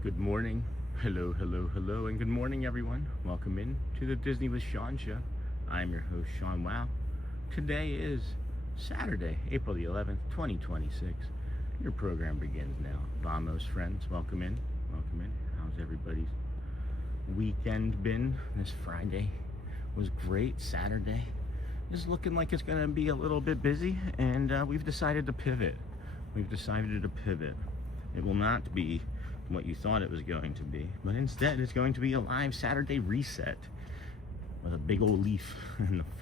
Good morning, hello, and good morning everyone. Welcome in to the Disney with Sean show. I'm your host, Sean Wow. Today is Saturday, April the 11th, 2026. Your program begins now. Vamos, friends, welcome in, welcome in. How's everybody's weekend been? This Friday was great. Saturday is looking like it's gonna be a little bit busy, and we've decided to pivot. It will not be what you thought it was going to be, but instead it's going to be a live Saturday reset with a big old leaf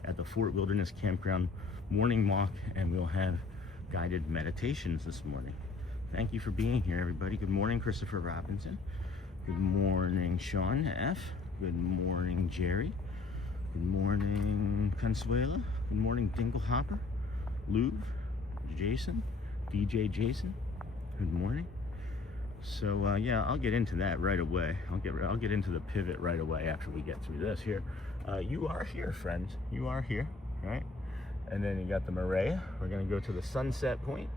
at the Fort Wilderness Campground morning walk, and we'll have guided meditations this morning. Thank you for being here, everybody. Good morning, Christopher Robinson. Good morning, Sean F. Good morning, Jerry. Good morning, Consuela. Good morning, Dinglehopper. Louv, Jason, DJ Jason. Good morning. So yeah, I'll get into that right away. I'll get into the pivot right away after we get through this here. You are here, friends. You are here, right? And then you got the Maria. We're gonna go to the sunset point.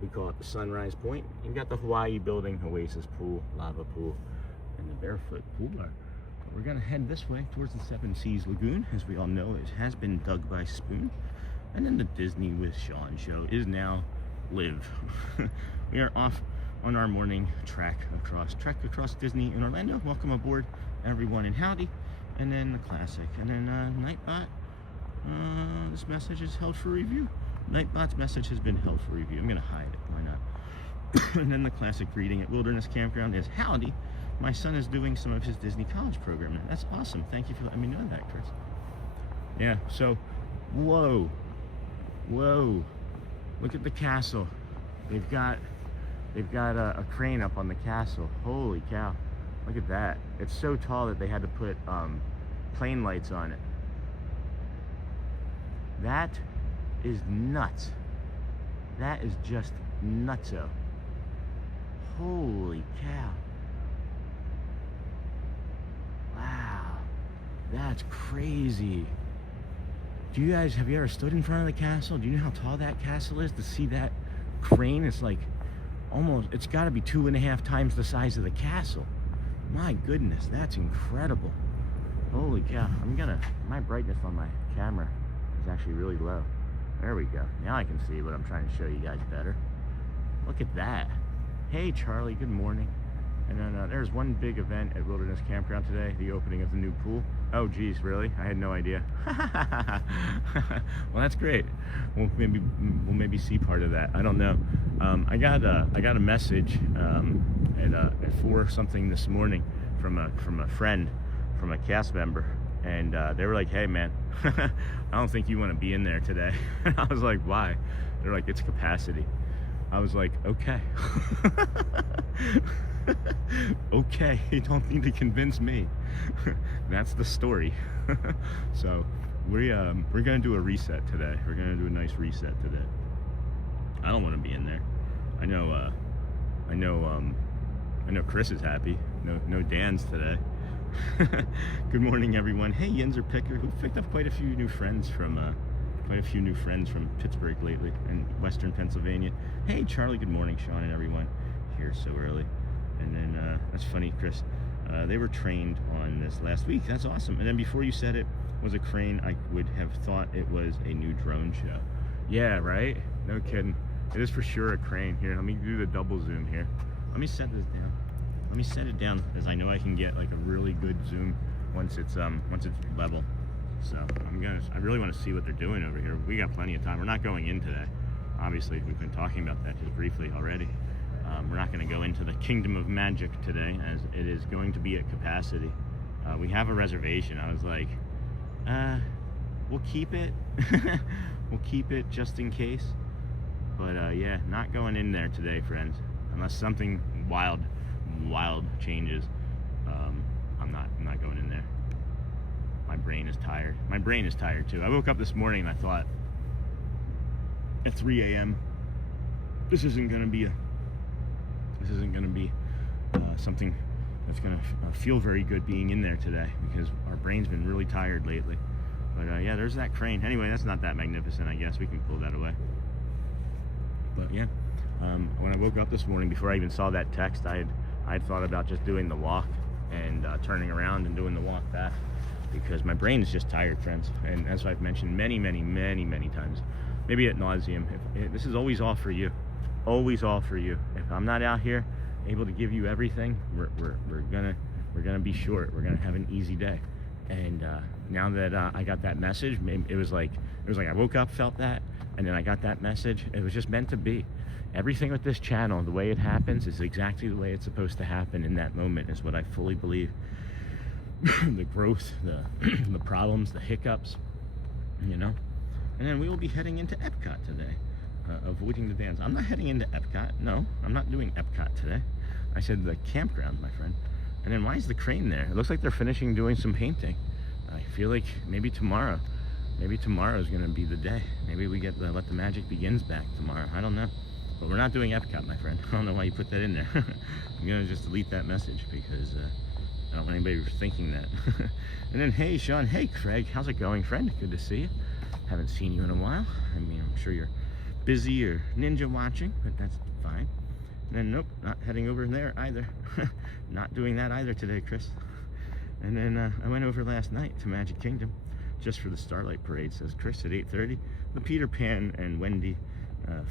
We call it the sunrise point. You got the Hawaii building, Oasis pool, lava pool, and the barefoot pool bar. But we're gonna head this way towards the Seven Seas Lagoon. As we all know, it has been dug by Spoon. And then the Disney with Sean show is now live. We are off on our morning trek across Disney in Orlando. Welcome aboard, everyone, and howdy. And then the classic, and then Nightbot. This message is held for review. Nightbot's message has been held for review. I'm gonna hide it, why not? And then the classic greeting at Wilderness Campground is howdy. My son is doing some of his Disney college program now. That's awesome. Thank you for letting me know that, Chris. Yeah. So, whoa, look at the castle. They've got a crane up on the castle. Holy cow. Look at that. It's so tall that they had to put plane lights on it. That is nuts. That is just nutso. Holy cow. Wow. That's crazy. Have you ever stood in front of the castle? Do you know how tall that castle is? To see that crane, it's like it's got to be 2.5 times the size of the castle. My goodness, that's incredible. Holy cow. My brightness on my camera is actually really low. There we go. Now I can see what I'm trying to show you guys better. Look at that. Hey Charlie, good morning. And then there's one big event at Wilderness Campground today, the opening of the new pool. Oh geez, really? I had no idea. Well, that's great. We'll maybe see part of that. I don't know. I got a message at 4 something this morning from a friend, from a cast member, and they were like, "Hey man, I don't think you want to be in there today." I was like, "Why?" They're like, "It's capacity." I was like, "Okay." Okay, you don't need to convince me. That's the story. So we're gonna do a reset today. We're gonna do a nice reset today. I don't want to be in there. I know Chris is happy. No Dan's today. Good morning, everyone. Hey, Yinzer Picker, who picked up quite a few new friends from Pittsburgh lately and Western Pennsylvania. Hey, Charlie. Good morning, Sean and everyone here so early. And then that's funny, Chris. They were trained on this last week. That's awesome. And then before you said it was a crane, I would have thought it was a new drone show. Yeah, right? No kidding. It is for sure a crane. Here, let me do the double zoom here. Let me set this down. Let me set it down, as I know I can get like a really good zoom once it's level. So I really want to see what they're doing over here. We got plenty of time. We're not going in today. Obviously, we've been talking about that just briefly already. We're not going to go into the Kingdom of Magic today, as it is going to be at capacity. We have a reservation. I was like, we'll keep it. We'll keep it just in case. But yeah, not going in there today, friends. Unless something wild changes. I'm not going in there. My brain is tired. My brain is tired too. I woke up this morning and I thought, at 3 a.m., this isn't gonna be something that's gonna feel very good being in there today, because our brain's been really tired lately. But yeah, there's that crane. Anyway, that's not that magnificent. I guess we can pull that away. But yeah, when I woke up this morning, before I even saw that text, I had thought about just doing the walk and turning around and doing the walk back, because my brain is just tired, friends. And as I've mentioned many times, maybe ad nauseum, this is always all for you. Always all for you. If I'm not out here able to give you everything, we're gonna be short. We're gonna have an easy day. And now that I got that message, it was like I woke up, felt that, and then I got that message. It was just meant to be. Everything with this channel, the way it happens, is exactly the way it's supposed to happen in that moment, is what I fully believe. The growth, the problems, the hiccups, you know. And then we will be heading into Epcot today, avoiding the vans. I'm not heading into Epcot. No, I'm not doing Epcot today. I said the campground, my friend. And then why is the crane there? It looks like they're finishing doing some painting. I feel like maybe tomorrow is going to be the day. Maybe we get the Let the Magic Begins back tomorrow. I don't know. But we're not doing Epcot, my friend. I don't know why you put that in there. I'm going to just delete that message, because I don't want anybody thinking that. And then, hey, Sean. Hey, Craig. How's it going, friend? Good to see you. Haven't seen you in a while. I mean, I'm sure you're busy or ninja watching, but that's fine. And then, nope, not heading over there either. Not doing that either today, Chris. And then I went over last night to Magic Kingdom just for the Starlight Parade, says Chris, at 8:30. The Peter Pan and Wendy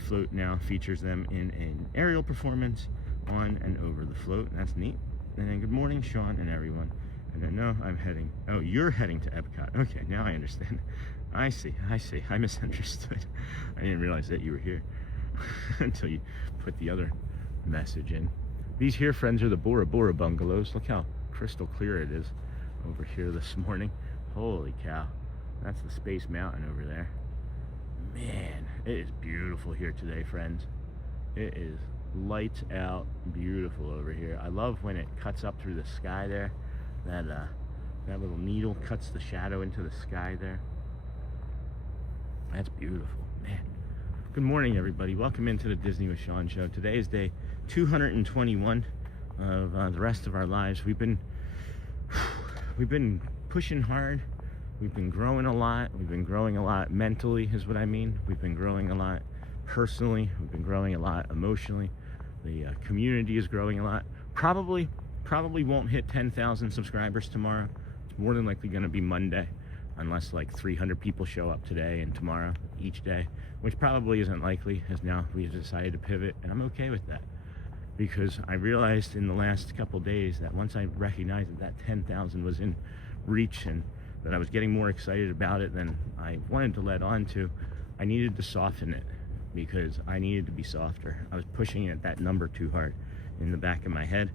float now features them in an aerial performance on and over the float. That's neat. And then good morning, Sean and everyone. And then, no, oh, you're heading to Epcot. Okay, now I understand. I see. I misunderstood. I didn't realize that you were here until you put the other message in. These here, friends, are the Bora Bora bungalows. Look how crystal clear it is over here this morning. Holy cow. That's the Space Mountain over there. Man, it is beautiful here today, friends. It is lights out beautiful over here. I love when it cuts up through the sky there. That little needle cuts the shadow into the sky there. That's beautiful, man. Good morning, everybody. Welcome into the Disney with Sean show. Today is day 221 of the rest of our lives. We've been pushing hard. We've been growing a lot. We've been growing a lot mentally, is what I mean. We've been growing a lot personally. We've been growing a lot emotionally. The community is growing a lot. Probably won't hit 10,000 subscribers tomorrow. It's more than likely going to be Monday, unless like 300 people show up today and tomorrow each day, which probably isn't likely, as now we've decided to pivot, and I'm okay with that, because I realized in the last couple days that once I recognized that 10,000 was in reach and that I was getting more excited about it than I wanted to let on to, I needed to soften it, because I needed to be softer. I was pushing it, that number, too hard in the back of my head,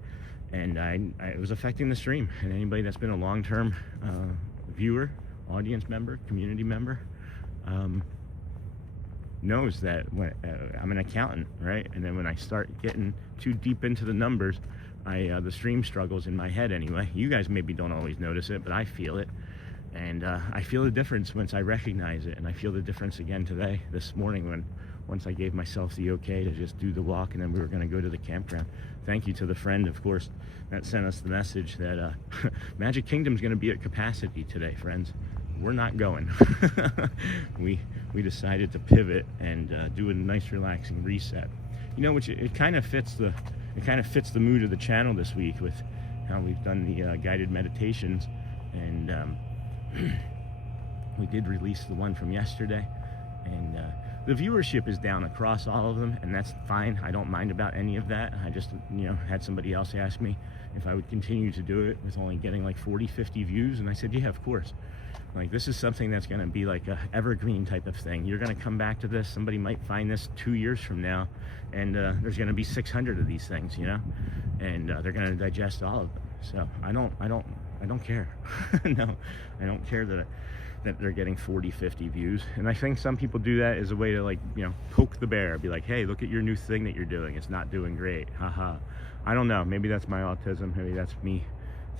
and it was affecting the stream. And anybody that's been a long-term viewer, audience member, community member, knows that I'm an accountant, right? And then when I start getting too deep into the numbers, the stream struggles in my head anyway. You guys maybe don't always notice it, but I feel it. And I feel the difference once I recognize it. And I feel the difference again today, this morning, once I gave myself the okay to just do the walk, and then we were going to go to the campground. Thank you to the friend, of course, that sent us the message that Magic Kingdom's going to be at capacity today, friends. We're not going. we decided to pivot and do a nice relaxing reset. You know, which it kind of fits the mood of the channel this week, with how we've done the guided meditations, and we did release the one from yesterday, and the viewership is down across all of them, and that's fine. I don't mind about any of that. I just, had somebody else ask me if I would continue to do it with only getting like 40-50 views, and I said, yeah, of course. Like, this is something that's going to be like a evergreen type of thing. You're going to come back to this. Somebody might find this 2 years from now, and there's going to be 600 of these things, and they're going to digest all of them. So I don't care. No, I don't care that they're getting 40-50 views. And I think some people do that as a way to, like, poke the bear, be like, hey, look at your new thing that you're doing, it's not doing great, haha. I don't know, maybe that's my autism, maybe that's me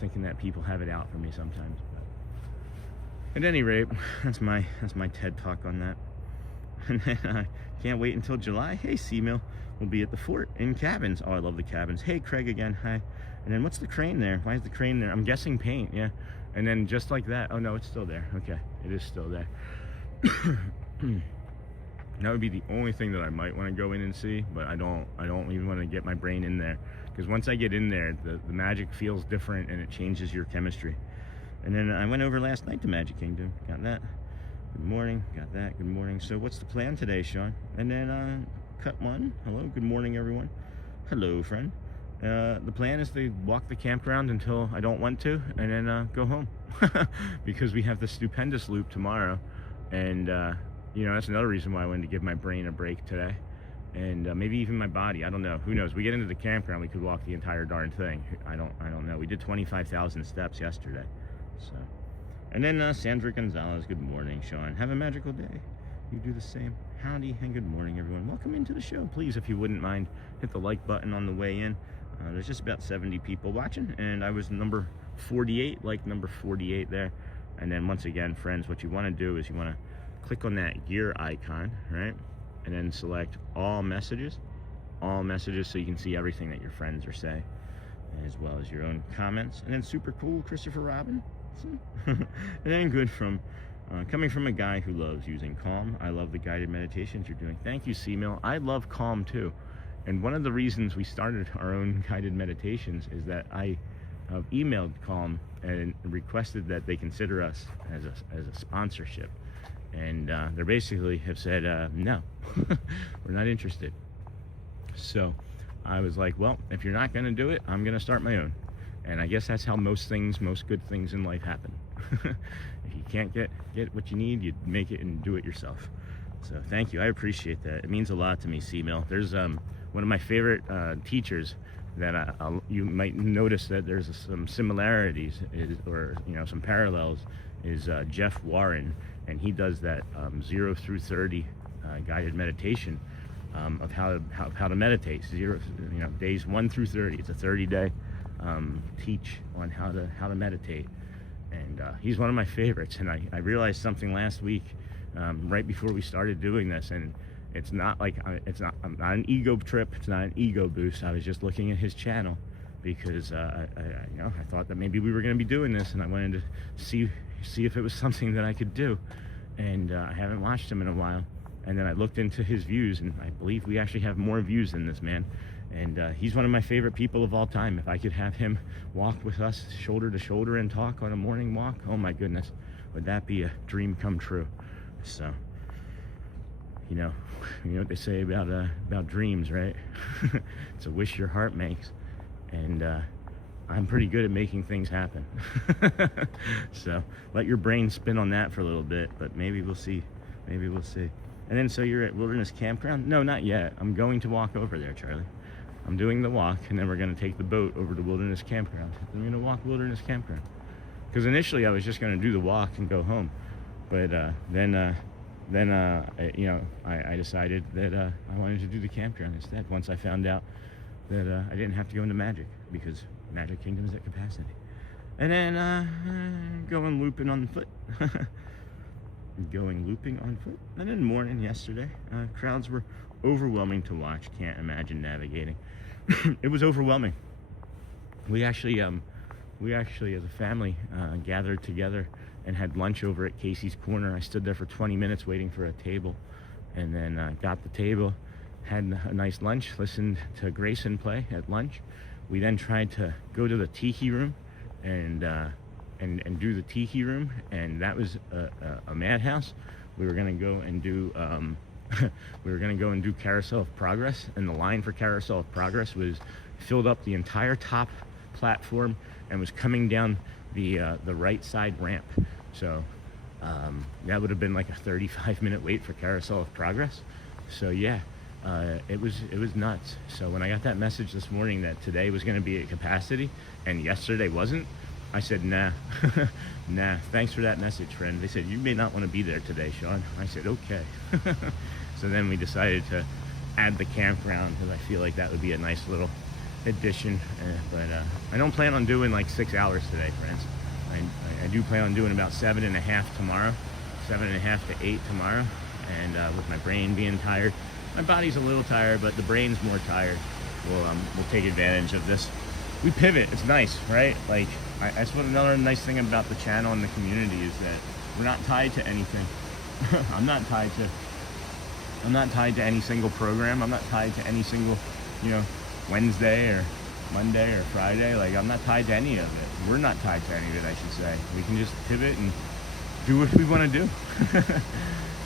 thinking that people have it out for me sometimes. At any rate, that's my TED talk on that. And then I can't wait until July. Hey, C-Mill, we'll be at the fort in cabins. Oh, I love the cabins. Hey, Craig again, hi. And then what's the crane there? Why is the crane there? I'm guessing paint, yeah. And then just like that, oh no, it's still there. Okay, it is still there. That would be the only thing that I might want to go in and see, but I don't even want to get my brain in there, because once I get in there, the magic feels different and it changes your chemistry. And then I went over last night to Magic Kingdom, got that. Good morning, got that, good morning. So what's the plan today, Sean? And then cut one, hello, good morning everyone. Hello, friend. The plan is to walk the campground until I don't want to, and then go home. Because we have the stupendous loop tomorrow, and that's another reason why I wanted to give my brain a break today, and maybe even my body. I don't know, who knows. We get into the campground, we could walk the entire darn thing. I don't know. We did 25,000 steps yesterday. So, and then Sandra Gonzalez, good morning, Sean. Have a magical day. You do the same. Howdy and good morning, everyone. Welcome into the show. Please, if you wouldn't mind, hit the like button on the way in. There's just about 70 people watching, and I was number 48, like number 48 there. And then once again, friends, what you want to do is you want to click on that gear icon, right? And then select all messages, so you can see everything that your friends are saying, as well as your own comments. And then super cool, Christopher Robin. And then good from coming from a guy who loves using Calm. I love the guided meditations you're doing. Thank you, C-Mill. I love Calm too. And one of the reasons we started our own guided meditations is that I have emailed Calm and requested that they consider us as a sponsorship. And they basically have said, no, we're not interested. So I was like, well, if you're not going to do it, I'm going to start my own. And I guess that's how most good things in life happen. If you can't get what you need, you make it and do it yourself. So thank you, I appreciate that. It means a lot to me, C-Mill. There's one of my favorite teachers that you might notice that there's some similarities or some parallels is Jeff Warren, and he does that 0 through 30 guided meditation of how to meditate. Days 1 through 30. It's a 30-day teach on how to meditate, and he's one of my favorites. And I realized something last week, right before we started doing this, and it's not not an ego trip, it's not an ego boost. I was just looking at his channel because I thought that maybe we were going to be doing this, and I wanted to see if it was something that I could do. And I haven't watched him in a while, and then I looked into his views, and I believe we actually have more views than this man. And he's one of my favorite people of all time. If I could have him walk with us shoulder to shoulder and talk on a morning walk, oh my goodness, would that be a dream come true. So, you know what they say about dreams, right? It's a wish your heart makes. And I'm pretty good at making things happen. So let your brain spin on that for a little bit, but maybe we'll see. Maybe we'll see. And then, so you're at Wilderness Campground? No, not yet. I'm going to walk over there, Charlie. I'm doing the walk, and then we're going to take the boat over to Wilderness Campground. I'm going to walk Wilderness Campground. Because initially I was just going to do the walk and go home. But then I decided that I wanted to do the campground instead, once I found out that I didn't have to go into Magic, because Magic Kingdom is at capacity. And then going looping on foot. Going looping on foot. And then morning yesterday, crowds were overwhelming to watch. Can't imagine navigating. It was overwhelming. We actually as a family gathered together and had lunch over at Casey's Corner. I stood there for 20 minutes waiting for a table, and then got the table, had a nice lunch, listened to Grayson play at lunch, We then tried to go to the tiki room and do the tiki room, and that was a madhouse. We were gonna go and do Carousel of Progress, and the line for Carousel of Progress was filled up the entire top platform and was coming down the right side ramp. So that would have been like a 35-minute wait for Carousel of Progress. So yeah, it was nuts. So when I got that message this morning that today was going to be at capacity and yesterday wasn't, I said, nah, nah, thanks for that message, friend. They said, you may not want to be there today, Sean. I said, okay. So then we decided to add the campground because I feel like that would be a nice little addition. But I don't plan on doing like 6 hours today, friends. I do plan on doing about 7.5 tomorrow, 7.5 to 8 tomorrow. And with my brain being tired, my body's a little tired, but the brain's more tired. We'll take advantage of this. We pivot. It's nice, right? Like, that's what another nice thing about the channel and the community is that we're not tied to anything. I'm not tied to any single program. I'm not tied to any single, Wednesday or Monday or Friday. Like, I'm not tied to any of it. We're not tied to any of it, I should say. We can just pivot and do what we want to do.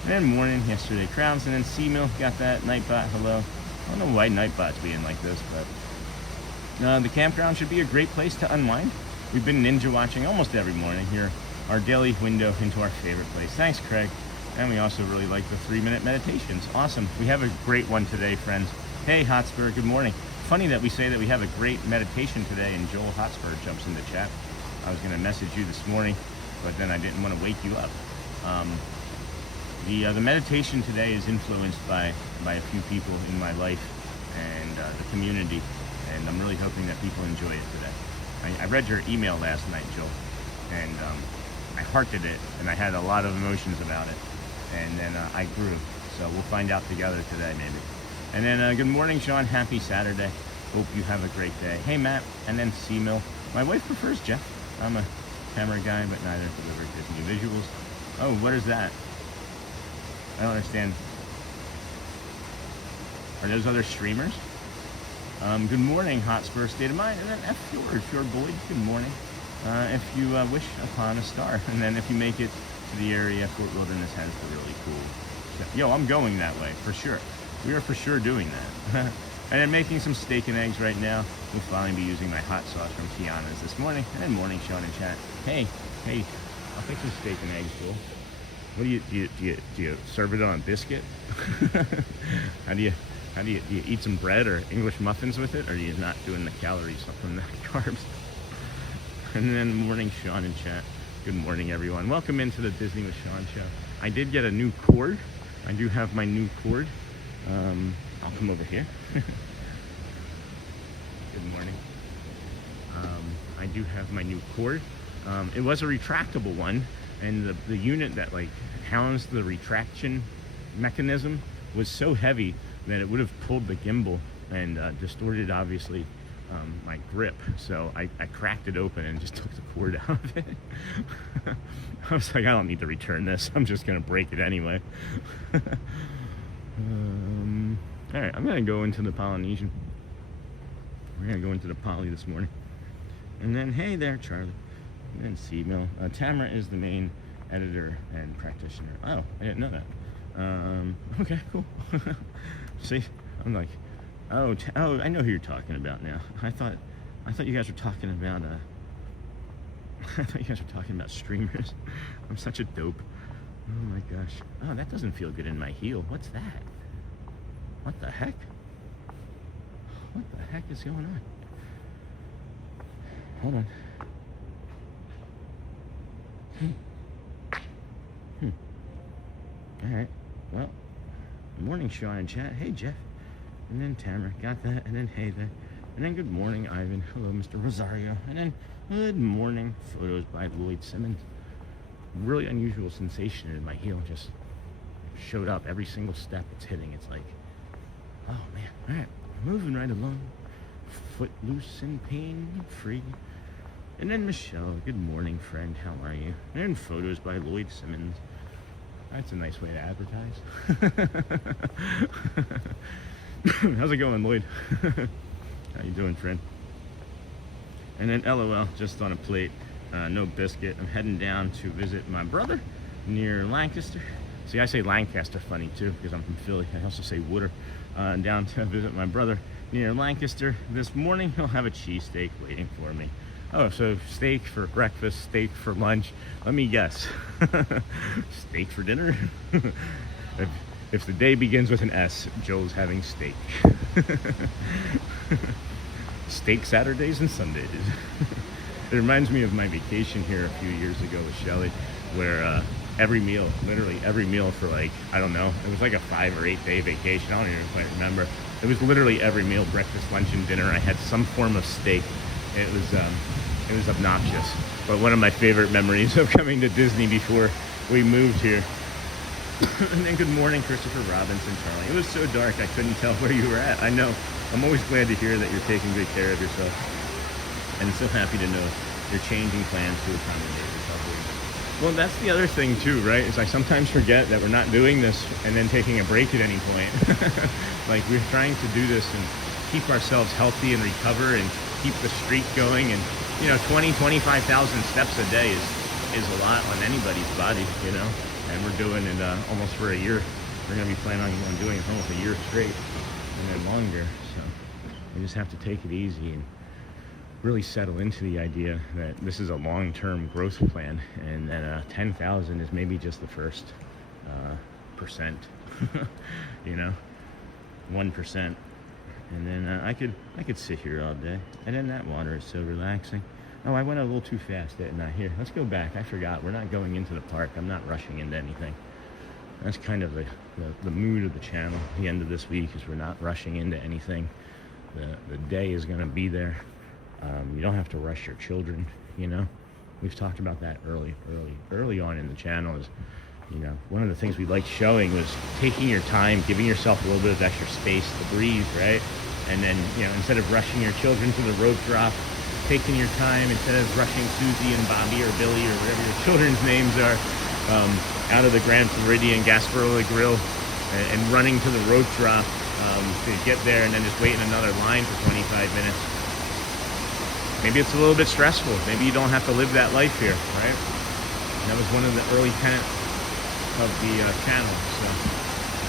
And morning yesterday, Crowns, and then C-Mill got that. Nightbot, hello. I don't know why Nightbot's being like this, but the campground should be a great place to unwind. We've been ninja watching almost every morning here. Our daily window into our favorite place. Thanks, Craig. And we also really like the 3-minute meditations. Awesome. We have a great one today, friends. Hey, Hotspur, good morning. Funny that we say that we have a great meditation today, and Joel Hotspur jumps in the chat. I was going to message you this morning, but then I didn't want to wake you up. The meditation today is influenced by a few people in my life and the community, and I'm really hoping that people enjoy it today. I read your email last night, Joel, and I hearted it, and I had a lot of emotions about it, and then I grew. So we'll find out together today, maybe. And then good morning, Sean. Happy Saturday. Hope you have a great day. Hey, Matt, and then C-Mill. My wife prefers Jeff. I'm a camera guy, but neither delivered Disney visuals. Oh, what is that? I don't understand. Are those other streamers? Good morning, Hotspur State of Mind. And then F. Fjord Boyd, good morning. If you wish upon a star. And then if you make it to the area, Fort Wilderness has the really cool. Yo, I'm going that way, for sure. We are for sure doing that. And I'm making some steak and eggs right now. We'll finally be using my hot sauce from Tiana's this morning. And then morning, Sean in chat. Hey, I'll fix some steak and eggs, Joel. What do you serve it on a biscuit? How do you eat some bread or English muffins with it, or are you not doing the calories from the carbs? And then morning, Sean in chat. Good morning, everyone. Welcome into the Disney with Sean show. I did get a new cord. I do have my new cord. I'll come over here. Good morning. I do have my new cord. It was a retractable one. And the unit that like housed the retraction mechanism was so heavy that it would have pulled the gimbal and distorted, obviously, my grip. So I cracked it open and just took the cord out of it. I was like, I don't need to return this. I'm just going to break it anyway. All right, I'm going to go into the Polynesian. We're going to go into the Poly this morning. And then, hey there, Charlie. And then C-Mill. Tamara is the main editor and practitioner. Oh, I didn't know that. Okay, cool. See, I'm like, oh, I know who you're talking about now. I thought you guys were talking about I thought you guys were talking about streamers. I'm such a dope. Oh my gosh. Oh, that doesn't feel good in my heel. What's that? What the heck? What the heck is going on? Hold on. All right. Well, morning, Sean in chat. Hey, Jeff. And then Tamara. Got that. And then hey there. And then good morning, Ivan. Hello, Mr. Rosario. And then good morning. Photos by Lloyd Simmons. Really unusual sensation in my heel. Just showed up every single step it's hitting. It's like, oh man. All right. Moving right along. Foot loose and pain free. And then Michelle, good morning, friend. How are you? And then photos by Lloyd Simmons. That's a nice way to advertise. How's it going, Lloyd? How you doing, friend? And then LOL, just on a plate, no biscuit. I'm heading down to visit my brother near Lancaster. See, I say Lancaster funny too, because I'm from Philly. I also say Wooder. Down to visit my brother near Lancaster this morning. He'll have a cheesesteak waiting for me. Oh, so steak for breakfast, steak for lunch. Let me guess. Steak for dinner? If the day begins with an S, Joe's having steak. Steak Saturdays and Sundays. It reminds me of my vacation here a few years ago with Shelly, where every meal, literally every meal for like, I don't know, it was like a 5 or 8 day vacation. I don't even quite remember. It was literally every meal, breakfast, lunch, and dinner. I had some form of steak. It was obnoxious. But one of my favorite memories of coming to Disney before we moved here. And then good morning, Christopher Robinson, Charlie. It was so dark I couldn't tell where you were at. I know. I'm always glad to hear that you're taking good care of yourself. And so happy to know you're changing plans to accommodate yourself. Well, that's the other thing too, right? Is I sometimes forget that we're not doing this and then taking a break at any point. Like we're trying to do this and keep ourselves healthy and recover and keep the streak going. And, 25,000 steps a day is a lot on anybody's body, And we're doing it almost for a year. We're going to be planning on doing it almost a year straight and then longer. So we just have to take it easy and really settle into the idea that this is a long-term growth plan and that 10,000 is maybe just the first percent, 1%. And then I could sit here all day. And then that water is so relaxing. Oh, I went a little too fast, didn't I? Here, let's go back. I forgot. We're not going into the park. I'm not rushing into anything. That's kind of the mood of the channel. The end of this week is we're not rushing into anything. The day is going to be there. You don't have to rush your children, We've talked about that early on in the channel is, one of the things we liked showing was taking your time, giving yourself a little bit of extra space to breathe, right? And then, instead of rushing your children to the rope drop, taking your time instead of rushing Susie and Bobby or Billy or whatever your children's names are out of the Grand Floridian Gasparilla Grill and running to the rope drop to get there and then just wait in another line for 25 minutes. Maybe it's a little bit stressful. Maybe you don't have to live that life here, right? And that was one of the early tenets of the channel, so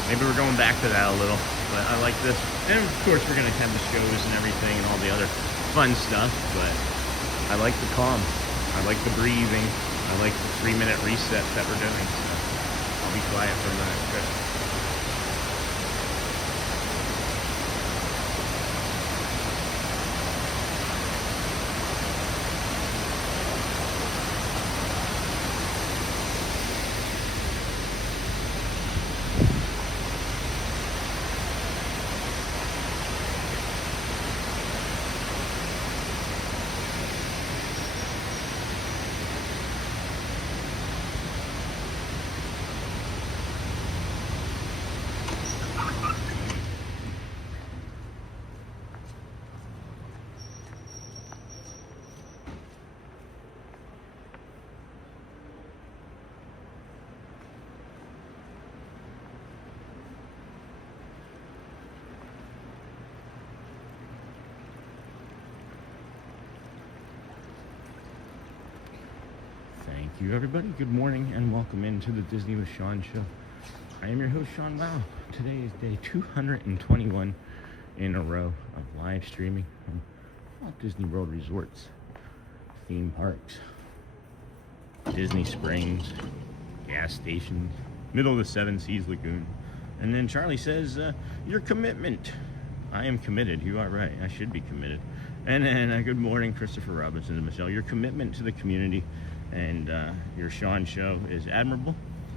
maybe we're going back to that a little, but I like this. And of course we're going to have the shows and everything and all the other fun stuff, but I like the calm, I like the breathing, I like the 3-minute resets that we're doing, so I'll be quiet for a minute. Chris. Thank you, everybody. Good morning and welcome into the Disney with Sean show. I am your host, Sean. Wow, today is day 221 in a row of live streaming from Walt Disney World resorts, theme parks, Disney Springs, gas stations, middle of the Seven Seas Lagoon. And then Charlie says, your commitment. I am committed. You are right. I should be committed. And then good morning, Christopher Robinson and Michelle. Your commitment to the community and your Sean show is admirable.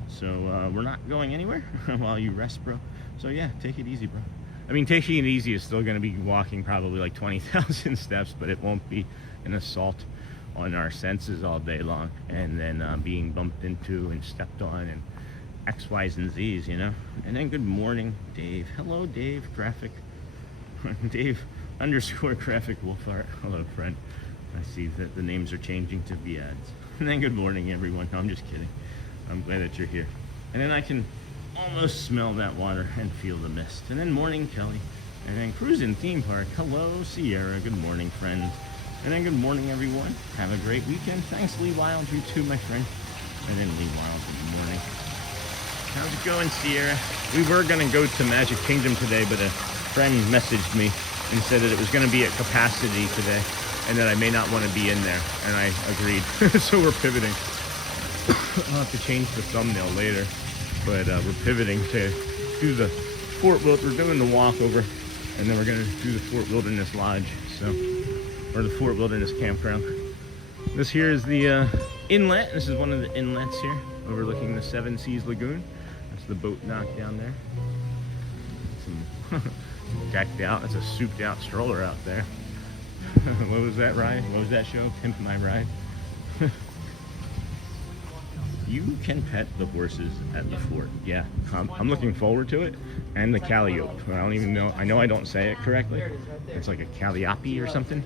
So we're not going anywhere while you rest, bro. So yeah, take it easy, bro. I mean, taking it easy is still going to be walking probably like 20,000 steps, but it won't be an assault on our senses all day long. And then being bumped into and stepped on and X, Y's, and Z's, And then good morning, Dave. Hello, Dave. Graphic. Dave _ Graphic Wolfart. Hello, friend. I see that the names are changing to be ads. And then good morning, everyone. No, I'm just kidding. I'm glad that you're here. And then I can almost smell that water and feel the mist. And then morning, Kelly. And then cruising theme park. Hello, Sierra. Good morning, friend. And then good morning, everyone. Have a great weekend. Thanks, Lee Wild. You too, my friend. And then Lee Wild, good morning. How's it going, Sierra? We were going to go to Magic Kingdom today, but a friend messaged me and said that it was going to be at capacity today and that I may not want to be in there. And I agreed. So we're pivoting. I'll have to change the thumbnail later. But we're pivoting to do the Fort Wilderness. We're doing the walk over, and then we're going to do the Fort Wilderness Lodge. Or the Fort Wilderness Campground. This here is the inlet. This is one of the inlets here, overlooking the Seven Seas Lagoon. That's the boat dock down there. Some decked out. That's a souped out stroller out there. What was that ride? What was that show? Pimp My Ride. You can pet the horses at the fort. Yeah, I'm looking forward to it. And the calliope. I don't even know. I know I don't say it correctly. It's like a calliope or something.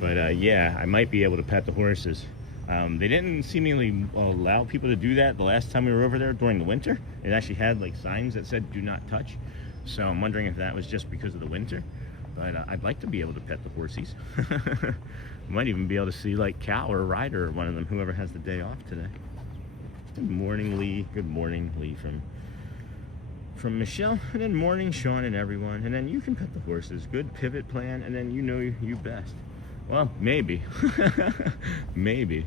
But yeah, I might be able to pet the horses. They didn't seemingly allow people to do that the last time we were over there during the winter. It actually had like signs that said do not touch. So I'm wondering if that was just because of the winter. But I'd like to be able to pet the horsies. Might even be able to see like Cal or Ryder or one of them, whoever has the day off today. Good morning, Lee. Good morning, Lee from Michelle. And then morning, Sean and everyone. And then you can pet the horses. Good pivot plan. And then you know you best. Well, maybe. Maybe.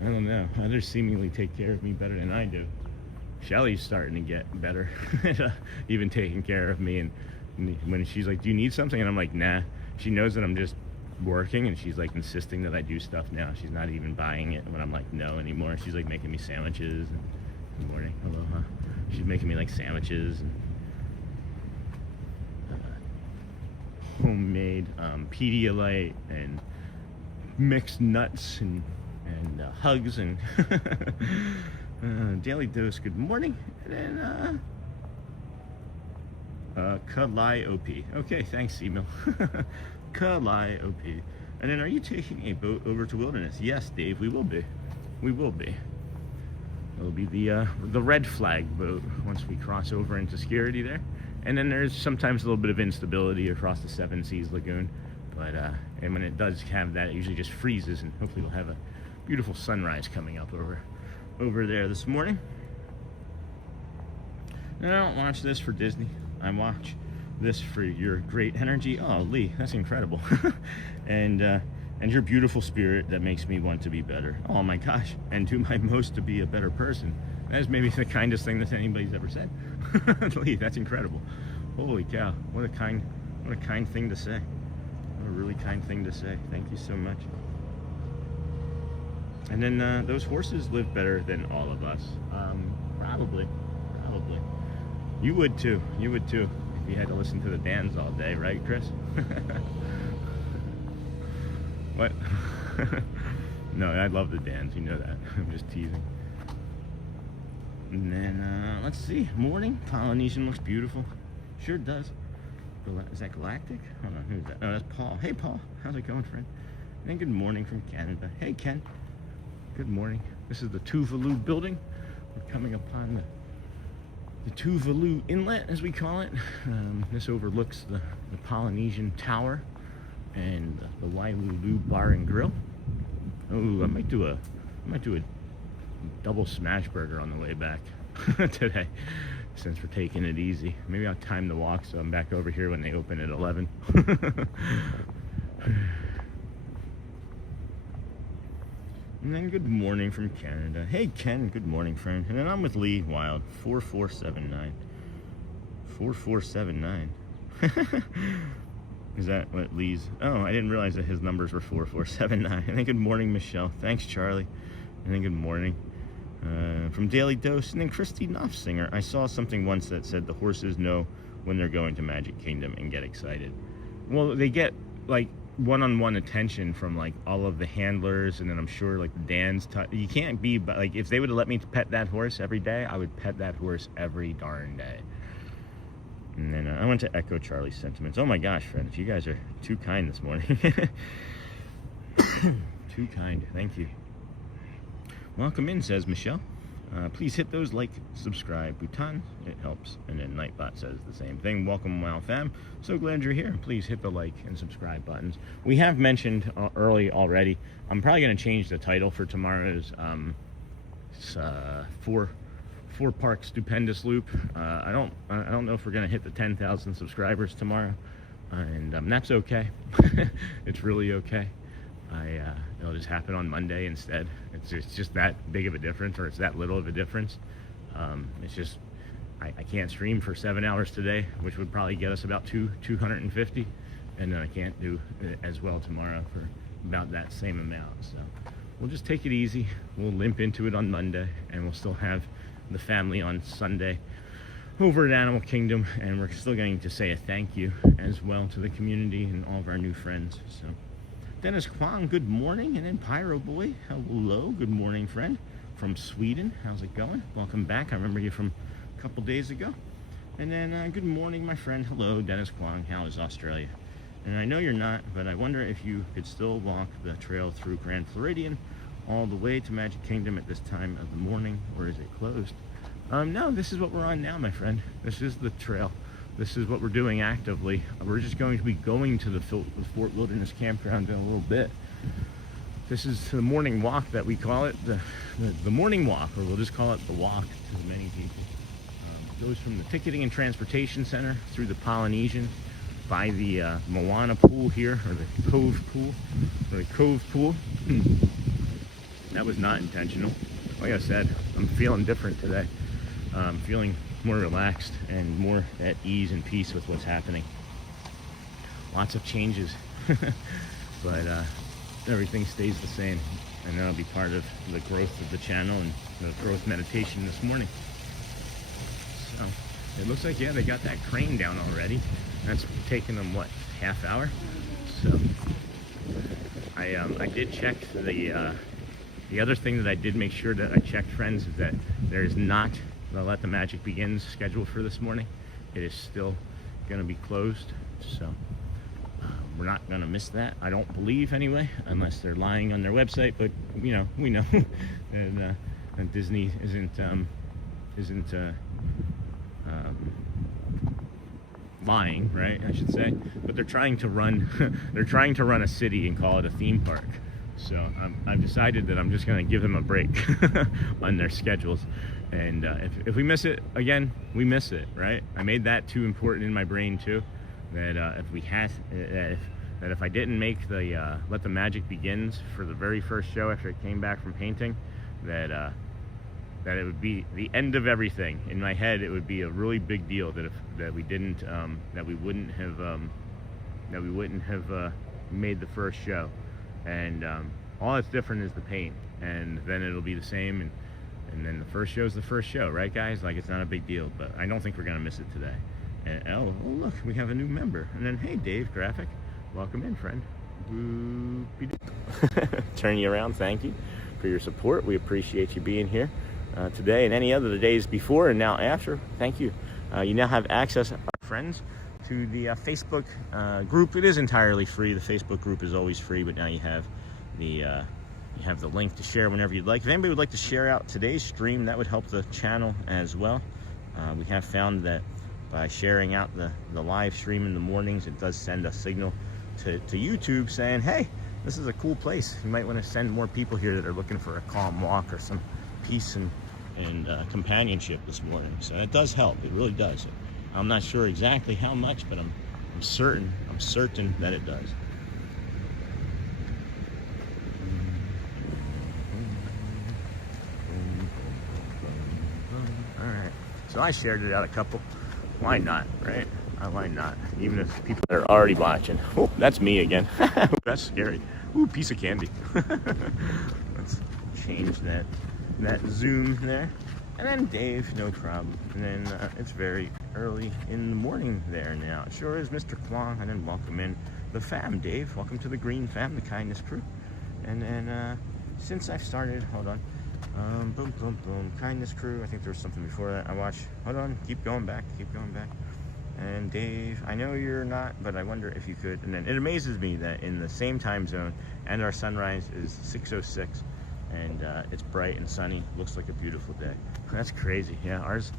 I don't know. Others seemingly take care of me better than I do. Shelly's starting to get better. Even taking care of me. And when she's like, do you need something? And I'm like, nah. She knows that I'm just working, and she's like insisting that I do stuff now. She's not even buying it when I'm like no anymore. She's like making me sandwiches. And, good morning, aloha. She's making me like sandwiches and homemade Pedialyte and mixed nuts and hugs and daily dose. Good morning. And then Calliope. Okay, thanks, email. Calliope. And then, are you taking a boat over to Wilderness? Yes, Dave, we will be. We will be. It'll be the red flag boat once we cross over into security there. And then there's sometimes a little bit of instability across the Seven Seas Lagoon. But and when it does have that, it usually just freezes, and hopefully we'll have a beautiful sunrise coming up over there this morning. And I don't watch this for Disney. I watch this for your great energy. Oh, Lee, that's incredible. and your beautiful spirit that makes me want to be better. Oh my gosh, and do my most to be a better person. That is maybe the kindest thing that anybody's ever said. Lee, that's incredible. Holy cow, what a kind thing to say. What a really kind thing to say. Thank you so much. And then those horses live better than all of us. Probably. You would too. If you had to listen to the Dans all day, right, Chris? What? No, I love the Dans, you know that. I'm just teasing. And then, let's see. Morning. Polynesian looks beautiful. Sure does. Is that Galactic? Hold on, who's that? Oh, that's Paul. Hey, Paul. How's it going, friend? And then good morning from Canada. Hey, Ken. Good morning. This is the Tuvalu building. We're coming upon the Tuvalu Inlet, as we call it. This overlooks the Polynesian Tower and the Wailulu Bar and Grill. Oh, I might do a double smash burger on the way back today, since we're taking it easy. Maybe I'll time the walk so I'm back over here when they open at 11. And then good morning from Canada. Hey, Ken, good morning, friend. And then I'm with Lee Wild, 4479. 4479. Is that what Lee's? Oh, I didn't realize that his numbers were 4479. And then good morning, Michelle. Thanks, Charlie. And then good morning from Daily Dose. And then Christy Knopfsinger. I saw something once that said the horses know when they're going to Magic Kingdom and get excited. Well, they get like one-on-one attention from like all of the handlers, and then I'm sure like the Dan's you can't be, but like if they would have let me pet that horse every day, I would pet that horse every darn day. And then I went to echo Charlie's sentiments. Oh my gosh, friends, you guys are too kind this morning. Too kind. Thank you. Welcome in, says Michelle. Please hit those like, subscribe button. It helps. And then Nightbot says the same thing. Welcome, Wow Fam. So glad you're here. Please hit the like and subscribe buttons. We have mentioned early already. I'm probably going to change the title for tomorrow's four park stupendous loop. I don't know if we're going to hit the 10,000 subscribers tomorrow, and that's okay. It's really okay. It'll just happen on Monday instead. It's just that big of a difference, or it's that little of a difference. It's just I can't stream for 7 hours today, which would probably get us about 250, and then I can't do it as well tomorrow for about that same amount. So we'll just take it easy. We'll limp into it on Monday, and we'll still have the family on Sunday over at Animal Kingdom, and we're still going to say a thank you as well to the community and all of our new friends. So Dennis Kwong, good morning. And then Pyro Boy, hello, good morning, friend from Sweden. How's it going? Welcome back. I remember you from a couple days ago. And then good morning, my friend. Hello, Dennis Kwong. How is Australia? And I know you're not, but I wonder if you could still walk the trail through Grand Floridian all the way to Magic Kingdom at this time of the morning, or is it closed? No, this is what we're on now, my friend. This is the trail. This is what we're doing actively. We're just going to be going to the Fort Wilderness Campground in a little bit. This is the morning walk that we call it, the morning walk, or we'll just call it the walk to many people. It goes from the Ticketing and Transportation Center through the Polynesian, by the Moana pool here, or the Cove pool, or the Cove pool. That was not intentional. Like I said, I'm feeling different today. I'm feeling more relaxed and more at ease and peace with what's happening. Lots of changes, but everything stays the same, and that'll be part of the growth of the channel and the growth meditation this morning. So it looks like, yeah, they got that crane down already. That's taken them, what, half hour? So I did check the other thing that I did make sure that I checked, friends, is that there is not the Let the Magic Begins schedule for this morning. It is still going to be closed, so we're not going to miss that, I don't believe, anyway, unless they're lying on their website. But we know and Disney isn't lying, right? I should say. But they're trying to run a city and call it a theme park. So I've decided that I'm just going to give them a break on their schedules. And if we miss it again, we miss it, right? I made that too important in my brain too. That if I didn't make the Let the Magic Begins for the very first show after I came back from painting, that it would be the end of everything. In my head, it would be a really big deal that we wouldn't have made the first show. And all that's different is the paint, and then it'll be the same, and then the first show is the first show, right, guys? Like, it's not a big deal, but I don't think we're gonna miss it today. And oh look, we have a new member. And then, hey, Dave Graphic, welcome in, friend. Turn you around. Thank you for your support. We appreciate you being here today and any other days before and now after. Thank you. You now have access, our friends, to the Facebook group. It is entirely free. The Facebook group is always free, but now you have the link to share whenever you'd like. If anybody would like to share out today's stream, that would help the channel as well. We have found that by sharing out the live stream in the mornings, it does send a signal to YouTube saying, hey, this is a cool place. You might want to send more people here that are looking for a calm walk or some peace and companionship this morning. So it does help. It really does. I'm not sure exactly how much, but I'm certain that it does. All right. So I shared it out a couple. Why not, right? Why not? Even if people that are already watching. Oh, that's me again. That's scary. Ooh, piece of candy. Let's change that zoom there. And then Dave, no problem. And then it's very early in the morning there now. It sure is, Mr. Kwong. And then welcome in the fam, Dave. Welcome to the Green Fam, the Kindness Crew. And then since I've started, hold on. Boom, boom, boom. Kindness Crew. I think there was something before that. Hold on. Keep going back. And Dave, I know you're not, but I wonder if you could. And then it amazes me that in the same time zone, and our sunrise is 6:06. and it's bright and sunny. Looks like a beautiful day. That's crazy. Yeah, ours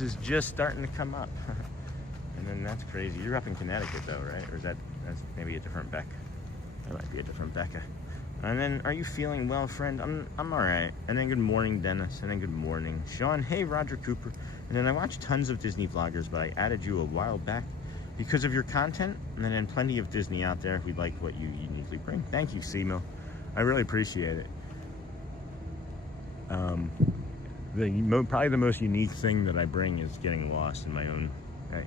is just starting to come up. And then that's crazy. You're up in Connecticut though, right? Or is that's maybe a different Becca? That might be a different Becca. And then, are you feeling well, friend? I'm all right. And then good morning, Dennis. And then good morning, Sean. Hey, Roger Cooper. And then I watch tons of Disney vloggers, but I added you a while back because of your content. And then plenty of Disney out there. We like what you uniquely bring. Thank you, C-Mill. I really appreciate it. Probably the most unique thing that I bring is getting lost in my own,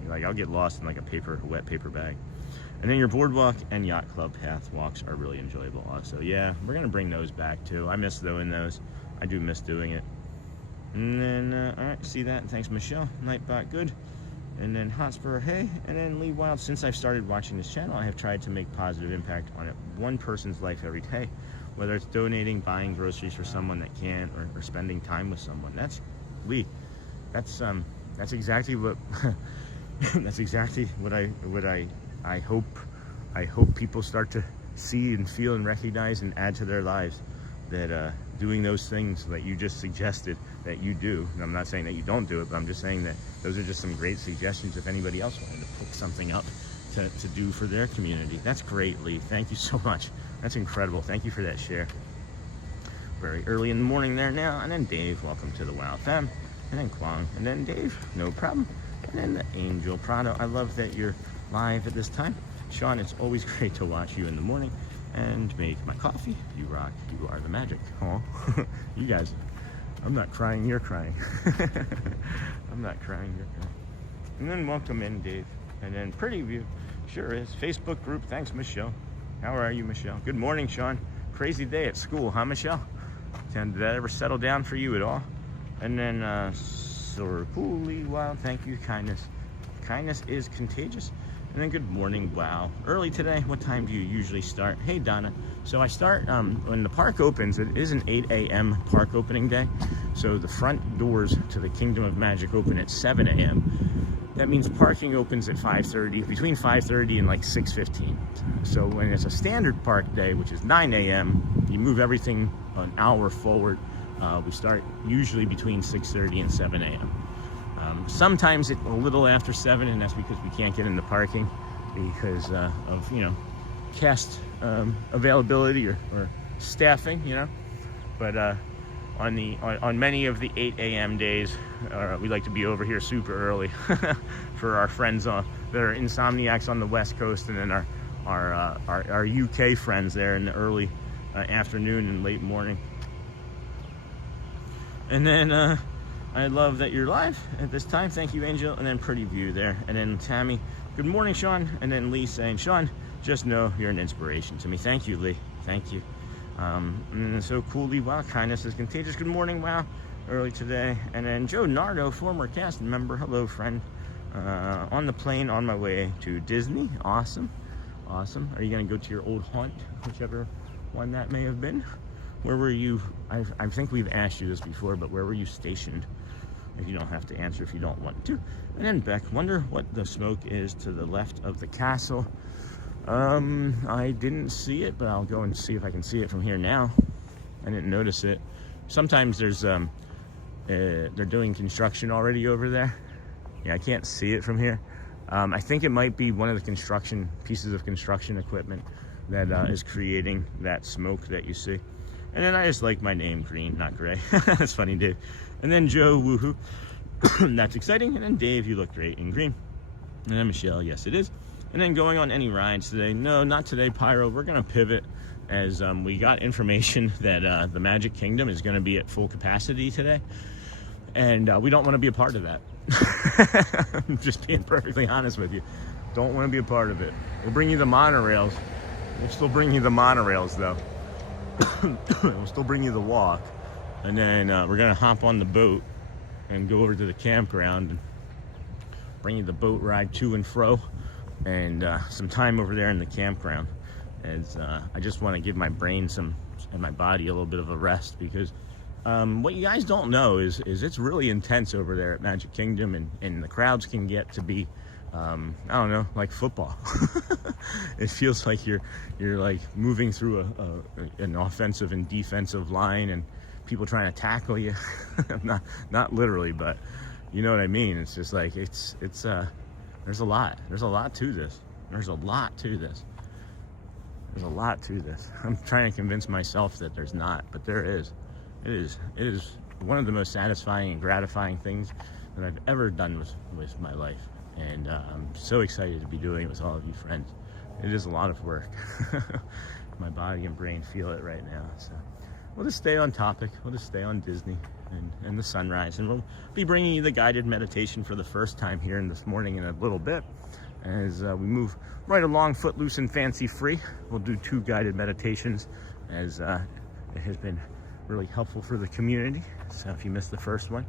like I'll get lost in like a wet paper bag. And then your boardwalk and yacht club path walks are really enjoyable also. Yeah, we're gonna bring those back too. I miss doing those. I do miss doing it. And then, all right, see that? Thanks, Michelle. Nightbot, good. And then Hotspur, hey. And then Lee Wild, since I've started watching this channel, I have tried to make positive impact on one person's life every day. Whether it's donating, buying groceries for someone that can't, or spending time with someone. That's, Lee, that's exactly what, that's exactly what I hope people start to see and feel and recognize and add to their lives, that doing those things that you just suggested that you do. And I'm not saying that you don't do it, but I'm just saying that those are just some great suggestions if anybody else wanted to pick something up to do for their community. That's great, Lee. Thank you so much. That's incredible. Thank you for that share. Very early in the morning there now. And then Dave, welcome to the Wow Fam. And then Kwang. And then Dave, no problem. And then the Angel Prado. I love that you're live at this time. Sean, it's always great to watch you in the morning and make my coffee. You rock. You are the magic. Oh, you guys, I'm not crying, you're crying. I'm not crying, you're crying. And then welcome in, Dave. And then Pretty View. Sure is. Facebook group. Thanks, Michelle. How are you, Michelle? Good morning, Sean. Crazy day at school, huh, Michelle? Did that ever settle down for you at all? And then, Sorpuli, wow, thank you, kindness. Kindness is contagious. And then good morning, wow. Early today, what time do you usually start? Hey, Donna. So I start, when the park opens, it is an 8 a.m. park opening day. So the front doors to the Kingdom of Magic open at 7 a.m. That means parking opens at 5:30, between 5:30 and like 6:15. So when it's a standard park day, which is 9 a.m., you move everything an hour forward. We start usually between 6:30 and 7 a.m. Sometimes it's a little after 7, and that's because we can't get into parking because of, cast availability or staffing, But on many of the 8 a.m. days, we like to be over here super early for our friends that are insomniacs on the West Coast, and then our UK friends there in the early afternoon and late morning. And then I love that you're live at this time. Thank you, Angel. And then Pretty View there. And then Tammy, good morning, Sean. And then Lee saying, Sean, just know you're an inspiration to me. Thank you, Lee. Thank you. And so cool, Lee. Wow, kindness is contagious. Good morning, wow. Early today. And then Joe Nardo, former cast member. Hello, friend. On the plane on my way to Disney. Awesome. Awesome. Are you going to go to your old haunt, whichever one that may have been? Where were you? I think we've asked you this before, but where were you stationed? If you don't have to answer if you don't want to. And then Beck, wonder what the smoke is to the left of the castle. I didn't see it, but I'll go and see if I can see it from here now. I didn't notice it. Sometimes there's they're doing construction already over there. Yeah, I can't see it from here. I think it might be one of the pieces of construction equipment that is creating that smoke that you see. And then I just like my name green, not gray. That's funny, Dave. And then Joe, woohoo. That's exciting. And then Dave, you look great in green. And then Michelle, yes it is. And then going on any rides today? No, not today, Pyro. We're gonna pivot as we got information that the Magic Kingdom is gonna be at full capacity today. And we don't wanna be a part of that. I'm just being perfectly honest with you. Don't wanna be a part of it. We'll bring you the monorails. We'll still bring you the monorails though. We'll still bring you the walk. And then we're gonna hop on the boat and go over to the campground and bring you the boat ride to and fro, and some time over there in the campground, as I just want to give my brain and my body a little bit of a rest, because what you guys don't know is it's really intense over there at Magic Kingdom, and the crowds can get to be I don't know, like football. It feels like you're like moving through an offensive and defensive line, and people trying to tackle you. not literally, but you know what I mean. It's just like it's there's a lot to this. There's a lot to this. I'm trying to convince myself that there's not, but there is. It is one of the most satisfying and gratifying things that I've ever done with my life. And I'm so excited to be doing it with all of you friends. It is a lot of work. My body and brain feel it right now. So we'll just stay on topic. We'll just stay on Disney and the sunrise. And we'll be bringing you the guided meditation for the first time here in this morning in a little bit. As we move right along, footloose and fancy free. We'll do 2 guided meditations, as it has been really helpful for the community. So if you missed the first one,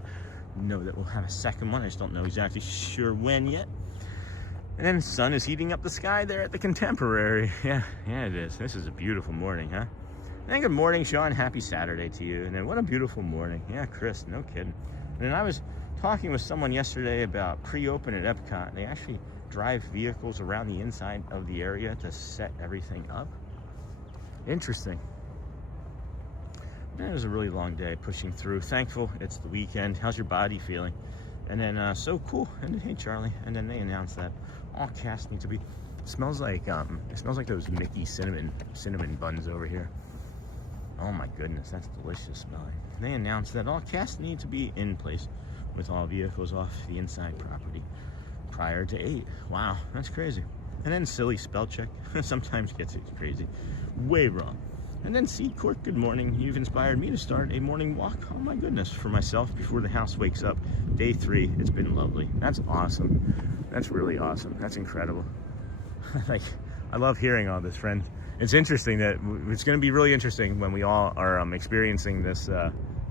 know that we'll have a second one. I just don't know exactly sure when yet. And then the sun is heating up the sky there at the Contemporary. Yeah, it is. This is a beautiful morning, huh? And good morning, Sean. Happy Saturday to you. And then what a beautiful morning. Yeah, Chris, no kidding. And then I was talking with someone yesterday about pre-open at Epcot. They actually drive vehicles around the inside of the area to set everything up. Interesting. It was a really long day pushing through. Thankful it's the weekend. How's your body feeling? And then so cool. And then, hey Charlie. And then they announced that all cast need to be. It smells like those Mickey cinnamon buns over here. Oh my goodness, that's delicious smelling. They announced that all cast need to be in place with all vehicles off the inside property prior to 8. Wow, that's crazy. And then silly spell check sometimes gets it crazy. Way wrong. And then Seed Court, good morning. You've inspired me to start a morning walk, oh my goodness, for myself before the house wakes up. Day 3, it's been lovely. That's awesome. That's really awesome. That's incredible. Like, I love hearing all this, friend. It's interesting that it's going to be really interesting when we all are experiencing this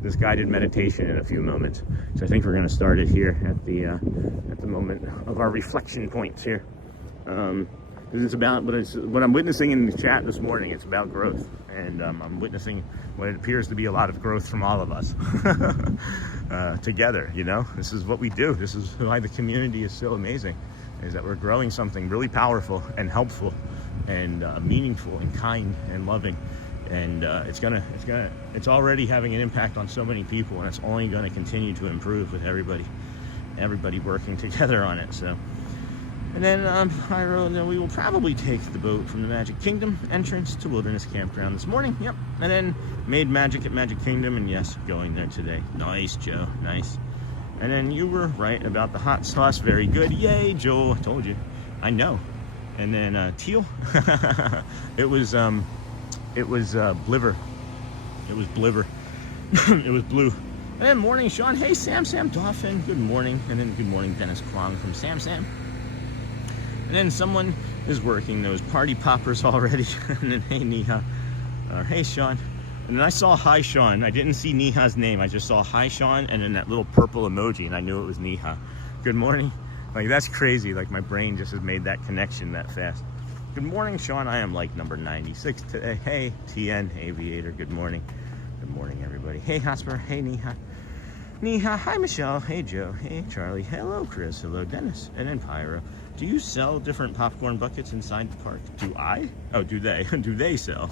this guided meditation in a few moments. So I think we're going to start it here at the moment of our reflection points here. It's about what I'm witnessing in the chat this morning. It's about growth, and I'm witnessing what it appears to be a lot of growth from all of us together. You know, this is what we do. This is why the community is so amazing, is that we're growing something really powerful and helpful and meaningful and kind and loving, and it's already having an impact on so many people, and it's only going to continue to improve with everybody working together on it. So. And then I wrote that we will probably take the boat from the Magic Kingdom entrance to Wilderness Campground this morning. Yep. And then made magic at Magic Kingdom, and yes, going there today. Nice, Joe. Nice. And then you were right about the hot sauce. Very good. Yay, Joel. I told you. I know. And then teal. It was bliver. It was bliver. It was blue. And then morning, Sean. Hey, Sam Dolphin. Good morning. And then good morning, Dennis Kwong from Sam. And then someone is working those party poppers already. And then, hey, Neha. Or, hey, Sean. And then I saw hi, Sean. I didn't see Neha's name. I just saw hi, Sean, and then that little purple emoji, and I knew it was Neha. Good morning. Like, that's crazy. Like, my brain just has made that connection that fast. Good morning, Sean. I am like number 96 today. Hey, TN Aviator. Good morning. Good morning, everybody. Hey, Hosper. Hey, Neha. Hi, Michelle. Hey, Joe. Hey, Charlie. Hello, Chris. Hello, Dennis. And then Pyro. Do you sell different popcorn buckets inside the park? Do I? Oh, do they? Do they sell?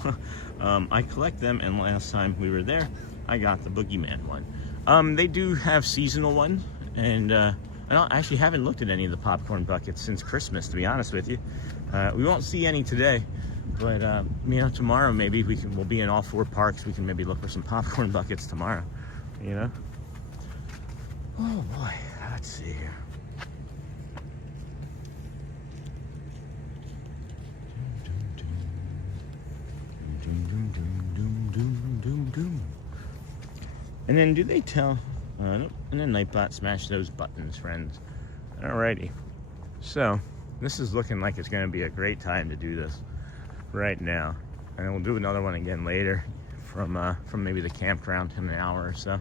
I collect them, and last time we were there, I got the Boogeyman one. They do have seasonal ones, and I actually haven't looked at any of the popcorn buckets since Christmas, to be honest with you. We won't see any today, but you know, tomorrow maybe we'll be in all 4 parks. We can maybe look for some popcorn buckets tomorrow, you know? Oh boy, let's see here. And then do they tell and then Nightbot smash those buttons, friends. Alrighty, so this is looking like it's going to be a great time to do this right now, and then we'll do another one again later from maybe the campground in an hour or so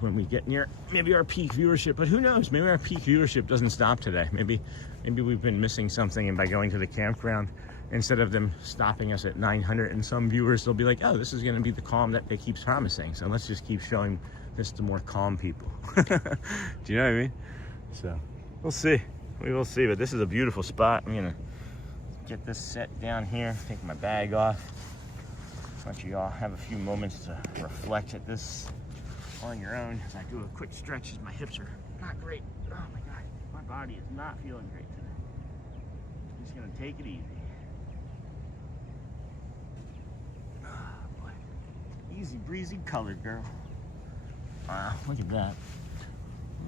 when we get near maybe our peak viewership. But who knows, maybe our peak viewership doesn't stop today. Maybe we've been missing something, and by going to the campground, instead of them stopping us at 900 and some viewers, they'll be like, oh, this is going to be the calm that they keep promising, so let's just keep showing this to more calm people. Do you know what I mean? So we'll see. We will see, but this is a beautiful spot. I'm gonna get this set down here, take my bag off. Let you all have a few moments to reflect at this on your own as I do a quick stretch, as my hips are not great. Oh my God, my body is not feeling great today. I'm just gonna take it easy. Oh boy. Easy breezy color, girl. Wow, look at that.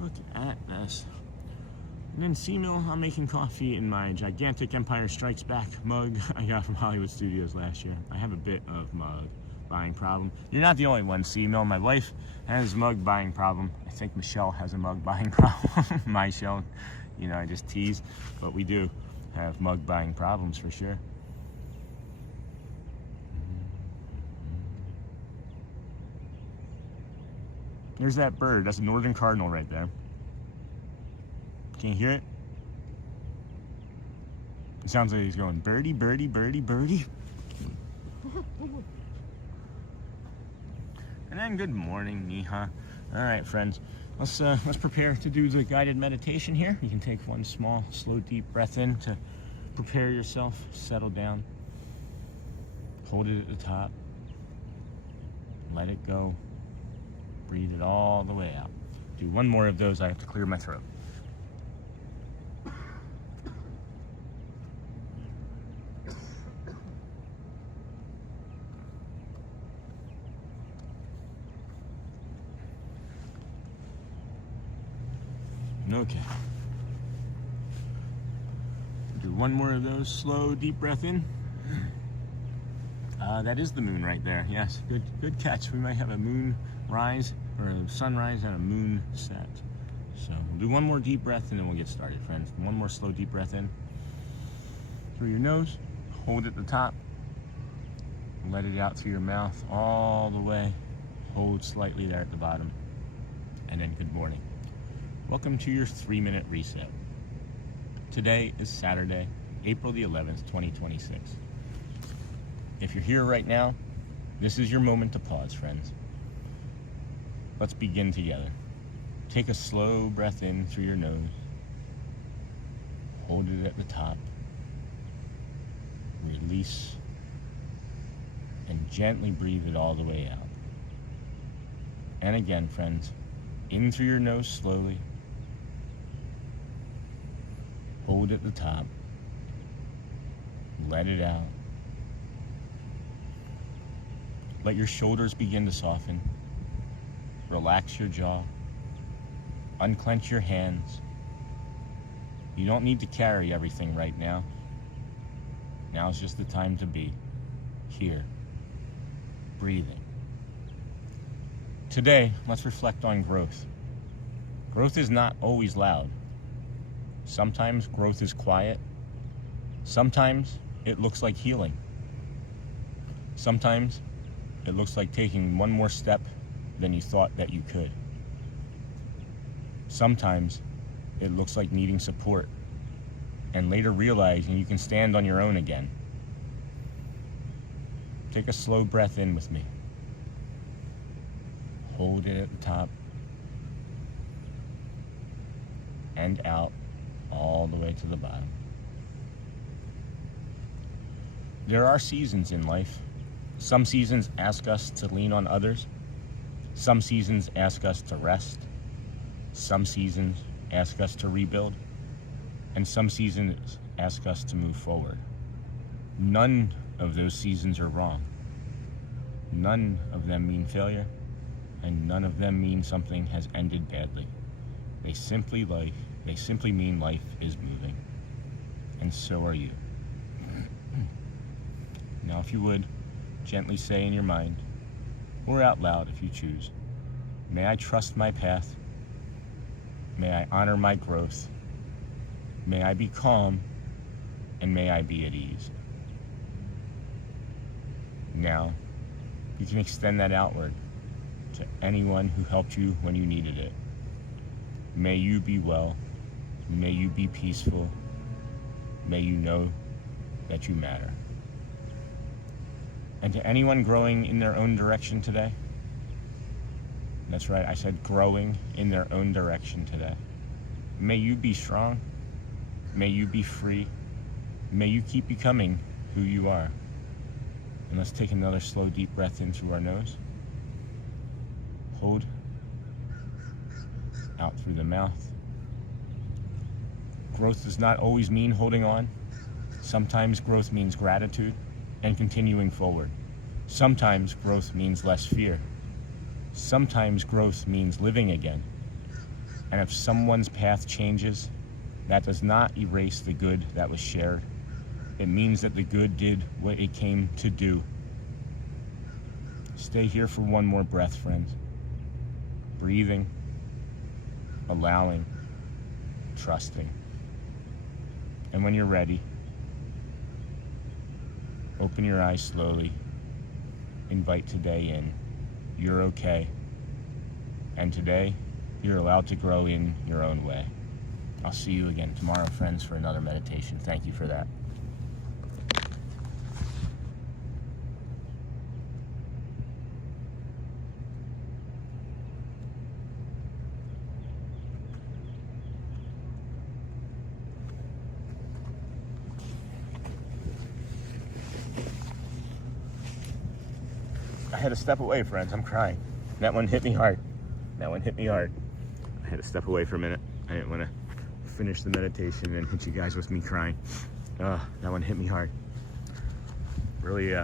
Look at this. And then C-Mill, I'm making coffee in my gigantic Empire Strikes Back mug I got from Hollywood Studios last year. I have a bit of mug buying problem. You're not the only one, C-Mill. My wife has a mug buying problem. I think Michelle has a mug buying problem. My shell, you know, I just tease, but we do have mug buying problems for sure. There's that bird. That's a northern cardinal right there. Can you hear it? It sounds like he's going birdie, birdie, birdie, birdie. And then good morning, Neha. All right, friends, let's prepare to do the guided meditation here. You can take one small, slow, deep breath in to prepare yourself, settle down. Hold it at the top. Let it go. Breathe it all the way out. Do one more of those. I have to clear my throat. Okay. Do one more of those. Slow, deep breath in. That is the moon right there. Yes, good catch. We might have a moon rise or a sunrise and a moon set. So we'll do one more deep breath and then we'll get started, friends. One more slow, deep breath in through your nose. Hold at the top. Let it out through your mouth all the way. Hold slightly there at the bottom. And then good morning. Welcome to your 3-minute reset. Today is Saturday, April the 11th, 2026. If you're here right now, this is your moment to pause, friends. Let's begin together. Take a slow breath in through your nose. Hold it at the top. Release. And gently breathe it all the way out. And again, friends, in through your nose slowly. Hold at the top. Let it out. Let your shoulders begin to soften. Relax your jaw. Unclench your hands. You don't need to carry everything right now. Now's just the time to be here, breathing. Today, let's reflect on growth. Growth is not always loud. Sometimes growth is quiet. Sometimes it looks like healing. Sometimes it looks like taking one more step than you thought that you could. Sometimes it looks like needing support and later realizing you can stand on your own again. Take a slow breath in with me. Hold it at the top and out all the way to the bottom. There are seasons in life. Some seasons ask us to lean on others. Some seasons ask us to rest. Some seasons ask us to rebuild. And some seasons ask us to move forward. None of those seasons are wrong. None of them mean failure, and none of them mean something has ended badly. They simply mean life is moving, and so are you. Now, if you would, gently say in your mind, or out loud if you choose, may I trust my path, may I honor my growth, may I be calm, and may I be at ease. Now, you can extend that outward to anyone who helped you when you needed it. May you be well. May you be peaceful. May you know that you matter. And to anyone growing in their own direction today, that's right, I said growing in their own direction today. May you be strong. May you be free. May you keep becoming who you are. And let's take another slow, deep breath in through our nose. Hold. Out through the mouth. Growth does not always mean holding on. Sometimes growth means gratitude and continuing forward. Sometimes growth means less fear. Sometimes growth means living again. And if someone's path changes, that does not erase the good that was shared. It means that the good did what it came to do. Stay here for one more breath, friends. Breathing, allowing, trusting. And when you're ready, open your eyes slowly. Invite today in. You're okay. And today, you're allowed to grow in your own way. I'll see you again tomorrow, friends, for another meditation. Thank you for that. I had to step away, friends. I'm crying. That one hit me hard. That one hit me hard. I had to step away for a minute. I didn't want to finish the meditation and hit you guys with me crying. That one hit me hard. Really,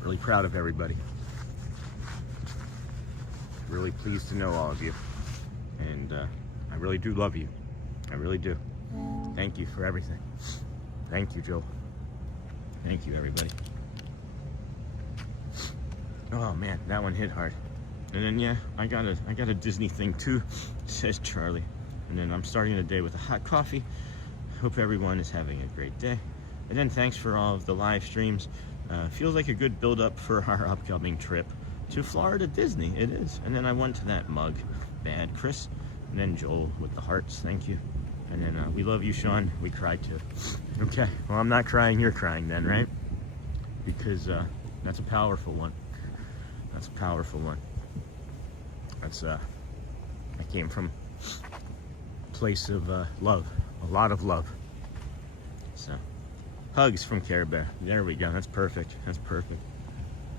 really proud of everybody. Really pleased to know all of you. And I really do love you. I really do. Thank you for everything. Thank you, Joe. Thank you, everybody. Oh man, that one hit hard. And then yeah, I got a Disney thing too, says Charlie. And then I'm starting the day with a hot coffee. Hope everyone is having a great day. And then thanks for all of the live streams. Feels like a good build up for our upcoming trip to Florida Disney. It is. And then I went to that mug. Bad Chris. And then Joel with the hearts. Thank you. And then we love you, Sean. We cried too. Okay. Well, I'm not crying. You're crying then, right? Because that's a powerful one. That's a powerful one. That's I came from a place of love, a lot of love. So, hugs from Care Bear. There we go. That's perfect. That's perfect.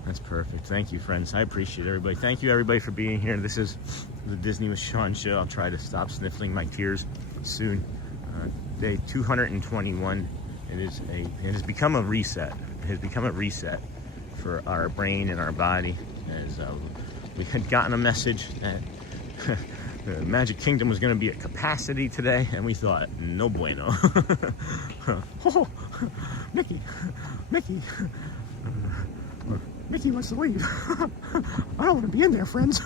That's perfect. Thank you, friends. I appreciate everybody. Thank you, everybody, for being here. This is the Disney with Sean show. I'll try to stop sniffling my tears soon. Day 221. It has become a reset. It has become a reset for our brain and our body. As we had gotten a message that the Magic Kingdom was going to be at capacity today, and we thought, no bueno. Oh, Mickey wants to leave. I don't want to be in there, friends.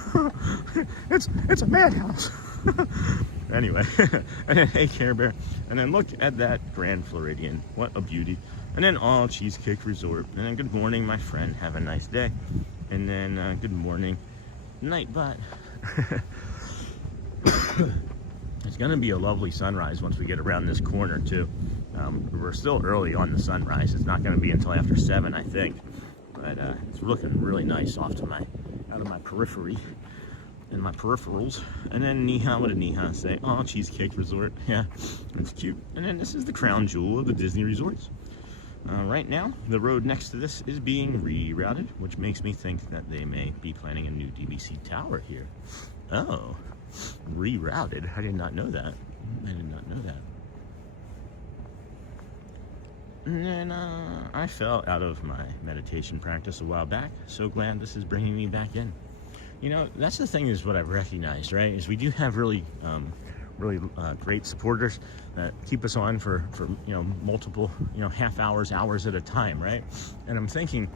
It's a madhouse. Anyway, and then hey Care Bear, and then look at that Grand Floridian. What a beauty. And then all Cheesecake Resort. And then good morning, my friend. Have a nice day. And then good morning, Nightbot. It's gonna be a lovely sunrise once we get around this corner too. We're still early on the sunrise. It's not gonna be until after 7, I think. But it's looking really nice out of my periphery and my peripherals. And then Niha, what did Niha say? Oh, Cheesecake Resort. Yeah, it's cute. And then this is the crown jewel of the Disney resorts. Right now, the road next to this is being rerouted, which makes me think that they may be planning a new DVC tower here. Oh, rerouted. I did not know that. I did not know that. And then I fell out of my meditation practice a while back. So glad this is bringing me back in. You know, that's the thing is what I've recognized, right? Is we do have really great supporters that keep us on for multiple half hours at a time, right? And I'm thinking,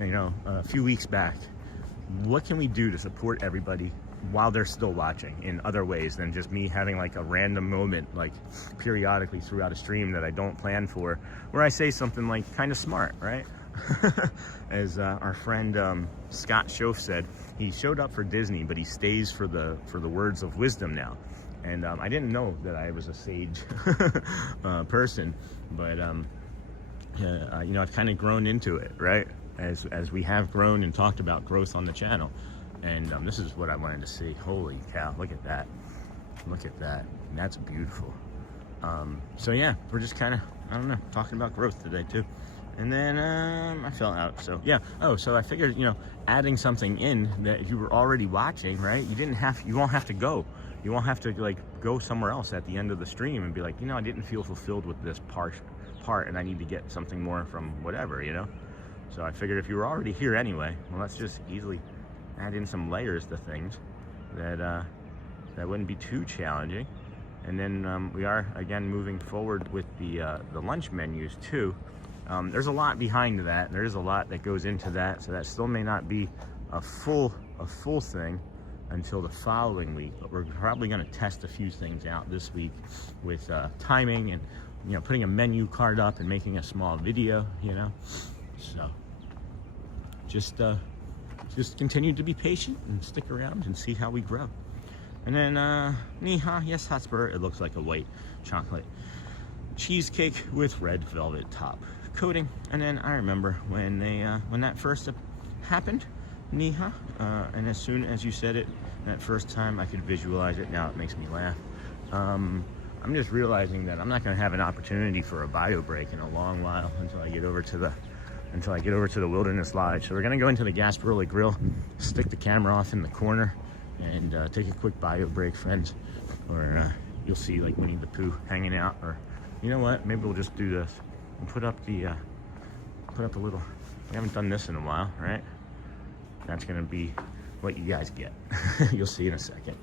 a few weeks back, what can we do to support everybody while they're still watching in other ways than just me having like a random moment, like periodically throughout a stream that I don't plan for, where I say something like kind of smart, right? As our friend Scott Schoaf said, he showed up for Disney, but he stays for the words of wisdom now. And I didn't know that I was a sage person, but I've kind of grown into it, right? As we have grown and talked about growth on the channel. And this is what I wanted to see. Holy cow, look at that. Look at that. That's beautiful. So yeah, we're just kind of, I don't know, talking about growth today too. And then I fell out, so yeah. Oh, so I figured, you know, adding something in that you were already watching, right? You won't have to go. You won't have to like go somewhere else at the end of the stream and be like, you know, I didn't feel fulfilled with this part and I need to get something more from whatever, you know? So I figured if you were already here anyway, well, let's just easily add in some layers to things that wouldn't be too challenging. And then we are again moving forward with the lunch menus too. There's a lot behind that. There is a lot that goes into that, so that still may not be a full thing until the following week. But we're probably going to test a few things out this week with timing and, you know, putting a menu card up and making a small video, you know. So just continue to be patient and stick around and see how we grow. And then Niha, yes, Hotspur. It looks like a white chocolate cheesecake with red velvet top coating. And then I remember when that first happened, Niha, and as soon as you said it that first time, I could visualize it. Now it makes me laugh. I'm just realizing that I'm not going to have an opportunity for a bio break in a long while until I get over to the Wilderness Lodge. So we're going to go into the Gasparilla Grill, stick the camera off in the corner, and take a quick bio break, friends. Or you'll see like Winnie the Pooh hanging out. Or you know what? Maybe we'll just do this. We'll put up a little. We haven't done this in a while, right? That's gonna be what you guys get. You'll see in a second.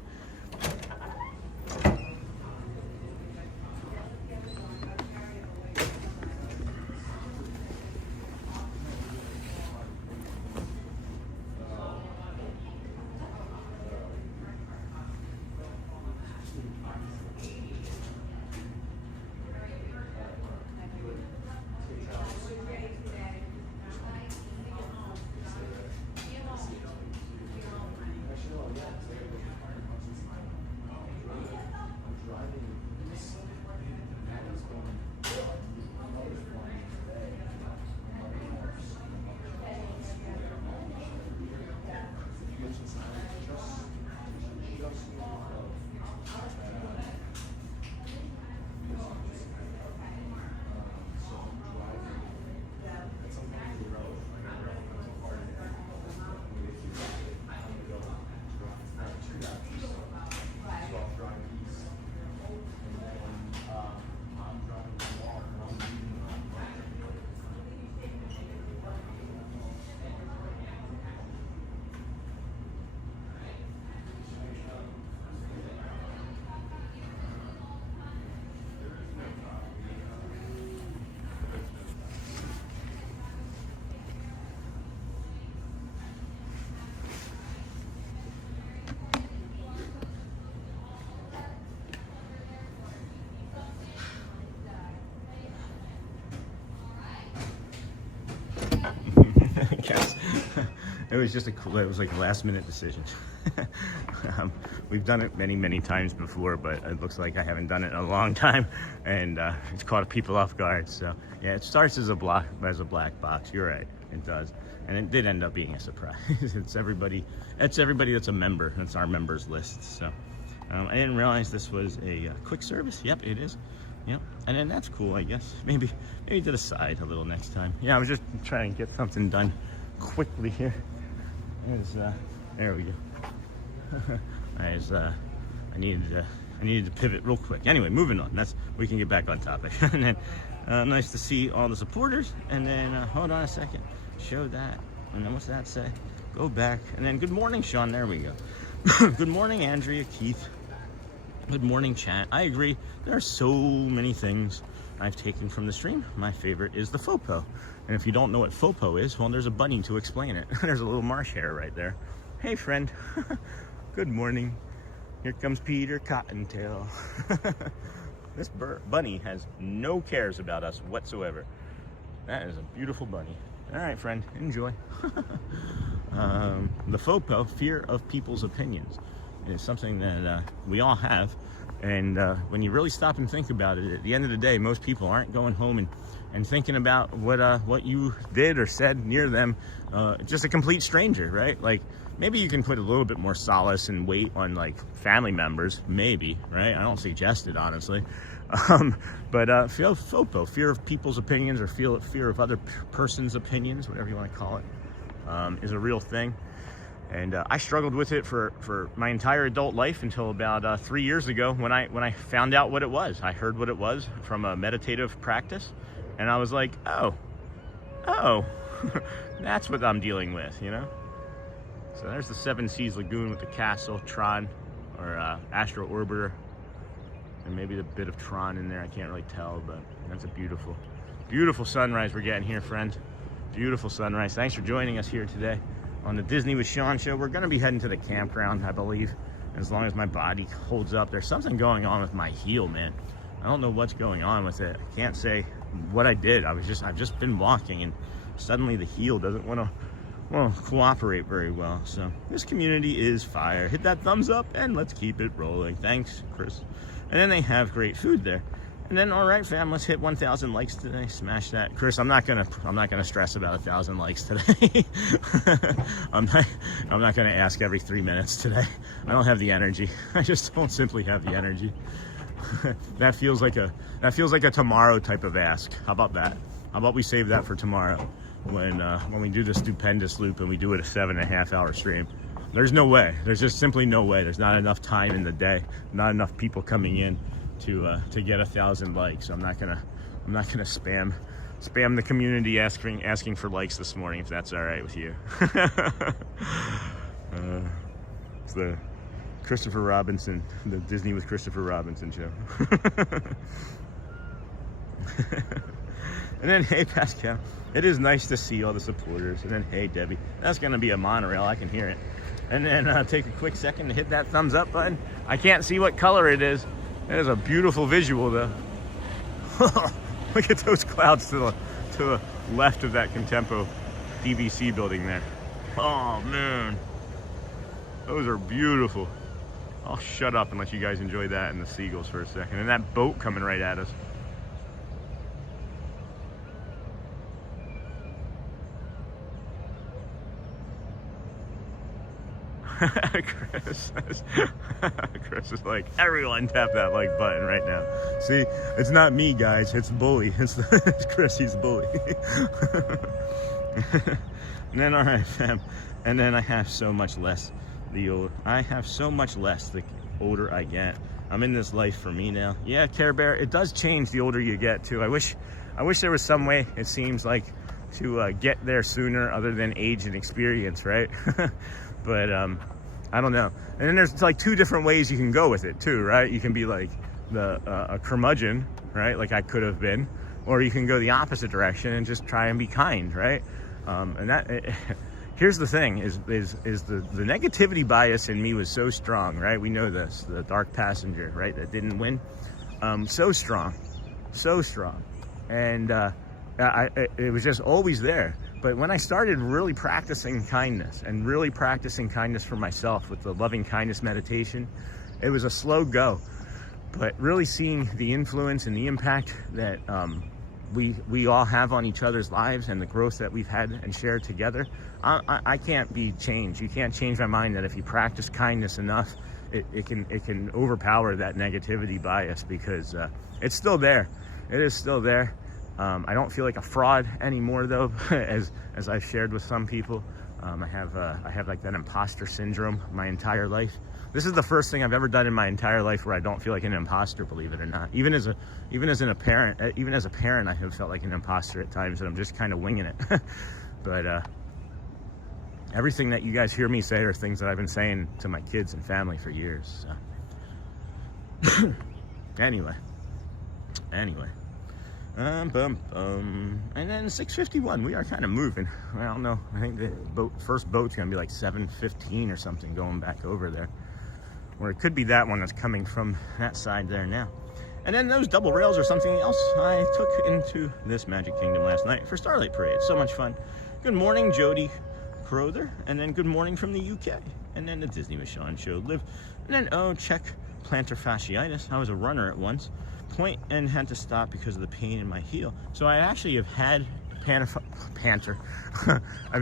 It was just it was like a last minute decision. We've done it many times before, but it looks like I haven't done it in a long time, and it's caught people off guard. So yeah, it starts as a black box. You're right, it does, and it did end up being a surprise. It's everybody that's a member. That's our members list. So I didn't realize this was a quick service. Yep, it is. Yep, and then that's cool, I guess. Maybe to the side a little next time. Yeah, I was just trying to get something done quickly here. There we go. I needed to pivot real quick. Anyway, moving on. We can get back on topic. And then nice to see all the supporters. And then hold on a second. Show that. And then what's that say? Go back. And then good morning, Sean. There we go. Good morning, Andrea, Keith. Good morning, chat. I agree. There are so many things I've taken from the stream. My favorite is the FOPO. And if you don't know what FOPO is, well, there's a bunny to explain it. There's a little marsh hare right there. Hey, friend. Good morning. Here comes Peter Cottontail. This bunny has no cares about us whatsoever. That is a beautiful bunny. All right, friend, enjoy. The FOPO, fear of people's opinions, is something that we all have. And when you really stop and think about it, at the end of the day, most people aren't going home and thinking about what you did or said near them. Just a complete stranger, right? Like maybe you can put a little bit more solace and weight on like family members, maybe, right? I don't suggest it, honestly. But FOPO, fear of people's opinions, or fear of other person's opinions, whatever you want to call it, is a real thing. And I struggled with it for my entire adult life until about 3 years ago when I found out what it was. I heard what it was from a meditative practice, and I was like, oh, that's what I'm dealing with, you know? So there's the Seven Seas Lagoon with the castle, Tron, or Astro Orbiter, and maybe a bit of Tron in there. I can't really tell, but that's a beautiful, beautiful sunrise we're getting here, friends. Beautiful sunrise. Thanks for joining us here today on the Disney with Sean show. We're going to be heading to the campground, I believe, as long as my body holds up. There's something going on with my heel, man. I don't know what's going on with it. I can't say what I did. I've just been walking, and suddenly the heel doesn't want to cooperate very well. So this community is fire. Hit that thumbs up and let's keep it rolling. Thanks, Chris. And then they have great food there. And then, all right, fam, let's hit 1,000 likes today. Smash that, Chris. I'm not gonna stress about 1,000 likes today. I'm not gonna ask every 3 minutes today. I don't have the energy. I just don't simply have the energy. That feels like a tomorrow type of ask. How about that? How about we save that for tomorrow when we do the stupendous loop and we do it a 7.5 hour stream? There's no way. There's just simply no way. There's not enough time in the day. Not enough people coming in to get 1,000 likes. I'm not gonna spam the community asking for likes this morning, if that's all right with you. It's the Christopher Robinson, the Disney with Christopher Robinson show. And then, hey, Pascal, it is nice to see all the supporters. And then, hey, Debbie, that's going to be a monorail. I can hear it. And then take a quick second to hit that thumbs up button. I can't see what color it is. It is a beautiful visual, though. Look at those clouds to the left of that Contempo DVC building there. Oh, man. Those are beautiful. I'll shut up and let you guys enjoy that and the seagulls for a second. And that boat coming right at us. Chris is like, everyone tap that like button right now. See, it's not me, guys. It's Bully. It's Chris. He's Bully. And then, all right, fam. And then I have so much less the older I get. I'm in this life for me now. Yeah, Care Bear, it does change the older you get too. I wish there was some way, it seems like, to get there sooner other than age and experience, right? But I don't know. And then there's like two different ways you can go with it too, right? You can be like a curmudgeon, right? Like I could have been, or you can go the opposite direction and just try and be kind, right? And that here's the thing: is the negativity bias in me was so strong, right? We know this, the dark passenger, right? That didn't win, so strong, and it was just always there. But when I started really practicing kindness and really practicing kindness for myself with the loving kindness meditation, it was a slow go. But really seeing the influence and the impact that we all have on each other's lives and the growth that we've had and shared together, I can't be changed. You can't change my mind that if you practice kindness enough, it can overpower that negativity bias, because it's still there. It is still there. I don't feel like a fraud anymore, though, as I've shared with some people. I have like that imposter syndrome my entire life. This is the first thing I've ever done in my entire life where I don't feel like an imposter, believe it or not. Even as a parent, I have felt like an imposter at times, and I'm just kind of winging it. But everything that you guys hear me say are things that I've been saying to my kids and family for years. So. Anyway. And then 6:51, we are kind of moving. I don't know. I think the first boat's gonna be like 7:15 or something going back over there. Or it could be that one that's coming from that side there now. And then those double rails are something else I took into this Magic Kingdom last night for Starlight Parade. So much fun. Good morning, Jody Crowther. And then good morning from the UK. And then the Disney with Sean show live. And then, check plantar fasciitis. I was a runner at once. Point and had to stop because of the pain in my heel. So I actually have had I've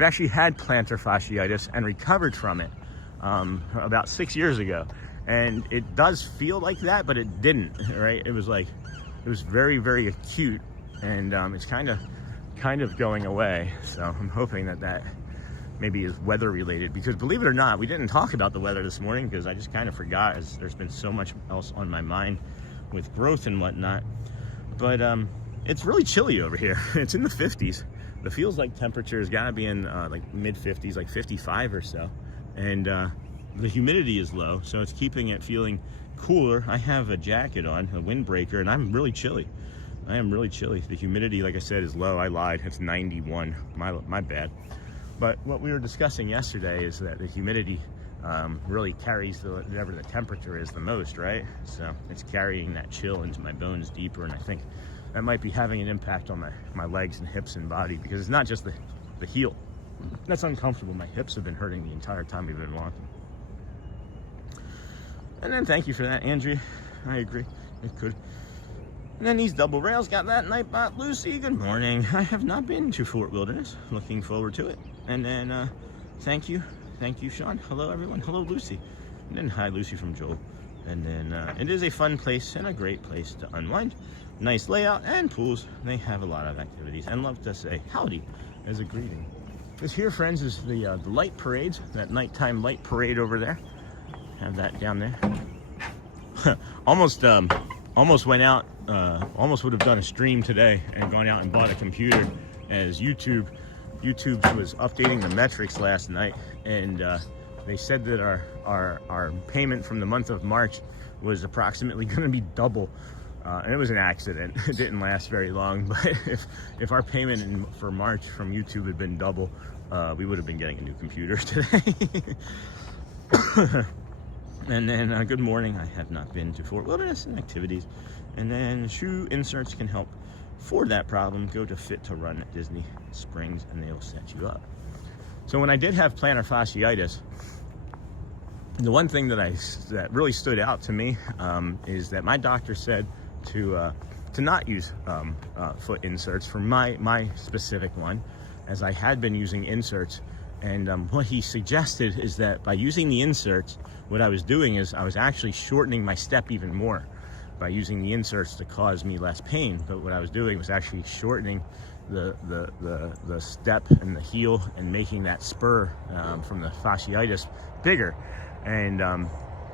actually had plantar fasciitis and recovered from it about 6 years ago, and it does feel like that, but it didn't. Right? It was very, very acute, and it's kind of going away. So I'm hoping that maybe is weather related, because believe it or not, we didn't talk about the weather this morning because I just kind of forgot, as there's been so much else on my mind with growth and whatnot. But it's really chilly over here. It's in the 50s. The feels like temperature has got to be in like mid 50s, like 55 or so, and the humidity is low, so it's keeping it feeling cooler. I have a jacket on, a windbreaker, and I'm really chilly. I am really chilly. The humidity, like I said, is low. I lied. It's 91. My bad. But what we were discussing yesterday is that the humidity really carries whatever the temperature is the most, right? So it's carrying that chill into my bones deeper, and I think that might be having an impact on my legs and hips and body, because it's not just the heel. That's uncomfortable. My hips have been hurting the entire time we've been walking. And then thank you for that, Andrea. I agree. It could. And then these double rails got that Nightbot Lucy. Good morning. I have not been to Fort Wilderness. Looking forward to it. And then thank you, Sean. Hello, everyone. Hello, Lucy. And then hi, Lucy from Joel. And then it is a fun place and a great place to unwind. Nice layout and pools. They have a lot of activities, and love to say howdy as a greeting. This here, friends, is the light parades. That nighttime light parade over there. Have that down there. Almost went out. Almost would have done a stream today and gone out and bought a computer, as YouTube was updating the metrics last night, and they said that our payment from the month of March was approximately going to be double, and it was an accident. It didn't last very long, but if our payment for March from YouTube had been double, we would have been getting a new computer today. And then good morning. I have not been to Fort Wilderness and activities. And then shoe inserts can help for that problem. Go to Fit to Run at Disney Springs, and they'll set you up. So when I did have plantar fasciitis, the one thing that really stood out to me is that my doctor said to not use foot inserts for my specific one, as I had been using inserts. And what he suggested is that by using the inserts, what I was doing is I was actually shortening my step even more by using the inserts to cause me less pain. But what I was doing was actually shortening the step and the heel, and making that spur from the fasciitis bigger. And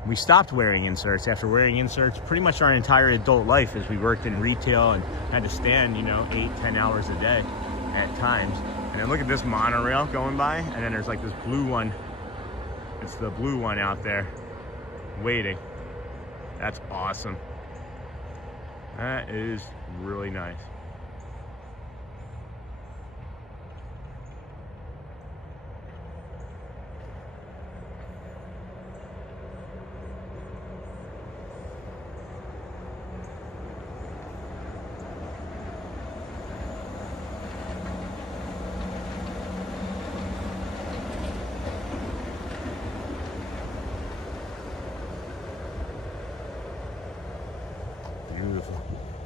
we stopped wearing inserts after wearing inserts pretty much our entire adult life, as we worked in retail and had to stand 8-10 hours a day at times. And then look at this monorail going by, and then there's like this blue one. It's the blue one out there waiting. That's awesome. That is really nice.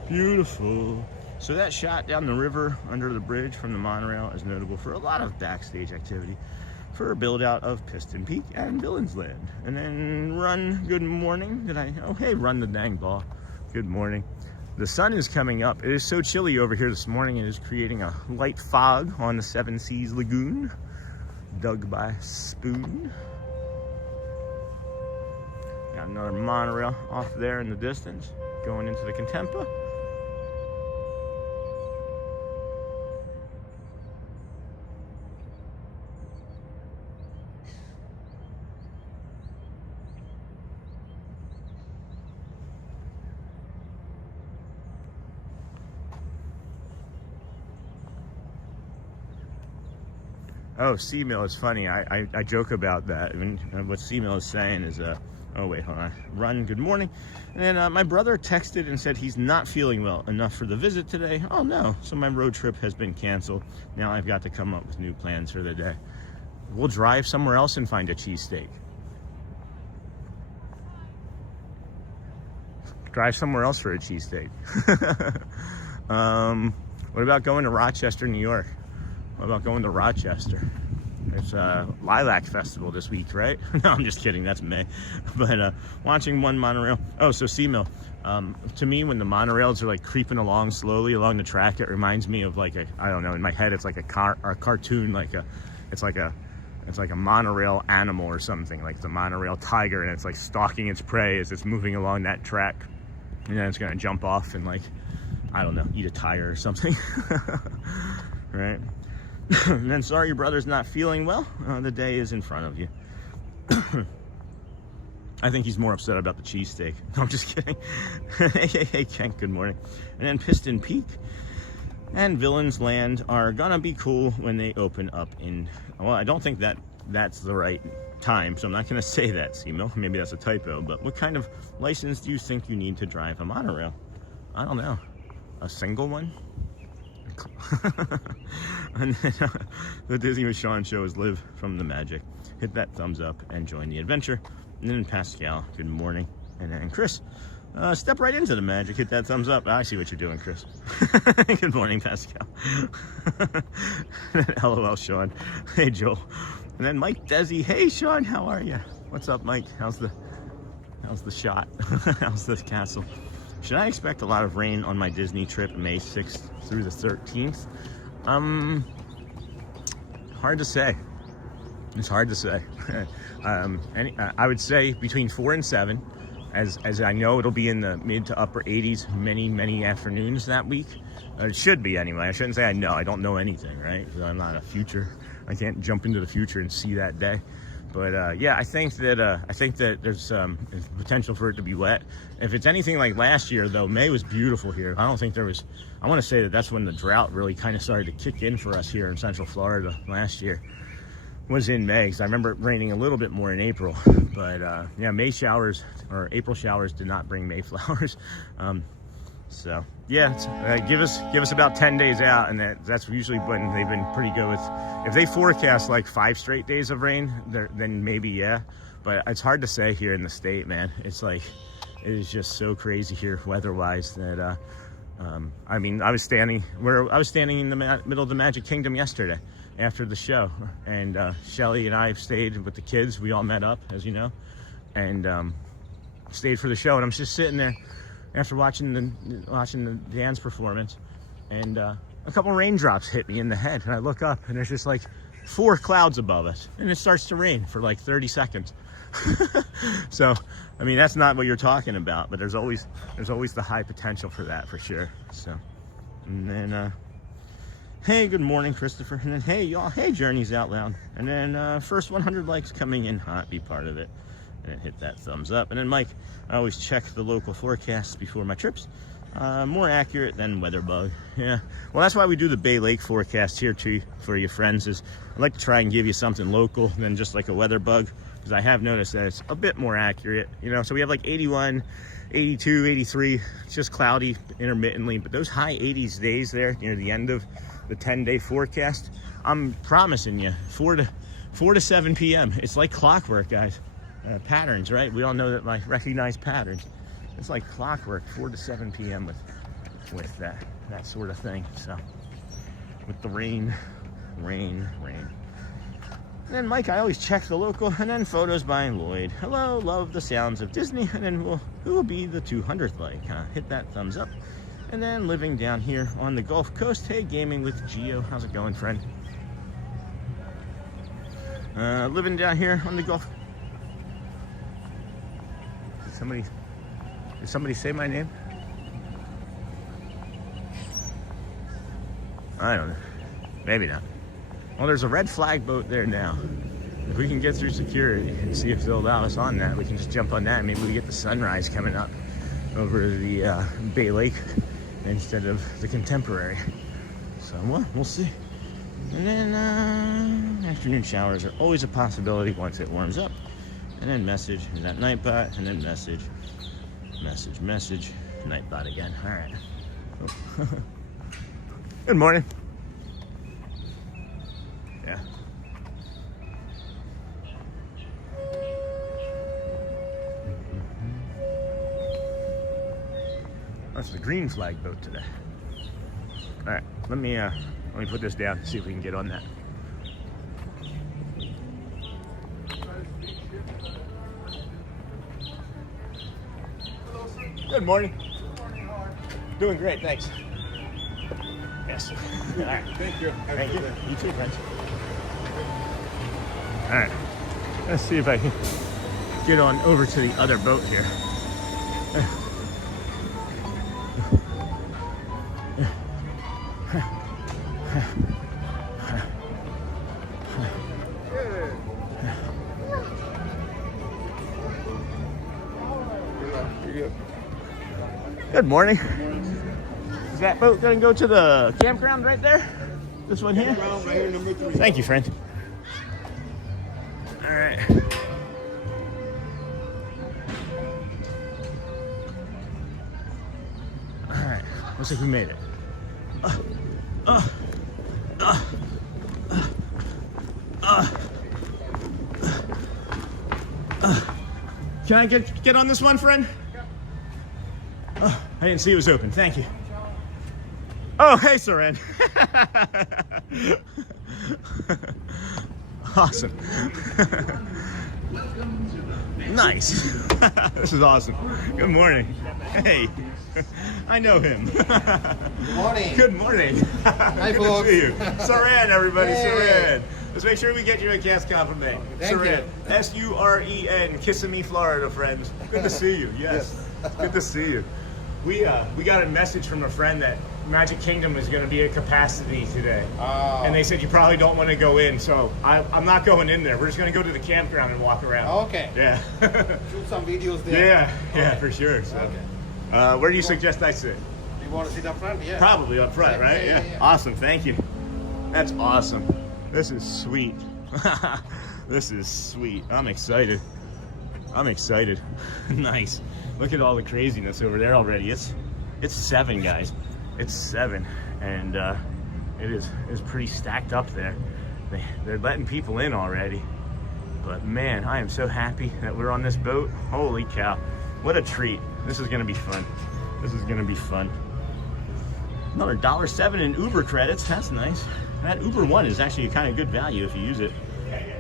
Beautiful. So that shot down the river under the bridge from the monorail is notable for a lot of backstage activity for a build out of Piston Peak and Villains Land. And then Run, good morning. Oh hey, Run the dang ball. Good morning. The sun is coming up. It is so chilly over here this morning. It is creating a light fog on the Seven Seas Lagoon, dug by Spoon. Got another monorail off there in the distance, going into the Contempa. Oh, C-Mill is funny. I joke about that. I mean, what C-Mill is saying is, oh wait, hold on. Run, good morning. And then my brother texted and said he's not feeling well enough for the visit today. Oh no, so my road trip has been canceled. Now I've got to come up with new plans for the day. We'll drive somewhere else and find a cheesesteak. Drive somewhere else for a cheesesteak. What about going to Rochester, New York? What about going to Rochester? It's a Lilac Festival this week, right? No, I'm just kidding. That's May. But watching one monorail. Oh, so Seamill. To me, when the monorails are like creeping along slowly along the track, it reminds me of like I don't know. In my head, it's like a cartoon. It's like a monorail animal or something. Like the monorail tiger, and it's like stalking its prey as it's moving along that track. And then it's gonna jump off and like, I don't know, eat a tire or something. Right? And then, sorry your brother's not feeling well. The day is in front of you. I think he's more upset about the cheesesteak. No, I'm just kidding. Hey, Kent, good morning. And then Piston Peak and Villains Land are gonna be cool when they open up in, well, I don't think that's the right time, so I'm not gonna say that, Seamill. Maybe that's a typo, but what kind of license do you think you need to drive a monorail? I don't know. A single one? And then the Disney with Sean show is Live from the Magic. Hit that thumbs up and join the adventure. And then Pascal, good morning. And then Chris, step right into the magic. Hit that thumbs up. I see what you're doing, Chris. Good morning, Pascal. LOL, Sean. Hey, Joel. And then Mike Desi. Hey, Sean, how are you? What's up, Mike? How's the shot? How's the castle? Should I expect a lot of rain on my Disney trip, May 6th through the 13th? Hard to say. It's hard to say. I would say between 4 and 7, as I know it'll be in the mid to upper 80s many afternoons that week. It should be anyway. I shouldn't say I know. I don't know anything, right? Because I'm not a future. I can't jump into the future and see that day. But yeah, I think that there's potential for it to be wet. If it's anything like last year, though, May was beautiful here. I don't think there was. I want to say that's when the drought really kind of started to kick in for us here in Central Florida last year. Was in May, because I remember it raining a little bit more in April. But yeah, May showers or April showers did not bring Mayflowers. So yeah, give us about 10 days out, and that's usually when they've been pretty good with. If they forecast like 5 straight days of rain, then maybe yeah. But it's hard to say here in the state, man. It's like it is just so crazy here weather-wise that I mean, I was standing in the middle of the Magic Kingdom yesterday after the show, and Shelly and I stayed with the kids. We all met up, as you know, and stayed for the show. And I'm just sitting there after watching the dance performance, and a couple raindrops hit me in the head, and I look up, and there's just like 4 clouds above us, and it starts to rain for like 30 seconds. So, I mean, that's not what you're talking about, but there's always the high potential for that, for sure. So, and then hey, good morning, Christopher. And then hey, y'all. Hey, Journeys Out Loud. And then first 100 likes coming in hot. Be part of it. And then hit that thumbs up. And then Mike, I always check the local forecasts before my trips. More accurate than WeatherBug. Yeah. Well, that's why we do the Bay Lake forecast here too for you friends. Is I like to try and give you something local than just like a WeatherBug, because I have noticed that it's a bit more accurate. You know, so we have like 81, 82, 83. It's just cloudy intermittently, but those high 80s days there near the end of the 10-day forecast, I'm promising you 4 to 7 p.m. It's like clockwork, guys. Patterns, right? We all know that, like, recognize patterns. It's like clockwork, 4 to 7 p.m. with that sort of thing. So with the rain. And then Mike, I always check the local, and then photos by Lloyd. Hello, love the sounds of Disney. And then who will be the 200th like? Hit that thumbs up. And then living down here on the Gulf Coast. Hey, gaming with Geo. How's it going, friend? Living down here on the Gulf. Did somebody say my name? I don't know. Maybe not. Well, there's a red flag boat there now. If we can get through security and see if they'll allow us on that, we can just jump on that. Maybe we get the sunrise coming up over the Bay Lake instead of the Contemporary. So we'll see. And then afternoon showers are always a possibility once it warms up. And then message, is that Nightbot? And then message, Nightbot again. All right. Oh. Good morning. Yeah. That's the green flag boat today. All right, let me Let me put this down, see if we can get on that. Good morning. Doing great, thanks. Yes. All right. Thank you. Thank you. You too, friends. All right. Let's see if I can get on over to the other boat here. Good morning. Is that boat gonna go to the campground right there? This one here? Campground right here, number 3. Thank you, friend. All right. All right. Looks like we made it. Can I get on this one, friend? Oh, I didn't see it was open. Thank you. Oh, hey, Soren. Awesome. Nice. This is awesome. Good morning. Hey, I know him. Good morning. Good morning. Hi, Good folks. to see you. Soren, everybody. Hey. Soren. Let's make sure we get you a cast compliment. Thank Soren. you. S-U-R-E-N. Kissimmee, Florida, friends. Good to see you. Yes. Good to see you. We got a message from a friend that Magic Kingdom is going to be at capacity today. Oh. And they said you probably don't want to go in, so I'm not going in there. We're just going to go to the campground and walk around. Okay. Yeah. Shoot some videos there. Yeah, for sure. So. Okay. Where do you suggest I sit? You want to sit up front? Yeah. Probably up front, right? Yeah. Awesome, thank you. That's awesome. This is sweet. This is sweet. I'm excited. Nice. Look at all the craziness over there already. It's 7, guys. It's 7, and it is pretty stacked up there. They're letting people in already. But man, I am so happy that we're on this boat. Holy cow. What a treat. This is gonna be fun. Another $1.07 in Uber credits. That's nice. That Uber One is actually a kind of good value if you use it.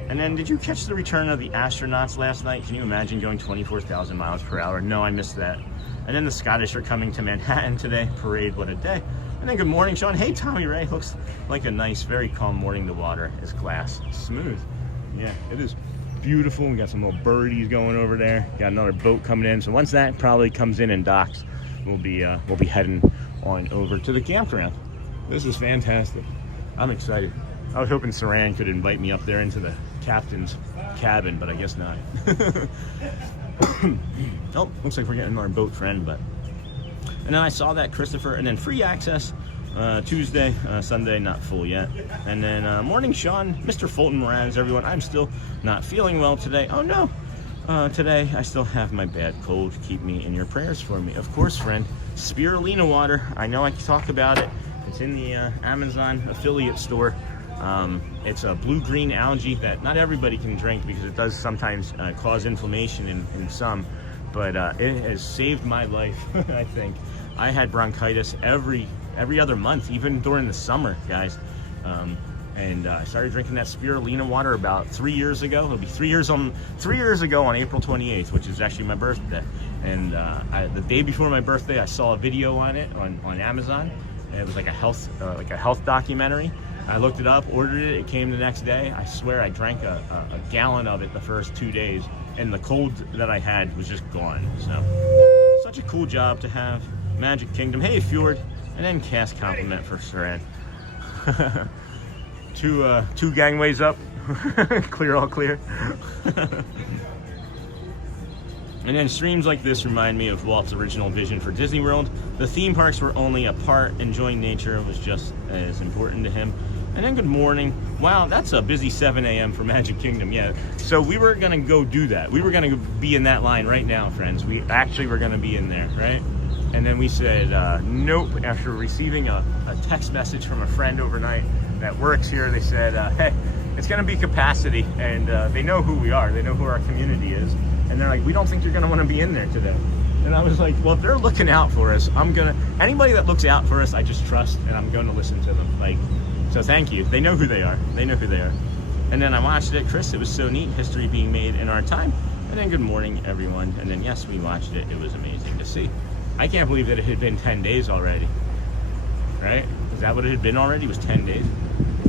And then, did you catch the return of the astronauts last night? Can you imagine going 24,000 miles per hour? No, I missed that. And then the Scottish are coming to Manhattan today. Parade, what a day. And then good morning, Sean. Hey, Tommy Ray. Looks like a nice, very calm morning. The water is glass smooth. Yeah, it is beautiful. We got some little birdies going over there. Got another boat coming in. So once that probably comes in and docks, we'll be heading on over to the campground. This is fantastic. I'm excited. I was hoping Saran could invite me up there into the captain's cabin, but I guess not. Oh, looks like we're getting our boat friend, but. And then I saw that Christopher, and then free access Tuesday, Sunday, not full yet. And then morning, Sean, Mr. Fulton Moran's, everyone. I'm still not feeling well today. Oh no, today I still have my bad cold. Keep me in your prayers for me. Of course, friend, spirulina water. I know I talk about it. It's in the Amazon affiliate store. It's a blue-green algae that not everybody can drink because it does sometimes cause inflammation in some, but it has saved my life. I think I had bronchitis every other month, even during the summer, guys. And I started drinking that spirulina water about 3 years ago. It'll be 3 years ago on April 28th, which is actually my birthday. And the day before my birthday, I saw a video on it on Amazon. And it was like a health documentary. I looked it up, ordered it. It came the next day. I swear I drank a gallon of it the first 2 days, and the cold that I had was just gone. So, such a cool job to have. Magic Kingdom. Hey, Fjord. And then cast compliment for Saran. Two gangways up. Clear, all clear. And then streams like this remind me of Walt's original vision for Disney World. The theme parks were only a part. Enjoying nature was just as important to him. And then good morning. Wow, that's a busy 7 a.m. for Magic Kingdom. Yeah, so we were gonna go do that. We were gonna be in that line right now, friends. We actually were gonna be in there, right? And then we said, nope. After receiving a text message from a friend overnight that works here, they said, hey, it's gonna be capacity. And they know who we are. They know who our community is. And they're like, we don't think you're gonna wanna be in there today. And I was like, well, if they're looking out for us, anybody that looks out for us, I just trust, and I'm gonna listen to them. Like, So thank you. They know who they are. They know who they are. And then I watched it. Chris, it was so neat. History being made in our time. And then good morning, everyone. And then, yes, we watched it. It was amazing to see. I can't believe that it had been 10 days already. Right? Is that what it had been already? It was 10 days?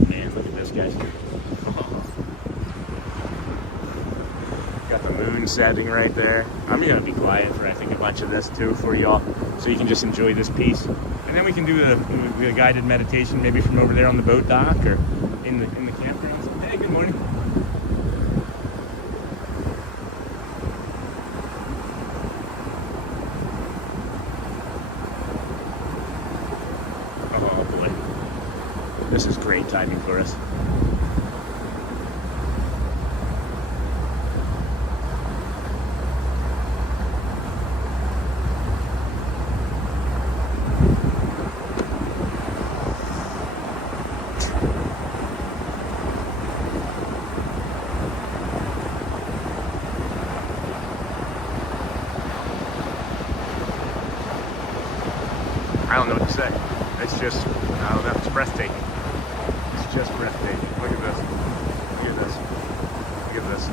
Man, look at this, guys. Got the moon setting right there. I'm going to be quiet for, I think, a bunch of this, too, for y'all. So you can just enjoy this piece. And then we can do the guided meditation, maybe from over there on the boat dock or in the campground. So, hey, good morning. Oh boy, this is great timing for us. I don't know what to say. It's just, I don't know, it's breathtaking. It's just breathtaking. Look at this. Look at this. Look at this.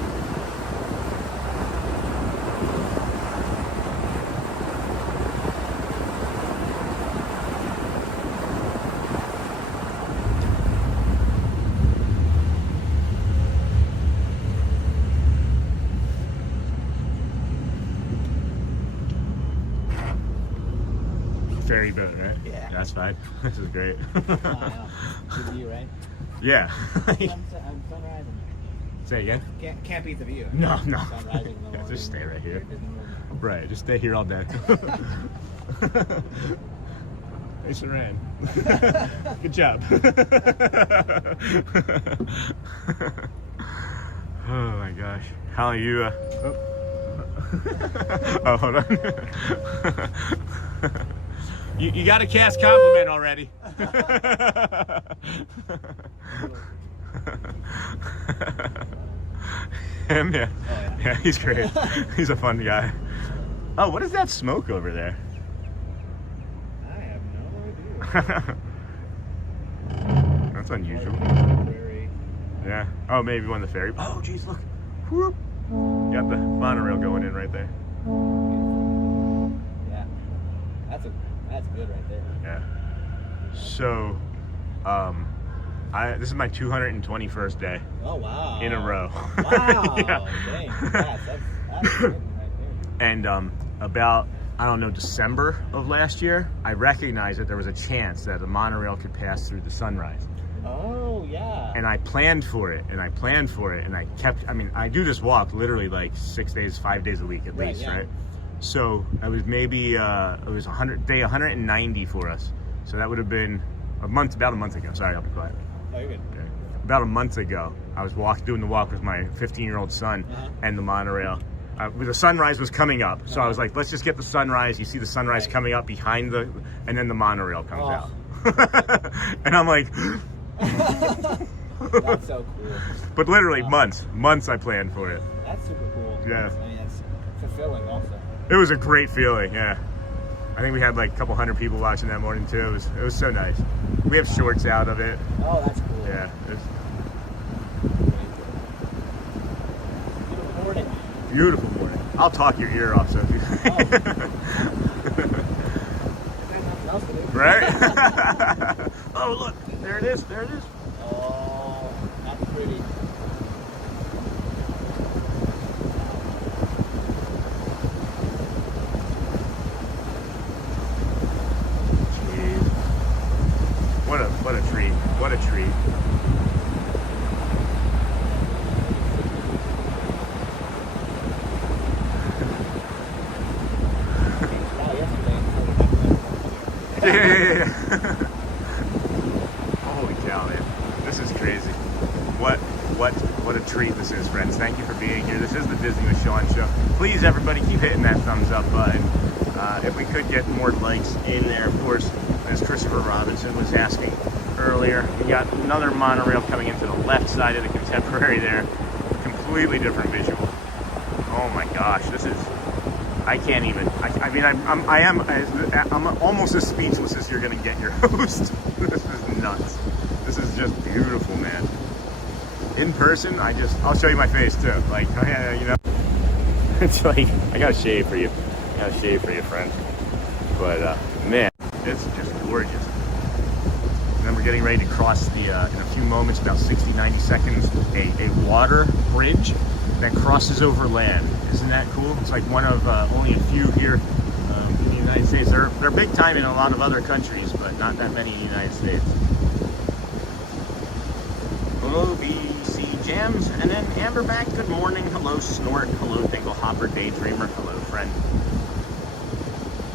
Ferry boat, right? Yeah. That's fine. This is great. Good view, right? Yeah. Sunrise. Say again? Can't beat the view. No. Sunrise in the Yeah, morning. just stay right here. Disney World. Right, just stay here all day. Hey, Saran. Good job. Oh my gosh. How are you? Oh, hold on. You got a cast compliment already. Him, yeah. Oh, yeah. Yeah, he's great. He's a fun guy. Oh, what is that smoke over there? I have no idea. That's unusual. Very... Yeah. Oh, maybe one of the ferry. Oh, geez, look. Whoop. Got the monorail going in right there. Yeah. That's good right there. Yeah. So, this is my 221st day Oh wow. in a row. Wow. Yeah. Dang. That's good right there. And about, I don't know, December of last year, I recognized that there was a chance that the monorail could pass through the sunrise. Oh yeah. And I planned for it, and I planned for it, and I do this walk literally like 6 days, 5 days a week at Right, least, yeah. right? So it was maybe, it was day 190 for us. So that would have been about a month ago. Sorry, I'll be quiet. Oh, you're good. Okay. About a month ago, I was doing the walk with my 15-year-old son and the monorail. The sunrise was coming up, so I was like, let's just get the sunrise. You see the sunrise coming up behind and then the monorail comes out. And I'm like... That's so cool. But literally months I planned for it. That's super cool. Yeah. I mean, that's fulfilling also. It was a great feeling, yeah. I think we had like a couple hundred people watching that morning too. It was so nice. We have shorts out of it. Oh, that's cool. Yeah. Beautiful morning. Beautiful morning. I'll talk your ear off, Sophie. Right? Oh, look. There it is. There it is. Oh, that's pretty. Jeez. What a treat. What a treat. Yeah. Holy cow, man. This is crazy. What a treat this is, friends. Thank you for being here. This is the Disney with Sean show. Please, everybody, keep hitting that thumbs up button. If we could get more likes in there, of course, as Christopher Robinson was asking earlier. We got another monorail coming into the left side of the Contemporary there. Completely different visual. Oh my gosh, this is... I can't even. I'm almost as speechless as you're gonna get your host. This is nuts. This is just beautiful, man. In person, I'll show you my face too. Like, you know, it's like, I gotta shave for you. I gotta shave for you, friend. But, man, it's just gorgeous. And then we're getting ready to cross the, in a few moments, about 60, 90 seconds, a water bridge that crosses over land. Isn't that cool? It's like one of only a few here in the United States. They're big time in a lot of other countries, but not that many in the United States. Hello, BC Jams, and then Amberback, good morning. Hello, Snort. Hello, Dingle Hopper Daydreamer. Hello, friend.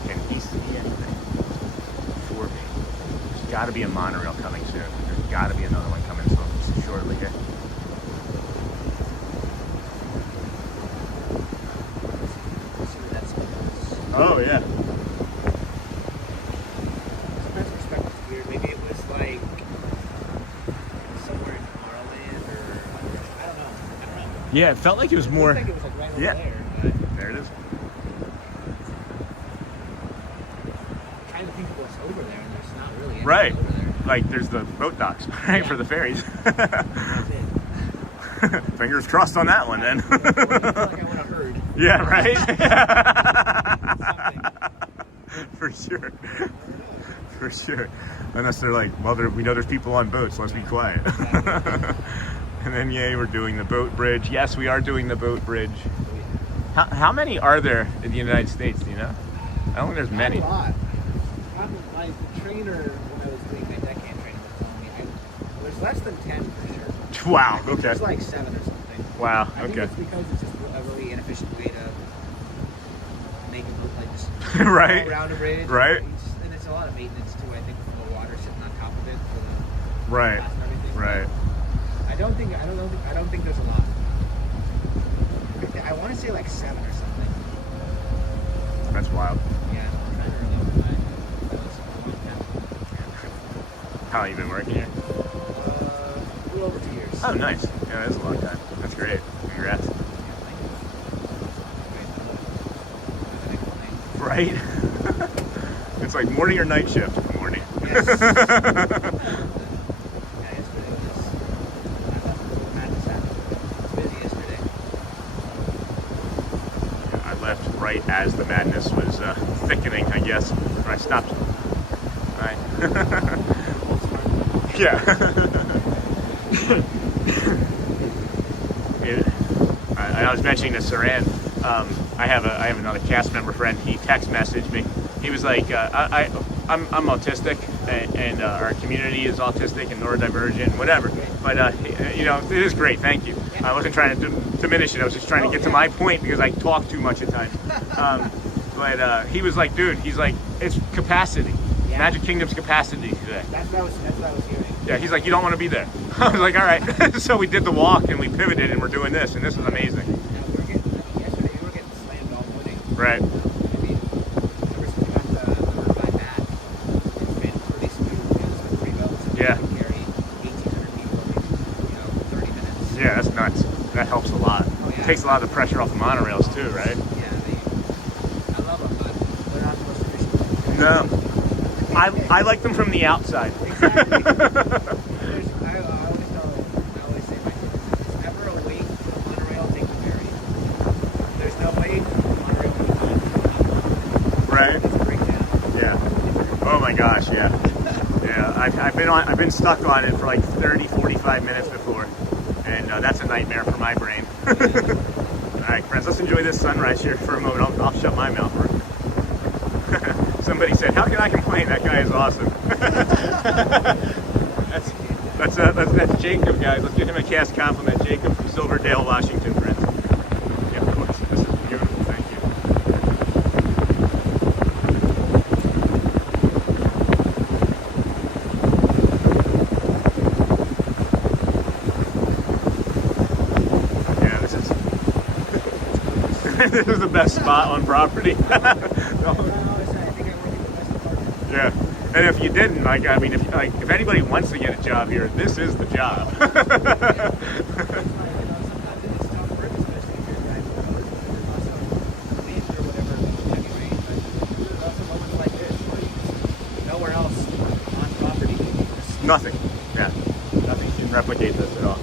Can he see anything for me? There's got to be a monorail coming soon. There's got to be another one coming soon, shortly here. Oh, yeah. Sometimes I respect it's weird. Maybe it was like somewhere in Tomorrowland or I don't know. Yeah, it felt like it was more. I think it was like right over Yeah. there. But There it is. I'm trying to think of what's over there, and there's not really anything Right. over there. Like, there's the boat docks, right, Yeah. for the ferries. That's it. Fingers crossed on that one, then. I feel like I would have heard Yeah, right? something. For sure. For sure. Unless they're like, well, we know there's people on boats, let's be quiet. And then, yay, we're doing the boat bridge. Yes, we are doing the boat bridge. How many are there in the United States, do you know? I don't think there's many. Not a lot. My trainer, when I was doing my deckhand training, was telling me there's less than 10 for sure. Wow, I think okay. There's like 7 or something. Wow, I think okay. it's because it's just a really inefficient way to make it look like just Right. all around a bridge. Right. And it's a lot of maintenance too, I think, from the water sitting on top of it for the Right. glass and everything. Right. I don't think there's a lot. I want to say like 7 or something. That's wild. Yeah, I'm trying to remember that was a long time. How long you been working here? A little over 2 years. Oh, nice. Yeah, that's a long time. That's great. Congrats. Right? It's like morning or night shift in the morning. Yes. Yeah, yesterday was. I thought madness happened. It was busy yesterday. I left right as the madness was thickening, I guess. Or I stopped. Right. Yeah. I was mentioning to Saran, I have another cast member friend. He text messaged me. He was like, I'm autistic, and our community is autistic and neurodivergent, whatever. But you know, it is great. Thank you. I wasn't trying to diminish it. I was just trying to get to my point because I talk too much at times. But he was like, dude, he's like, it's capacity. Yeah. Magic Kingdom's capacity today. That's what I was hearing. Yeah, he's like, you don't want to be there. I was like, all right. So we did the walk and we pivoted and we're doing this, and this is amazing. Yesterday we were getting slammed all morning. Right. I mean, ever since we got the Irvine back, it's been pretty smooth. It's been pretty well. So Yeah. we can carry 1,800 people in 30 minutes. Yeah, that's nuts. That helps a lot. Oh, yeah. It takes a lot of the pressure off the monorails too, right? Yeah, I love them, but they're not the most efficient. No. I like them from the outside. Exactly. I always say my kids, there's never a wait for the monorail, take the ferry. There's no wait, the monorail goes on. Right? It's a breakdown. Yeah. Oh my gosh, yeah. Yeah, I've been stuck on it for like 30, 45 minutes before, and that's a nightmare for my brain. All right, friends, let's enjoy this sunrise here for a moment. I'll shut my mouth for it. Somebody said, "How can I complain? That guy is awesome." That's Jacob, guys. Let's give him a cast compliment. Jacob from Silverdale, Washington, friends. Yeah, of course. This is beautiful. Thank you. Yeah, this is this is the best spot on property. Yeah, and if you didn't, like, I mean, if anybody wants to get a job here, this is the job. Nowhere else on property. Nothing. Yeah. replicate this at all.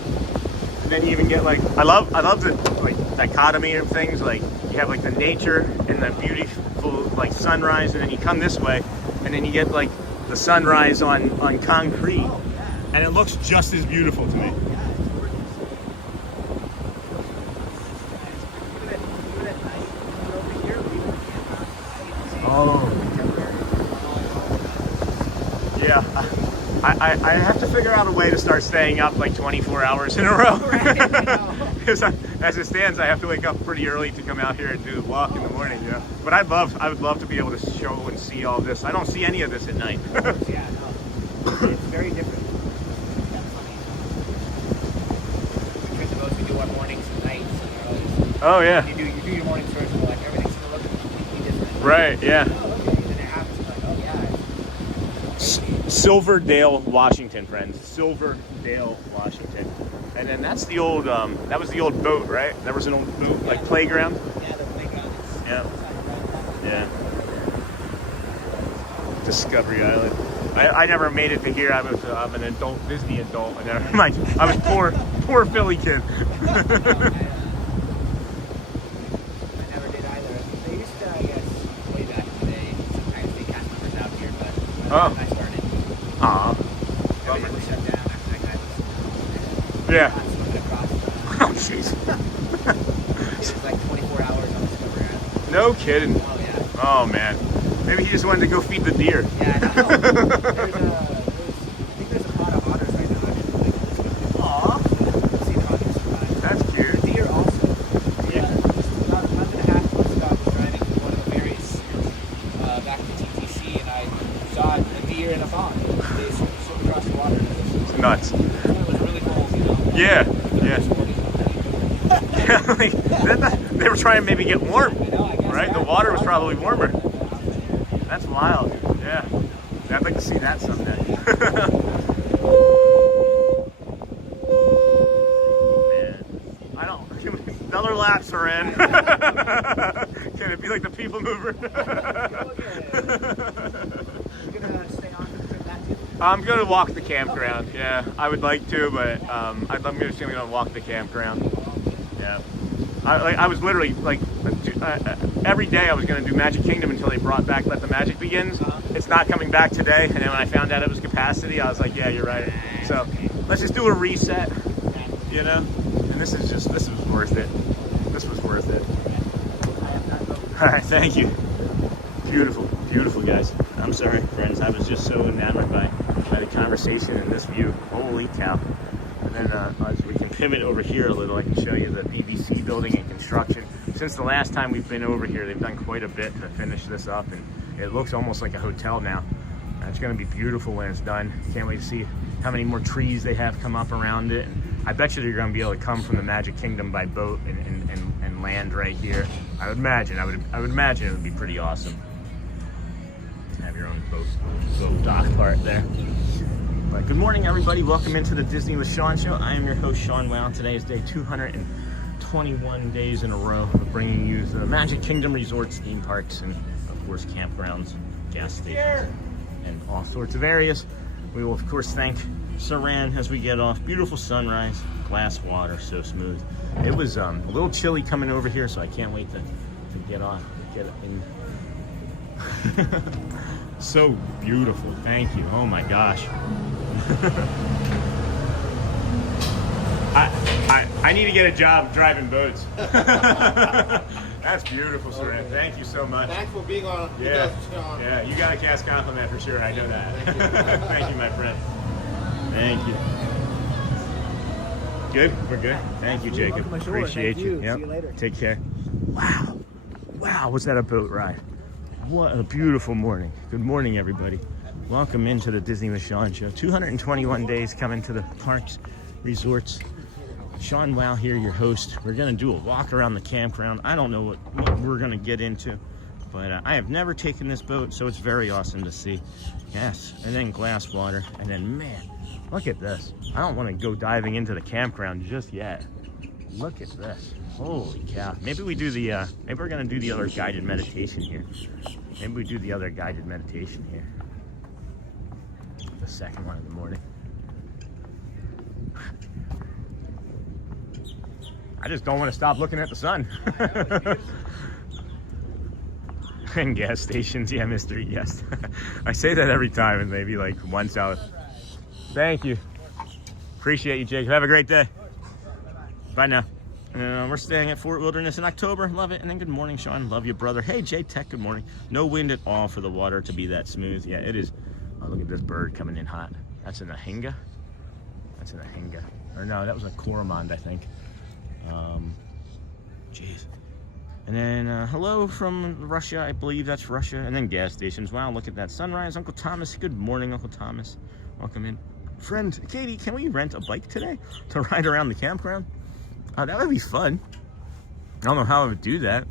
And then you even get like, I love the like dichotomy of things. Like you have like the nature and the beautiful like sunrise, and then you come this way, and then you get like the sunrise on concrete, and it looks just as beautiful to me. Oh. Yeah. I have to figure out a way to start staying up like 24 hours in a row. Because as it stands, I have to wake up pretty early to come out here and do the walk in the morning, you know. But I would love to be able to show and see all this. I don't see any of this at night. Yeah, no. It's very different. That's funny. The boats, we do our mornings and nights. And Oh yeah. you do your mornings first, and like everything's gonna look completely different. Right, yeah. Oh, okay. And then it happens, like, oh yeah. Silverdale, Washington, friends. Silverdale, Washington. And then that's the old, that was the old boat, right? There was an old boat, like playground. Yeah, the playground is. Yeah. Yeah. Discovery Island. I never made it to here. I'm an adult, Disney adult. I was poor Philly kid. I never did either. They used to, I guess, way back in the day, sometimes they cast members out here, but when I started, Aw. everything was shut down after that guy was Yeah. swimming across. Oh, jeez. It was like 24 hours on Discovery Island. No kidding. Oh, yeah. Oh, man. Maybe he just wanted to go feed the deer. Yeah, I know. I think there's a pot of otters right now. Aw. See the otters survive. That's cute. The deer also. Yeah. About a month and a half months ago, I was driving one of the ferries back to TTC, and I saw a deer in a pond. They swim across the water. It's nuts. It was really cold, you know. Yeah. Yeah. Yeah, like, they were trying to maybe get warm, I know, I guess. right? The water was probably warmer. That's wild. Yeah. I'd like to see that someday. Man. I don't. Another lap, Saran. Can it be like the people mover? You're gonna stay on for that too? I'm gonna walk the campground. Yeah, I would like to, but I'm just gonna walk the campground. Yeah. I was literally like every day I was gonna do Magic Kingdom until they brought back Let the Magic Begins. It's not coming back today, and then when I found out it was capacity, I was like, yeah, you're right. So let's just do a reset, you know. And this was worth it. This was worth it. All right, thank you. Beautiful, beautiful guys. I'm sorry, friends. I was just so enamored by the conversation and this view. Holy cow. And then as we can pivot over here a little, I can show you the BBC building and construction. Since the last time we've been over here, they've done quite a bit to finish this up, and it looks almost like a hotel now. It's going to be beautiful when it's done. Can't wait to see how many more trees they have come up around it. And I bet you they're going to be able to come from the Magic Kingdom by boat and land right here. I would imagine it would be pretty awesome. Have your own boat, little dock part there. But good morning, everybody. Welcome into the Disney with Sean show. I am your host, Sean Wow. Today is day 221 days in a row of bringing you the Magic Kingdom resorts, theme parks, and of course campgrounds, gas stations, and all sorts of areas. We will of course thank Saran as we get off. Beautiful sunrise, glass water, so smooth. It was a little chilly coming over here, so I can't wait to get off, get in. So beautiful. Thank you. Oh my gosh. I need to get a job driving boats. That's beautiful, Saran. Okay. Thank you so much. Thanks for being on. Yeah, yeah, you got a cast compliment for sure. I know that. Thank you. Thank you, my friend. Thank you. Good? We're good? Thank you, Jacob. Appreciate Thank you. Yep. See you later. Take care. Wow. Wow, was that a boat ride? What a beautiful morning. Good morning, everybody. Welcome into the Disney with Sean show. 221 days coming to the parks, resorts. Sean Wow here, your host. We're going to do a walk around the campground. I don't know what we're going to get into, but I have never taken this boat, so it's very awesome to see. Yes, and then glass water, and then, man, look at this. I don't want to go diving into the campground just yet. Look at this. Holy cow. Maybe we do the, maybe we're going to do the other guided meditation here. Maybe we do the other guided meditation here. The second one in the morning. I just don't want to stop looking at the sun. And gas stations, yeah, mystery, yes. I say that every time, and maybe like once out. Thank you. Appreciate you, Jake. Have a great day. Bye now. We're staying at Fort Wilderness in October. Love it. And then good morning, Sean. Love you, brother. Hey, Jay Tech, good morning. No wind at all for the water to be that smooth. Yeah, it is. Oh, look at this bird coming in hot. That's an ahinga. That's an ahinga. Or no, that was a coromond, I think. Jeez. And then hello from Russia. I believe that's Russia. And then gas stations. Wow, look at that sunrise. Uncle Thomas. Good morning, Uncle Thomas. Welcome in. Friend Katie, can we rent a bike today to ride around the campground? That would be fun. I don't know how I would do that.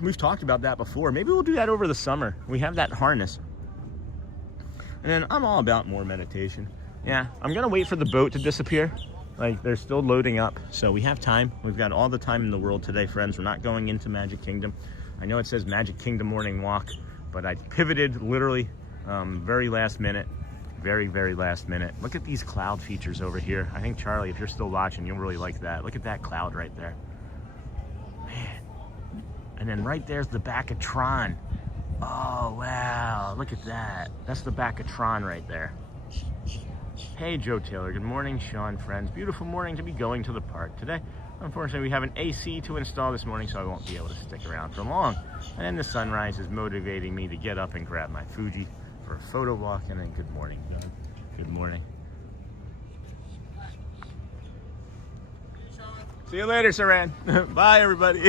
We've talked about that before. Maybe we'll do that over the summer. We have that harness. And then I'm all about more meditation. Yeah, I'm gonna wait for the boat to disappear. Like, they're still loading up, so we have time. We've got all the time in the world today, friends. We're not going into Magic Kingdom. I know it says Magic Kingdom morning walk, but I pivoted literally very last minute. Very, very last minute. Look at these cloud features over here. I think, Charlie, if you're still watching, you'll really like that. Look at that cloud right there. Man. And then right there's the back of Tron. Oh, wow. Look at that. That's the back of Tron right there. Hey, Joe Taylor. Good morning, Sean, friends. Beautiful morning to be going to the park today. Unfortunately, we have an AC to install this morning, so I won't be able to stick around for long. And then the sunrise is motivating me to get up and grab my Fuji for a photo walk. And then good morning, Doug. Good morning. See you later, Saran. Bye, everybody.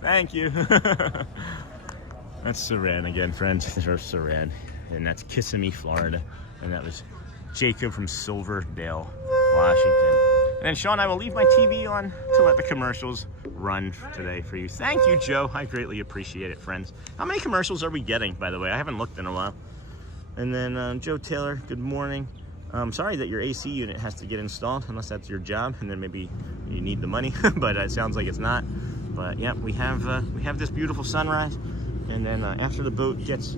Thank you. That's Saran again, friends. There's Saran. And that's Kissimmee, Florida. And that was Jacob from Silverdale, Washington. And then, Sean, I will leave my TV on to let the commercials run today for you. Thank you, Joe. I greatly appreciate it, friends. How many commercials are we getting, by the way? I haven't looked in a while. And then Joe Taylor, good morning. Sorry that your AC unit has to get installed, unless that's your job, and then maybe you need the money, but it sounds like it's not. But yeah, we have this beautiful sunrise, and then after the boat gets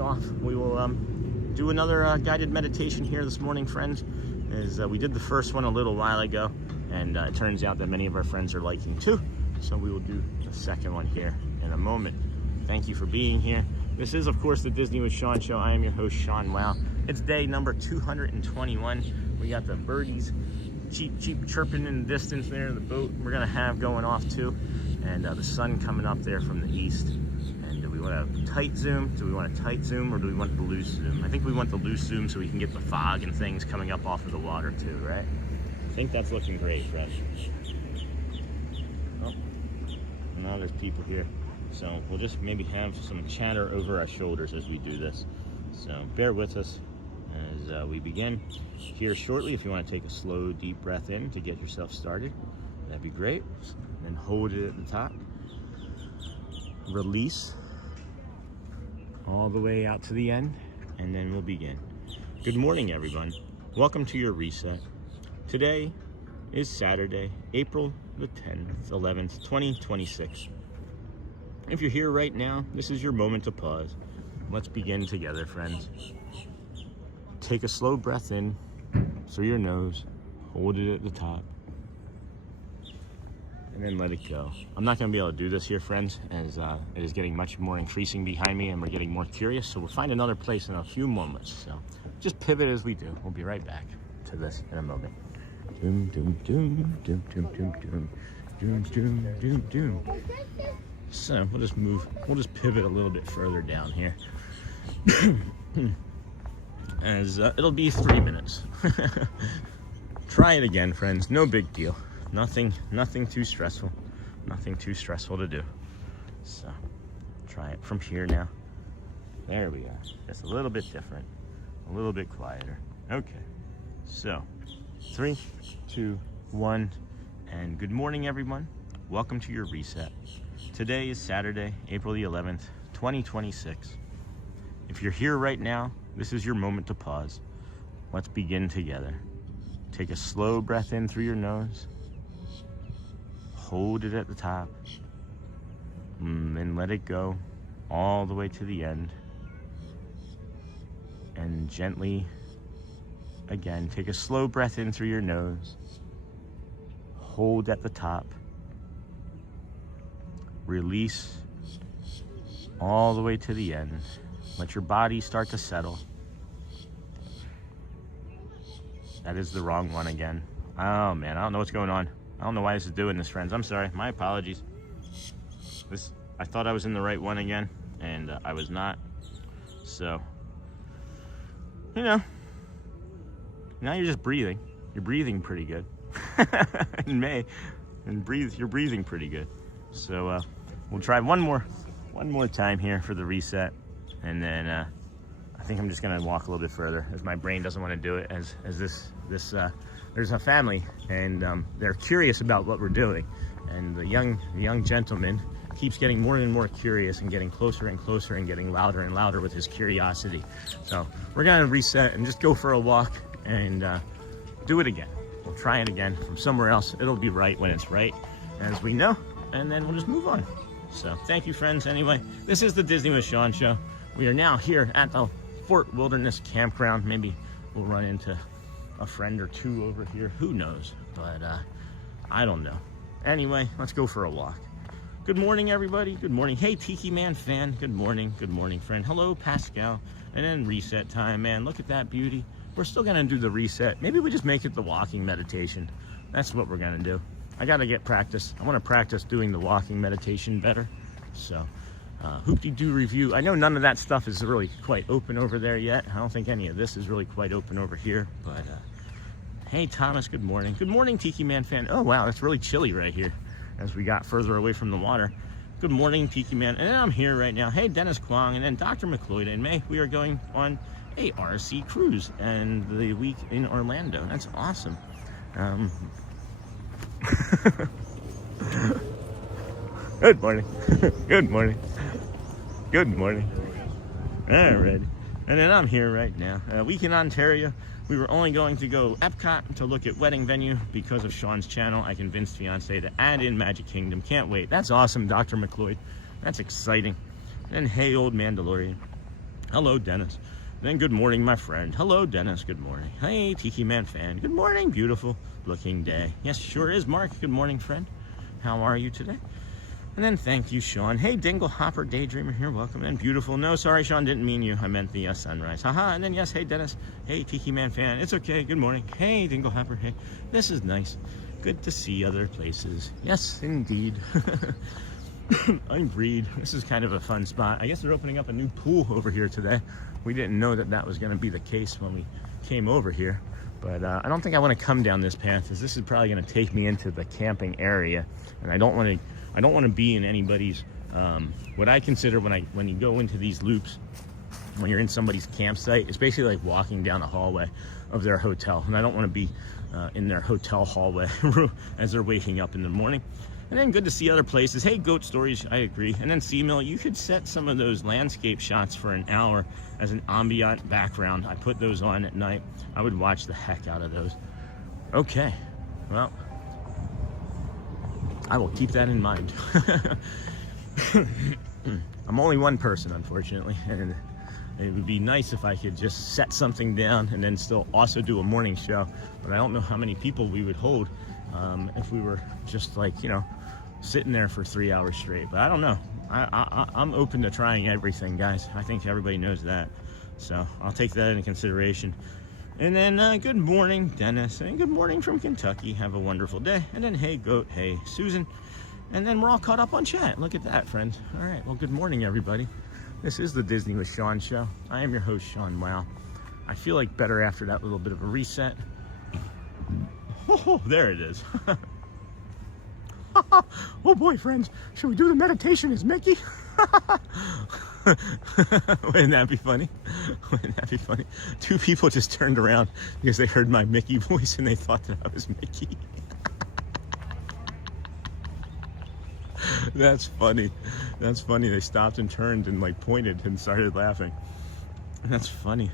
off, we will do another guided meditation here this morning, friends. As we did the first one a little while ago, and it turns out that many of our friends are liking too. So we will do the second one here in a moment. Thank you for being here. This is, of course, the Disney with Sean show. I am your host, Sean Wow. It's day number 221. We got the birdies cheep chirping in the distance there in the boat we're gonna have going off too, and the sun coming up there from the east. And do we want a tight zoom? Do we want a tight zoom, or do we want the loose zoom? I think we want the loose zoom so we can get the fog and things coming up off of the water too, right? I think that's looking great, Fred. Oh, now there's people here. So we'll just maybe have some chatter over our shoulders as we do this. So bear with us as we begin here shortly. If you want to take a slow, deep breath in to get yourself started, that'd be great. And then hold it at the top. Release all the way out to the end, and then we'll begin. Good morning, everyone. Welcome to your reset. Today is Saturday, April the 10th, 11th, 2026. If you're here right now, this is your moment to pause. Let's begin together, friends. Take a slow breath in through your nose, hold it at the top, and then let it go. I'm not going to be able to do this here, friends, as it is getting much more increasing behind me, and we're getting more curious, so we'll find another place in a few moments. So just pivot as we do. We'll be right back to this in a moment. Doom, doom, doom, doom, doom, doom, doom, doom, doom, doom, doom. So we'll just pivot a little bit further down here. As it'll be 3 minutes. Try it again, friends. No big deal. Nothing too stressful. Nothing too stressful to do. So try it from here now. There we are. Just a little bit different. A little bit quieter. Okay. So 3, 2, 1, and good morning, everyone. Welcome to your reset. Today is Saturday, April the 11th, 2026. If you're here right now, this is your moment to pause. Let's begin together. Take a slow breath in through your nose. Hold it at the top. And let it go all the way to the end. And gently Again, take a slow breath in through your nose. Hold at the top. Release all the way to the end. Let your body start to settle. That is the wrong one again. Oh man, I don't know what's going on. I don't know why this is doing this, friends. I'm sorry. My apologies. I thought I was in the right one again, and I was not. So, you know, now you're just breathing. You're breathing pretty good. In May, and you're breathing pretty good. So we'll try one more time here for the reset, and then I think I'm just gonna walk a little bit further, as my brain doesn't want to do it. As there's a family, and they're curious about what we're doing, and the young gentleman keeps getting more and more curious and getting closer and closer and getting louder and louder with his curiosity. So we're gonna reset and just go for a walk and do it again. We'll try it again from somewhere else. It'll be right when it's right, as we know, and then we'll just move on. So thank you, friends. Anyway, this is the Disney with Sean show. We are now here at the Fort Wilderness Campground. Maybe we'll run into a friend or two over here. Who knows? But I don't know. Anyway, let's go for a walk. Good morning, everybody. Good morning. Hey, Tiki Man fan. Good morning. Good morning, friend. Hello, Pascal. And then reset time, man. Look at that beauty. We're still gonna do the reset. Maybe we just make it the walking meditation. That's what we're gonna do. I gotta get practice. I wanna practice doing the walking meditation better. So, hoop-de-doo review. I know none of that stuff is really quite open over there yet. I don't think any of this is really quite open over here. But, hey, Thomas, good morning. Good morning, Tiki Man fan. Oh, wow, it's really chilly right here as we got further away from the water. Good morning, Tiki Man. And then I'm here right now. Hey, Dennis Kwong, and then Dr. McLeod. In May, we are going on a RC cruise and the week in Orlando. That's awesome. Good morning. Good morning. Good morning. All right. And then I'm here right now. Week in Ontario. We were only going to go Epcot to look at wedding venue because of Sean's channel. I convinced fiance to add in Magic Kingdom. Can't wait. That's awesome, Dr. McLeod. That's exciting. And hey, old Mandalorian. Hello, Dennis. Then good morning, my friend. Hello, Dennis. Good morning. Hey, Tiki Man fan. Good morning. Beautiful looking day. Yes, sure is, Mark. Good morning, friend. How are you today? And then thank you, Sean. Hey, Dingle Hopper Daydreamer here. Welcome. And beautiful. No, sorry, Sean. Didn't mean you. I meant the sunrise. Haha. And then, yes, hey, Dennis. Hey, Tiki Man fan. It's okay. Good morning. Hey, Dingle Hopper. Hey, this is nice. Good to see other places. Yes, indeed. I'm Reed. This is kind of a fun spot. I guess they're opening up a new pool over here today. We didn't know that that was going to be the case when we came over here. But I don't think I want to come down this path, because this is probably going to take me into the camping area, and I don't want to be in anybody's what I consider when you go into these loops, when you're in somebody's campsite, it's basically like walking down a hallway of their hotel, and I don't want to be in their hotel hallway as they're waking up in the morning. And then good to see other places. Hey, Goat Stories, I agree. And then C-Mill, you could set some of those landscape shots for an hour as an ambient background. I put those on at night. I would watch the heck out of those. Okay, well, I will keep that in mind. I'm only one person, unfortunately, and it would be nice if I could just set something down and then still also do a morning show. But I don't know how many people we would hold if we were just like, you know, sitting there for 3 hours straight. But I don't know. I'm open to trying everything, guys. I think everybody knows that. So I'll take that into consideration. And then good morning, Dennis. And good morning from Kentucky. Have a wonderful day. And then hey, Goat. Hey, Susan. And then we're all caught up on chat. Look at that, friends. All right. Well, good morning, everybody. This is the Disney with Sean show. I am your host, Sean Wow. I feel like better after that little bit of a reset. Oh, there it is. Oh boy, friends, should we do the meditation as Mickey? Wouldn't that be funny? Wouldn't that be funny? Two people just turned around because they heard my Mickey voice and they thought that I was Mickey. That's funny. That's funny. They stopped and turned and like pointed and started laughing. That's funny.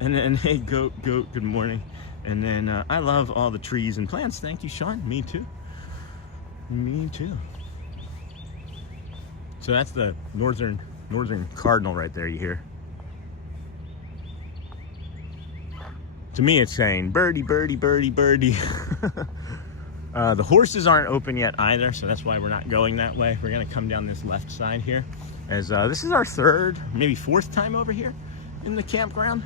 And then, hey, Goat, good morning. And then I love all the trees and plants. Thank you, Sean. Me too. Me too. So that's the northern cardinal right there, you hear. To me, it's saying birdie, birdie, birdie, birdie. The horses aren't open yet either, so that's why we're not going that way. We're gonna come down this left side here, as this is our third, maybe fourth time over here in the campground.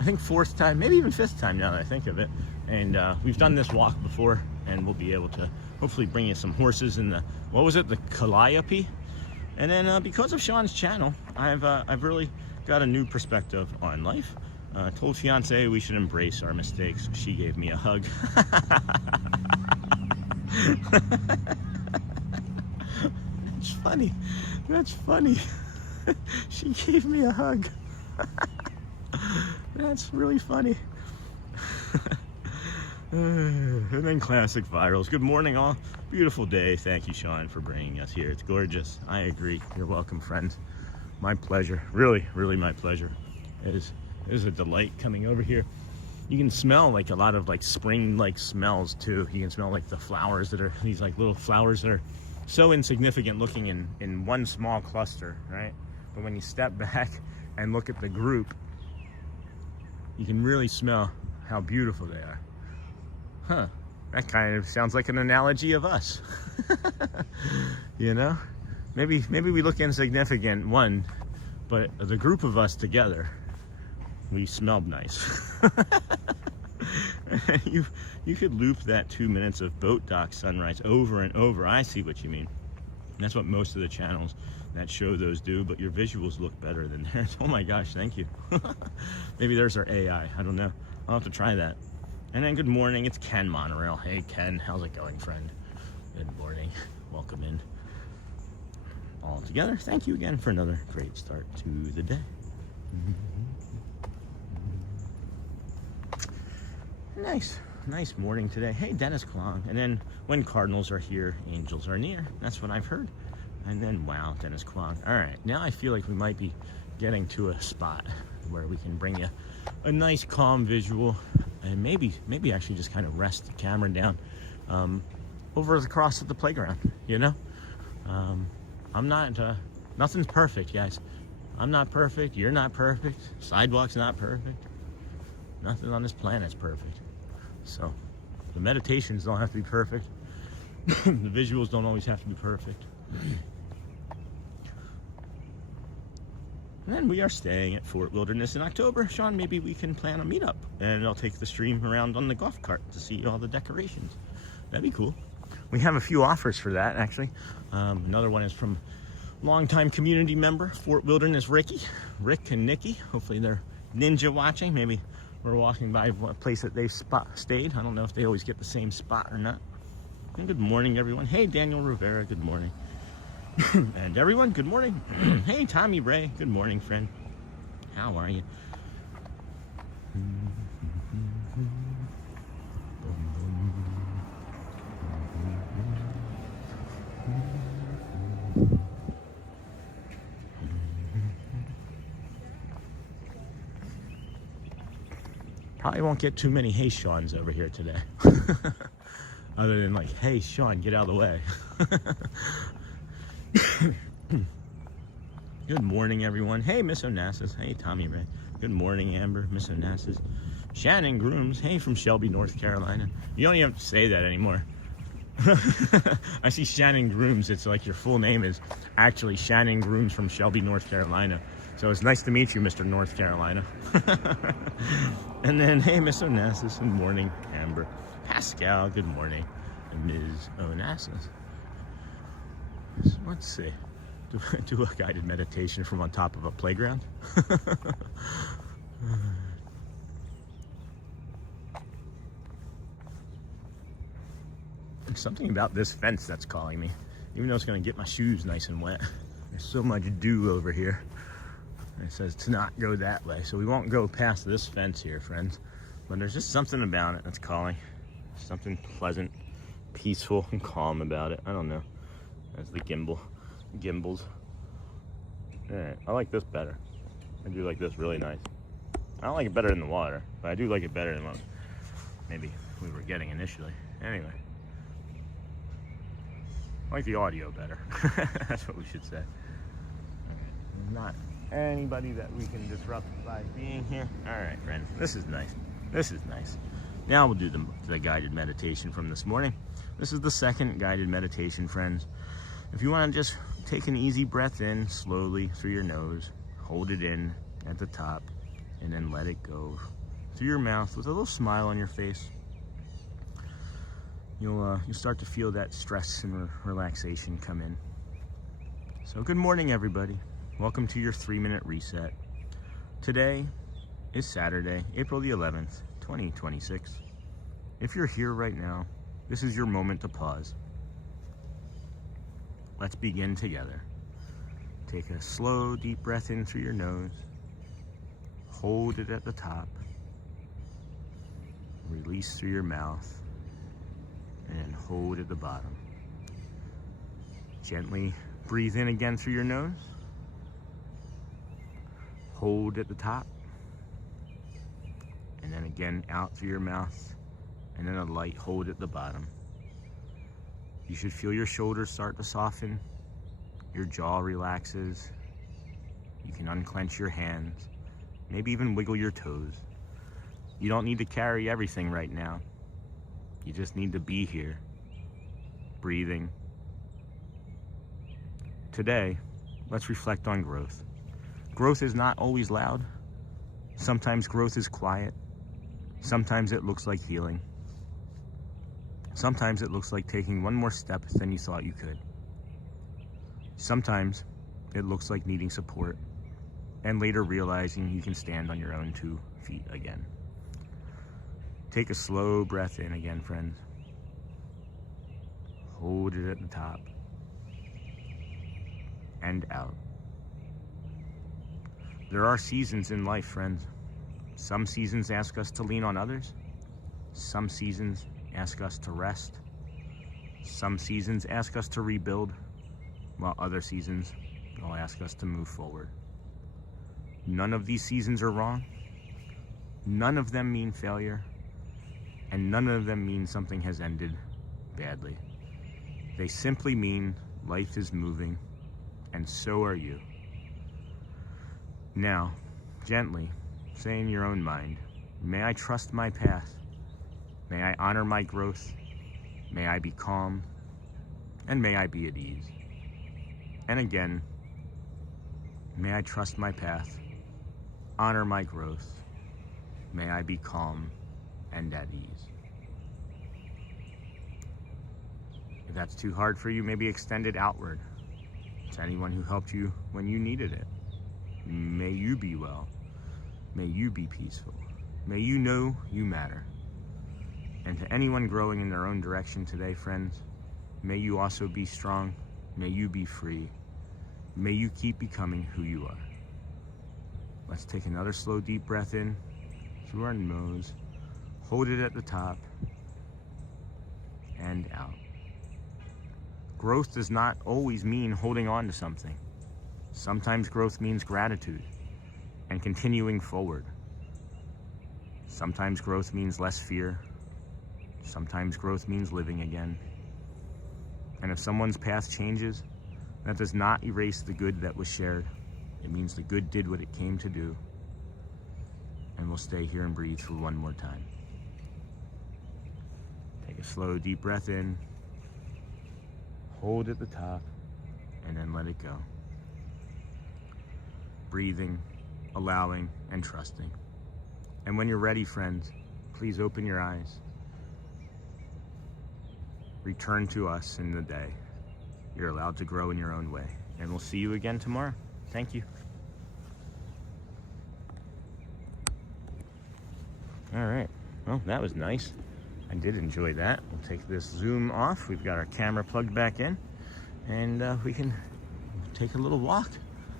I think fourth time, maybe even fifth time now that I think of it. And we've done this walk before, and we'll be able to hopefully bring you some horses in the, what was it, the Calliope? And then because of Sean's channel, I've really got a new perspective on life. Told fiance we should embrace our mistakes. She gave me a hug. That's funny. That's funny. She gave me a hug. That's really funny. And then classic virals. Good morning, all. Beautiful day. Thank you, Sean, for bringing us here. It's gorgeous. I agree. You're welcome, friends. My pleasure. Really, really my pleasure. It is a delight coming over here. You can smell like a lot of like spring-like smells too. You can smell like the flowers that are, these like little flowers that are so insignificant looking in one small cluster, right? But when you step back and look at the group, you can really smell how beautiful they are. Huh, that kind of sounds like an analogy of us. You know? Maybe we look insignificant, one, but the group of us together, we smelled nice. You could loop that 2 minutes of boat dock sunrise over and over. I see what you mean. And that's what most of the channels that show those do, but your visuals look better than theirs. Oh my gosh, thank you. Maybe there's our AI, I don't know. I'll have to try that. And then good morning, it's Ken Monorail. Hey Ken, how's it going, friend? Good morning, welcome in. All together, thank you again for another great start to the day. Nice morning today. Hey, Dennis Klong. And then when cardinals are here, angels are near. That's what I've heard. And then, wow, Dennis Klong. All right, now I feel like we might be getting to a spot where we can bring you a nice, calm visual, and maybe actually just kind of rest the camera down over across at the playground. You know, I'm not. Nothing's perfect, guys. I'm not perfect. You're not perfect. Sidewalk's not perfect. Nothing on this planet's perfect. So the meditations don't have to be perfect. The visuals don't always have to be perfect. And then we are staying at Fort Wilderness in October. Sean, maybe we can plan a meetup, and I'll take the stream around on the golf cart to see all the decorations. That'd be cool. We have a few offers for that, actually. Another one is from longtime community member, Fort Wilderness Rick and Nikki. Hopefully they're ninja watching. Maybe we're walking by a place that they've stayed. I don't know if they always get the same spot or not. And good morning, everyone. Hey, Daniel Rivera, good morning. And everyone, good morning. Hey, Tommy Ray, good morning, friend. How are you? Probably won't get too many hey Sean's over here today. Other than like, hey Sean, get out of the way. Good morning, everyone. Hey, Miss Onassis. Hey, Tommy Ray. Good morning, Amber. Miss Onassis. Shannon Grooms. Hey, from Shelby, North Carolina. You don't even have to say that anymore. I see Shannon Grooms. It's like your full name is actually Shannon Grooms from Shelby, North Carolina. So it's nice to meet you, Mr. North Carolina. And then, hey, Miss Onassis. Good morning, Amber. Pascal, good morning. And Ms. Onassis. So let's see. Do a guided meditation from on top of a playground. There's something about this fence that's calling me, even though it's going to get my shoes nice and wet. There's so much dew over here. It says to not go that way, so we won't go past this fence here, friends. But there's just something about it that's calling. Something pleasant, peaceful, and calm about it. I don't know. That's the gimbals. Alright, I like this better. I do like this really nice. I don't like it better in the water, but I do like it better than what maybe we were getting initially. Anyway. I like the audio better. That's what we should say. Not anybody that we can disrupt by being here. Alright, friends. This is nice. This is nice. Now we'll do the guided meditation from this morning. This is the second guided meditation, friends. If you want to just take an easy breath in slowly through your nose, hold it in at the top, and then let it go through your mouth with a little smile on your face. You'll start to feel that stress and relaxation come in. So good morning, everybody. Welcome to your 3-minute reset. Today is Saturday, April the 11th, 2026. If you're here right now, this is your moment to pause. Let's begin together. Take a slow, deep breath in through your nose. Hold it at the top. Release through your mouth. And then hold at the bottom. Gently breathe in again through your nose. Hold at the top. And then again out through your mouth. And then a light hold at the bottom. You should feel your shoulders start to soften. Your jaw relaxes. You can unclench your hands. Maybe even wiggle your toes. You don't need to carry everything right now. You just need to be here, breathing. Today, let's reflect on growth. Growth is not always loud. Sometimes growth is quiet. Sometimes it looks like healing. Sometimes it looks like taking one more step than you thought you could. Sometimes it looks like needing support and later realizing you can stand on your own 2 feet again. Take a slow breath in again, friends. Hold it at the top and out. There are seasons in life, friends. Some seasons ask us to lean on others. Some seasons ask us to rest. Some seasons ask us to rebuild, while other seasons will ask us to move forward. None of these seasons are wrong. None of them mean failure. And none of them mean something has ended badly. They simply mean life is moving, and so are you. Now, gently, say in your own mind, may I trust my path. May I honor my growth. May I be calm. And may I be at ease. And again, may I trust my path, honor my growth. May I be calm and at ease. If that's too hard for you, maybe extend it outward to anyone who helped you when you needed it. May you be well. May you be peaceful. May you know you matter. And to anyone growing in their own direction today, friends, may you also be strong. May you be free. May you keep becoming who you are. Let's take another slow, deep breath in through our nose. Hold it at the top and out. Growth does not always mean holding on to something. Sometimes growth means gratitude and continuing forward. Sometimes growth means less fear. Sometimes growth means living again. And if someone's path changes, that does not erase the good that was shared. It means the good did what it came to do. And we'll stay here and breathe for one more time. Take a slow, deep breath in. Hold at the top, and then let it go. Breathing, allowing, and trusting. And when you're ready, friends, please open your eyes. Return to us in the day. You're allowed to grow in your own way. And we'll see you again tomorrow. Thank you. All right. Well, that was nice. I did enjoy that. We'll take this zoom off. We've got our camera plugged back in. And we can take a little walk.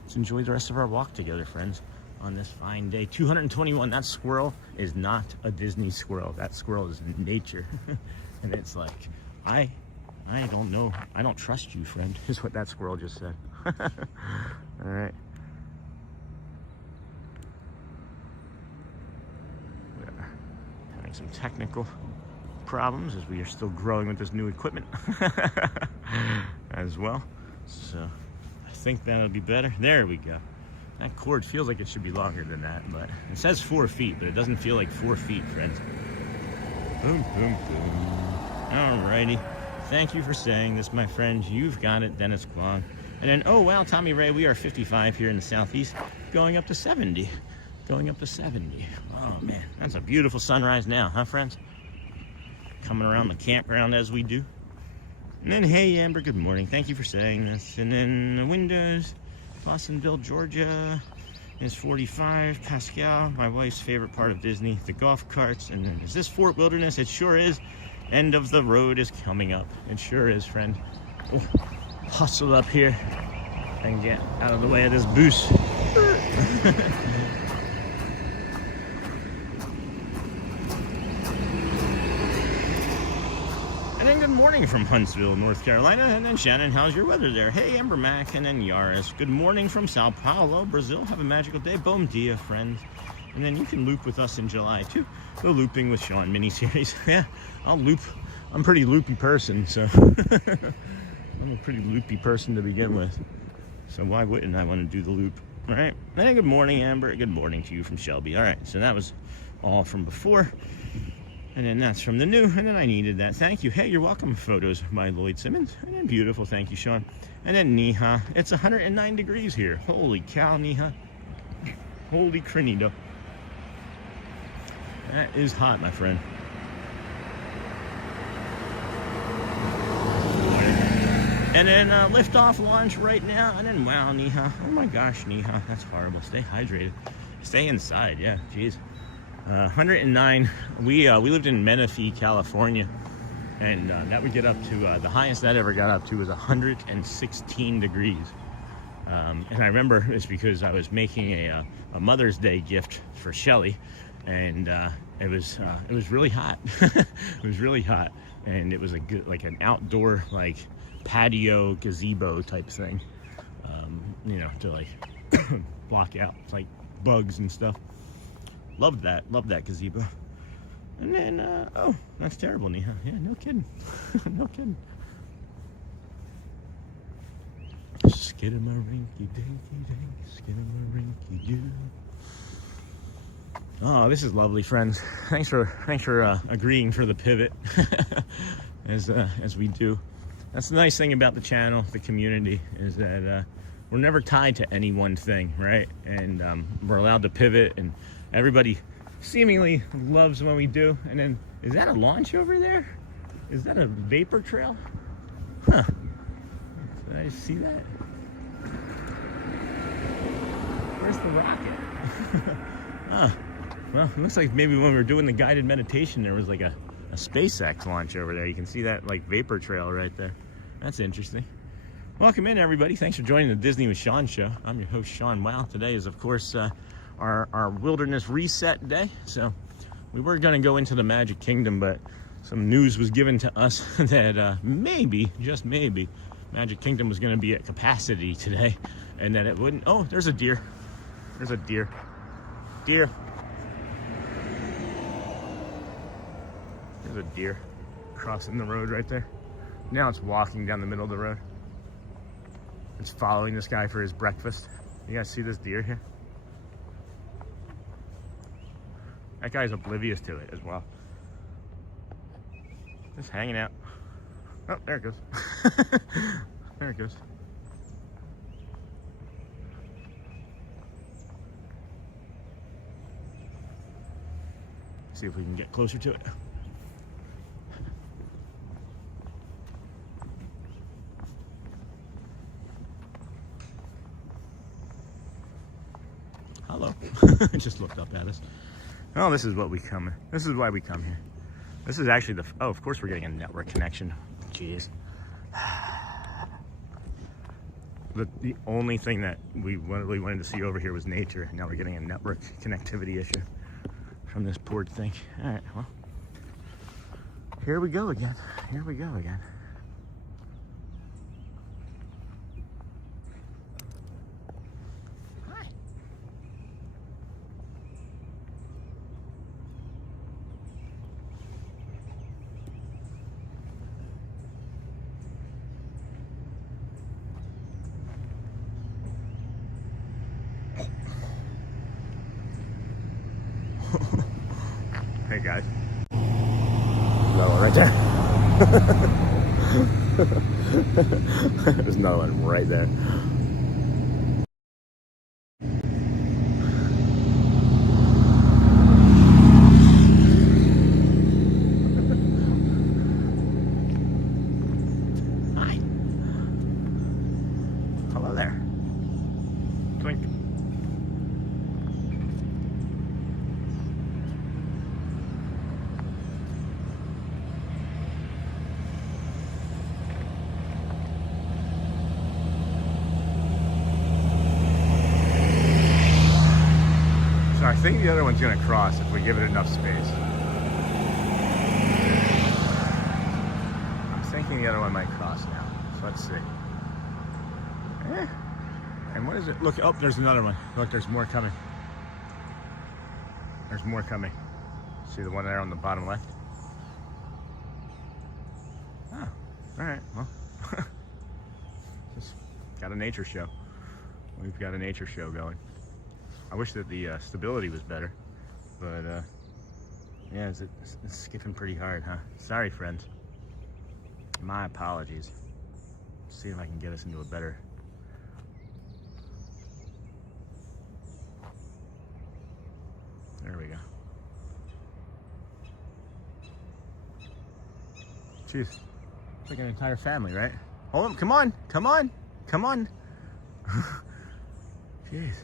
Let's enjoy the rest of our walk together, friends, on this fine day. 221. That squirrel is not a Disney squirrel. That squirrel is nature. And it's like, I don't know. I don't trust you, friend, is what that squirrel just said. All right. We're having some technical problems as we are still growing with this new equipment as well. So I think that'll be better. There we go. That cord feels like it should be longer than that, but it says 4 feet, but it doesn't feel like 4 feet, friends. Boom, boom, boom. Alrighty. Thank you for saying this, my friends. You've got it, Dennis Kwong. And then, oh wow, Tommy Ray, we are 55 here in the southeast, going up to 70. Going up to 70. Oh man, that's a beautiful sunrise now, huh, friends? Coming around the campground as we do. And then, hey, Amber, good morning. Thank you for saying this. And then the windows, Bostonville, Georgia is 45. Pascal, my wife's favorite part of Disney, the golf carts. And then, is this Fort Wilderness? It sure is. End of the road is coming up. It sure is, friend. Oh, hustle up here and get out of the way of this boost. And then good morning from Huntsville, North Carolina. And then Shannon, how's your weather there? Hey, Amber Mac, and then Yaris. Good morning from Sao Paulo, Brazil. Have a magical day. Bom dia, friends. And then you can loop with us in July too. The Looping with Sean mini-series. Yeah, I'll loop. I'm a pretty loopy person, so I'm a pretty loopy person to begin with. So why wouldn't I want to do the loop? All right. Hey, good morning, Amber. Good morning to you from Shelby. All right, so that was all from before. And then that's from the new, and then I needed that. Thank you. Hey, you're welcome. Photos by Lloyd Simmons. And then beautiful. Thank you, Sean. And then Niha. It's 109 degrees here. Holy cow, Niha. Holy crinito. That is hot, my friend. And then liftoff launch right now. And then, wow, Niha. Oh my gosh, Niha. That's horrible. Stay hydrated. Stay inside. Yeah, jeez. 109. We lived in Menifee, California. And that would get up to, the highest that ever got up to was 116 degrees. And I remember it's because I was making a Mother's Day gift for Shelly. And it was really hot. It was really hot, and it was a good, like an outdoor, like patio gazebo type thing, you know, to like block out like bugs and stuff. Loved that gazebo. And then oh, that's terrible, Neha. Yeah, no kidding. No kidding. Skidamarinky dinky dink, skidamarinky doo. Oh, this is lovely, friends. Thanks for agreeing for the pivot, as we do. That's the nice thing about the channel, the community, is that we're never tied to any one thing, right? And we're allowed to pivot, and everybody seemingly loves when we do. And then, is that a launch over there? Is that a vapor trail? Huh? Did I see that? Where's the rocket? Huh. Well, it looks like maybe when we were doing the guided meditation, there was like a SpaceX launch over there. You can see that like vapor trail right there. That's interesting. Welcome in, everybody. Thanks for joining the Disney with Sean show. I'm your host, Sean. Wow, today is, of course, our wilderness reset day. So we were going to go into the Magic Kingdom, but some news was given to us that maybe, just maybe, Magic Kingdom was going to be at capacity today, and that it wouldn't. Oh, there's a deer. There's a deer. Deer. There's a deer crossing the road right there. Now it's walking down the middle of the road. It's following this guy for his breakfast. You guys see this deer here? That guy's oblivious to it as well. Just hanging out. Oh, there it goes. There it goes. See if we can get closer to it. Hello. It just looked up at us. Oh, this is what we come. This is why we come here. This is actually the. Oh, of course we're getting a network connection. Jeez. The only thing that we really wanted to see over here was nature. And now we're getting a network connectivity issue from this poor thing. All right. Well, here we go again. Here we go again. Hey guys. Another one right there. There's another one right there. Hi. Hello there. Twink. So I think the other one's gonna cross if we give it enough space. I'm thinking the other one might cross now. So let's see. And what is it? Look, oh, there's another one. Look, there's more coming. There's more coming. See the one there on the bottom left? Oh, all right, well. Just got a nature show. We've got a nature show going. I wish that the stability was better, but yeah, it's skipping pretty hard, huh? Sorry, friends. My apologies. See if I can get us into a better. There we go. Jeez, it's like an entire family, right? Hold on, come on, come on, come on. Jeez.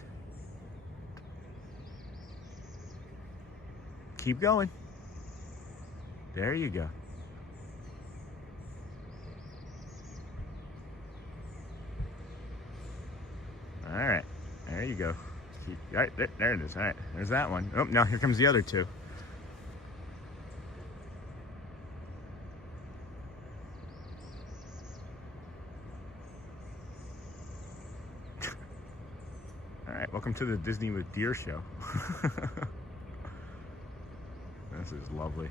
Keep going. There you go. All right, there you go. Keep, all right, there it is. All right, there's that one. Oh, now here comes the other two. All right, welcome to the Disney with Deer show. This is lovely.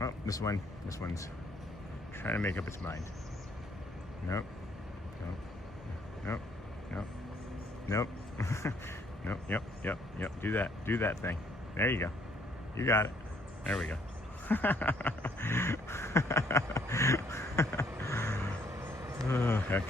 Oh, this one's trying to make up its mind. Nope. Nope. Nope. Nope. Nope. Nope. Yep. Do that thing. There you go. You got it. There we go. Oh, heck.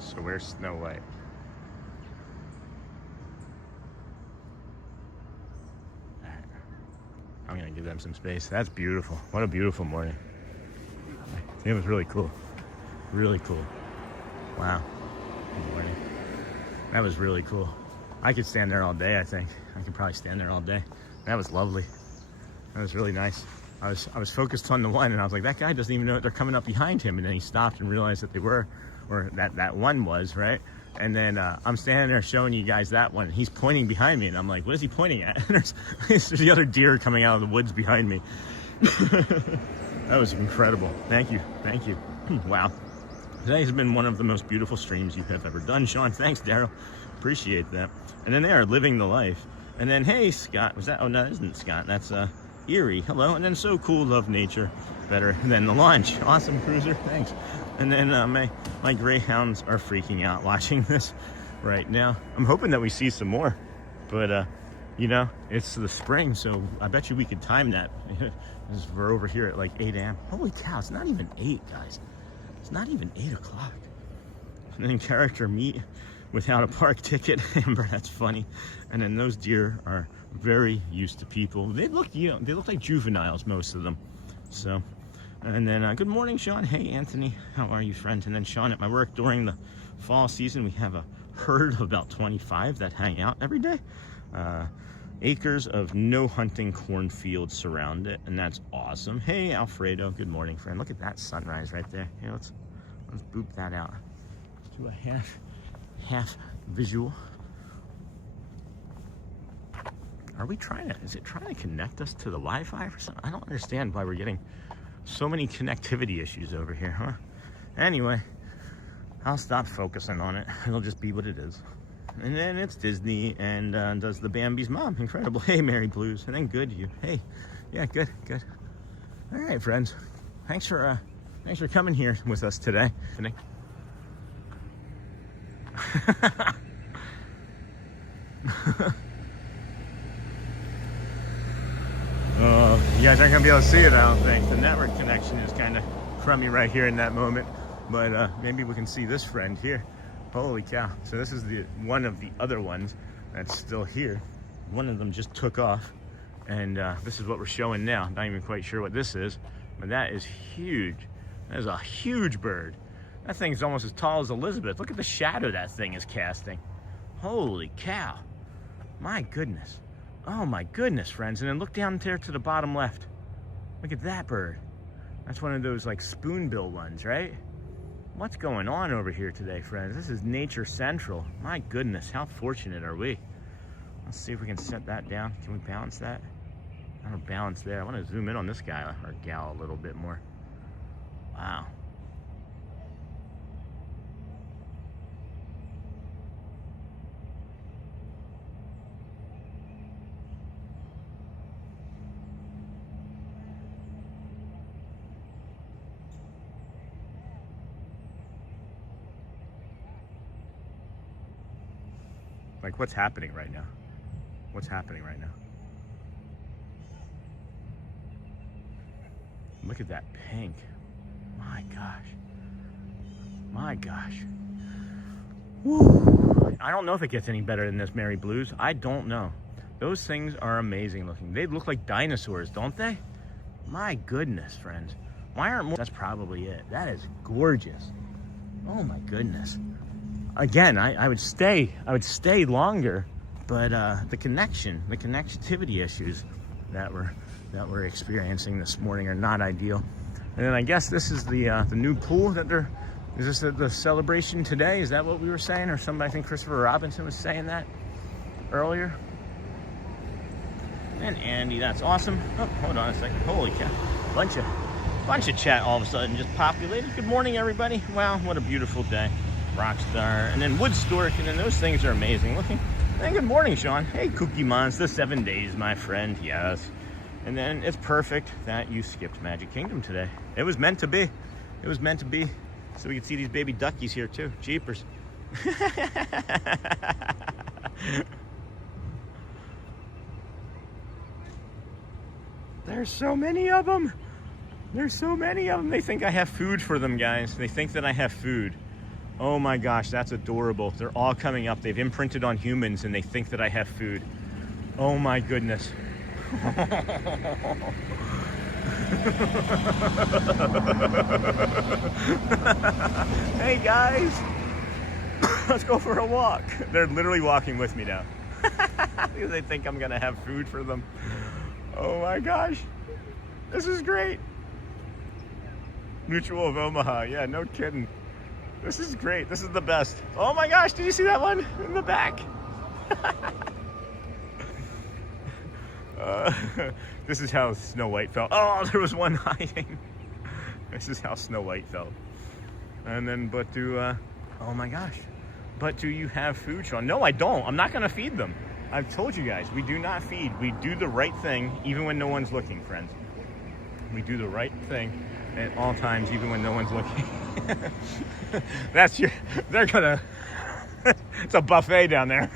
So where's Snow White? I'm gonna give them some space. That's beautiful. What a beautiful morning. It was really cool. Really cool. Wow. Good morning. That was really cool. I could stand there all day, I think. I could probably stand there all day. That was lovely. That was really nice. I was focused on the one, and I was like, that guy doesn't even know they're coming up behind him. And then he stopped and realized that they were, or that one was, right? And then I'm standing there showing you guys that one. He's pointing behind me, and I'm like, what is he pointing at? And there's the other deer coming out of the woods behind me. That was incredible. Thank you. Wow. Today has been one of the most beautiful streams you have ever done, Sean. Thanks, Daryl. Appreciate that. And then they are living the life. And then, hey, Scott. Was that? Oh, no, that isn't Scott. That's Erie. Hello. And then so cool, love nature better than the launch. Awesome cruiser. Thanks. And then my greyhounds are freaking out watching this right now. I'm hoping that we see some more. But, you know, it's the spring, so I bet you we could time that. We're over here at like 8 a.m. Holy cow, it's not even 8, guys. It's not even 8 o'clock. And then character meet without a park ticket. Amber, that's funny. And then those deer are very used to people. They look like juveniles, most of them. So, and then good morning, Sean. Hey, Anthony, how are you, friend? And then Sean, at my work during the fall season, we have a herd of about 25 that hang out every day. Acres of no hunting cornfields surround it, and that's awesome. Hey, Alfredo, good morning, friend. Look at that sunrise right there. Here, let's boop that out. Let's do a half visual. Are we trying to? Is it trying to connect us to the Wi-Fi or something? I don't understand why we're getting So many connectivity issues over here, huh? Anyway, I'll stop focusing on it. It'll just be what it is. And then it's Disney and does the Bambi's mom. Incredible. Hey, Mary Blues. And then good you. Hey, yeah, good. All right, friends. Thanks for coming here with us today. You guys aren't gonna be able to see it, I don't think. The network connection is kind of crummy right here in that moment, but maybe we can see this friend here. Holy cow. So this is one of the other ones that's still here. One of them just took off, and this is what we're showing now. Not even quite sure what this is, but that is huge. That is a huge bird. That thing's almost as tall as Elizabeth. Look at the shadow that thing is casting. Holy cow. My goodness. Oh my goodness, friends. And then look down there to the bottom left. Look at that bird. That's one of those like spoonbill ones, right? What's going on over here today, friends? This is Nature Central. My goodness, how fortunate are we? Let's see if we can set that down. Can we balance that? I don't balance there. I want to zoom in on this guy or gal a little bit more. Wow. Like, what's happening right now? What's happening right now? Look at that pink. My gosh. My gosh. Woo. I don't know if it gets any better than this, Mary Blues. I don't know. Those things are amazing looking. They look like dinosaurs, don't they? My goodness, friends. Why aren't more? That's probably it. That is gorgeous. Oh my goodness. Again, I would stay longer, but the connectivity issues that we're experiencing this morning are not ideal. And then I guess this is the new pool that is this the celebration today? Is that what we were saying? Or somebody, I think Christopher Robinson was saying that earlier. And Andy, that's awesome. Oh, hold on a second. Holy cow. Bunch of chat all of a sudden just populated. Good morning, everybody. Wow, what a beautiful day. Rockstar, and then Wood Stork, and then those things are amazing looking. And good morning, Sean. Hey, Cookie Monster, 7 days, my friend. Yes. And then it's perfect that you skipped Magic Kingdom today. It was meant to be. It was meant to be. So we could see these baby duckies here too. Jeepers. There's so many of them. There's so many of them. They think I have food for them, guys. They think that I have food. Oh my gosh, that's adorable. They're all coming up. They've imprinted on humans and they think that I have food. Oh my goodness. Hey guys, let's go for a walk. They're literally walking with me now because they think I'm gonna have food for them. Oh my gosh, this is great. Mutual of Omaha, yeah, no kidding. This is great. This is the best. Oh my gosh, did you see that one in the back? This is how Snow White felt. Oh, there was one hiding. This is how Snow White felt. And then, oh my gosh. But do you have food, Sean? No, I don't. I'm not gonna feed them. I've told you guys, we do not feed. We do the right thing, even when no one's looking, friends. We do the right thing at all times, even when no one's looking. They're gonna, it's a buffet down there.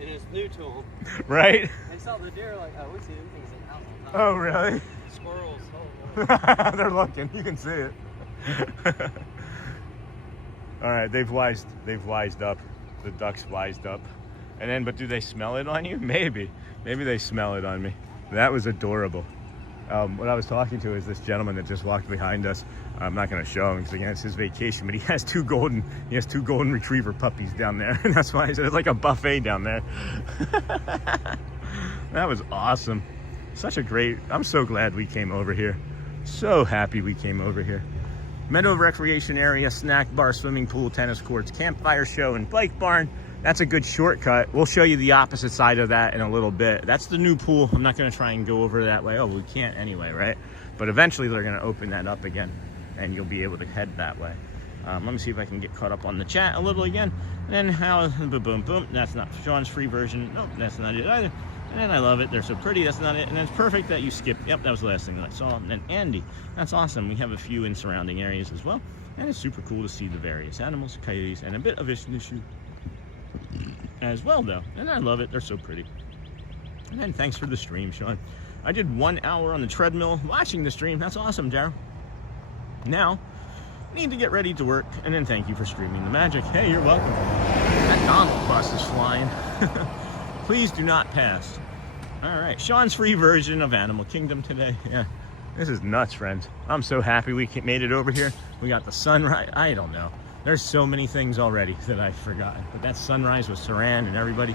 It is new to them. Right? I saw the deer like, oh, we see them things in house all the time. Oh, really? Squirrels, oh. They're looking, you can see it. All right, they've wised up. The ducks wised up. And then, but do they smell it on you? Maybe they smell it on me. That was adorable. What I was talking to is this gentleman that just walked behind us. I'm not going to show him because again it's his vacation, but he has two golden retriever puppies down there, and that's why I said it's like a buffet down there. That was awesome. I'm so glad we came over here. So happy we came over here. Meadow recreation area, snack bar, swimming pool, tennis courts, campfire show, and bike barn. That's a good shortcut. We'll show you the opposite side of that in a little bit. That's the new pool. I'm not gonna try and go over that way. Oh, we can't anyway, right? But eventually they're going to open that up again, and you'll be able to head that way. Let me see if I can get caught up on the chat a little again. And then how, boom, boom, boom. That's not Sean's free version. Nope, that's not it either. And then I love it. They're so pretty. That's not it. And then it's perfect that you skipped. Yep, that was the last thing that I saw. And then Andy. That's awesome. We have a few in surrounding areas as well. And it's super cool to see the various animals, coyotes, and a bit of issue as well, though. And I love it. They're so pretty. And then thanks for the stream, Sean. I did 1 hour on the treadmill watching the stream. That's awesome, Daryl. Now, need to get ready to work. And then thank you for streaming the magic. Hey, you're welcome. That Donald bus is flying. Please do not pass. All right, Sean's free version of Animal Kingdom today. Yeah, this is nuts, friends. I'm so happy we made it over here. We got the sunrise. I don't know. There's so many things already that I've forgotten. But that sunrise with Saran and everybody.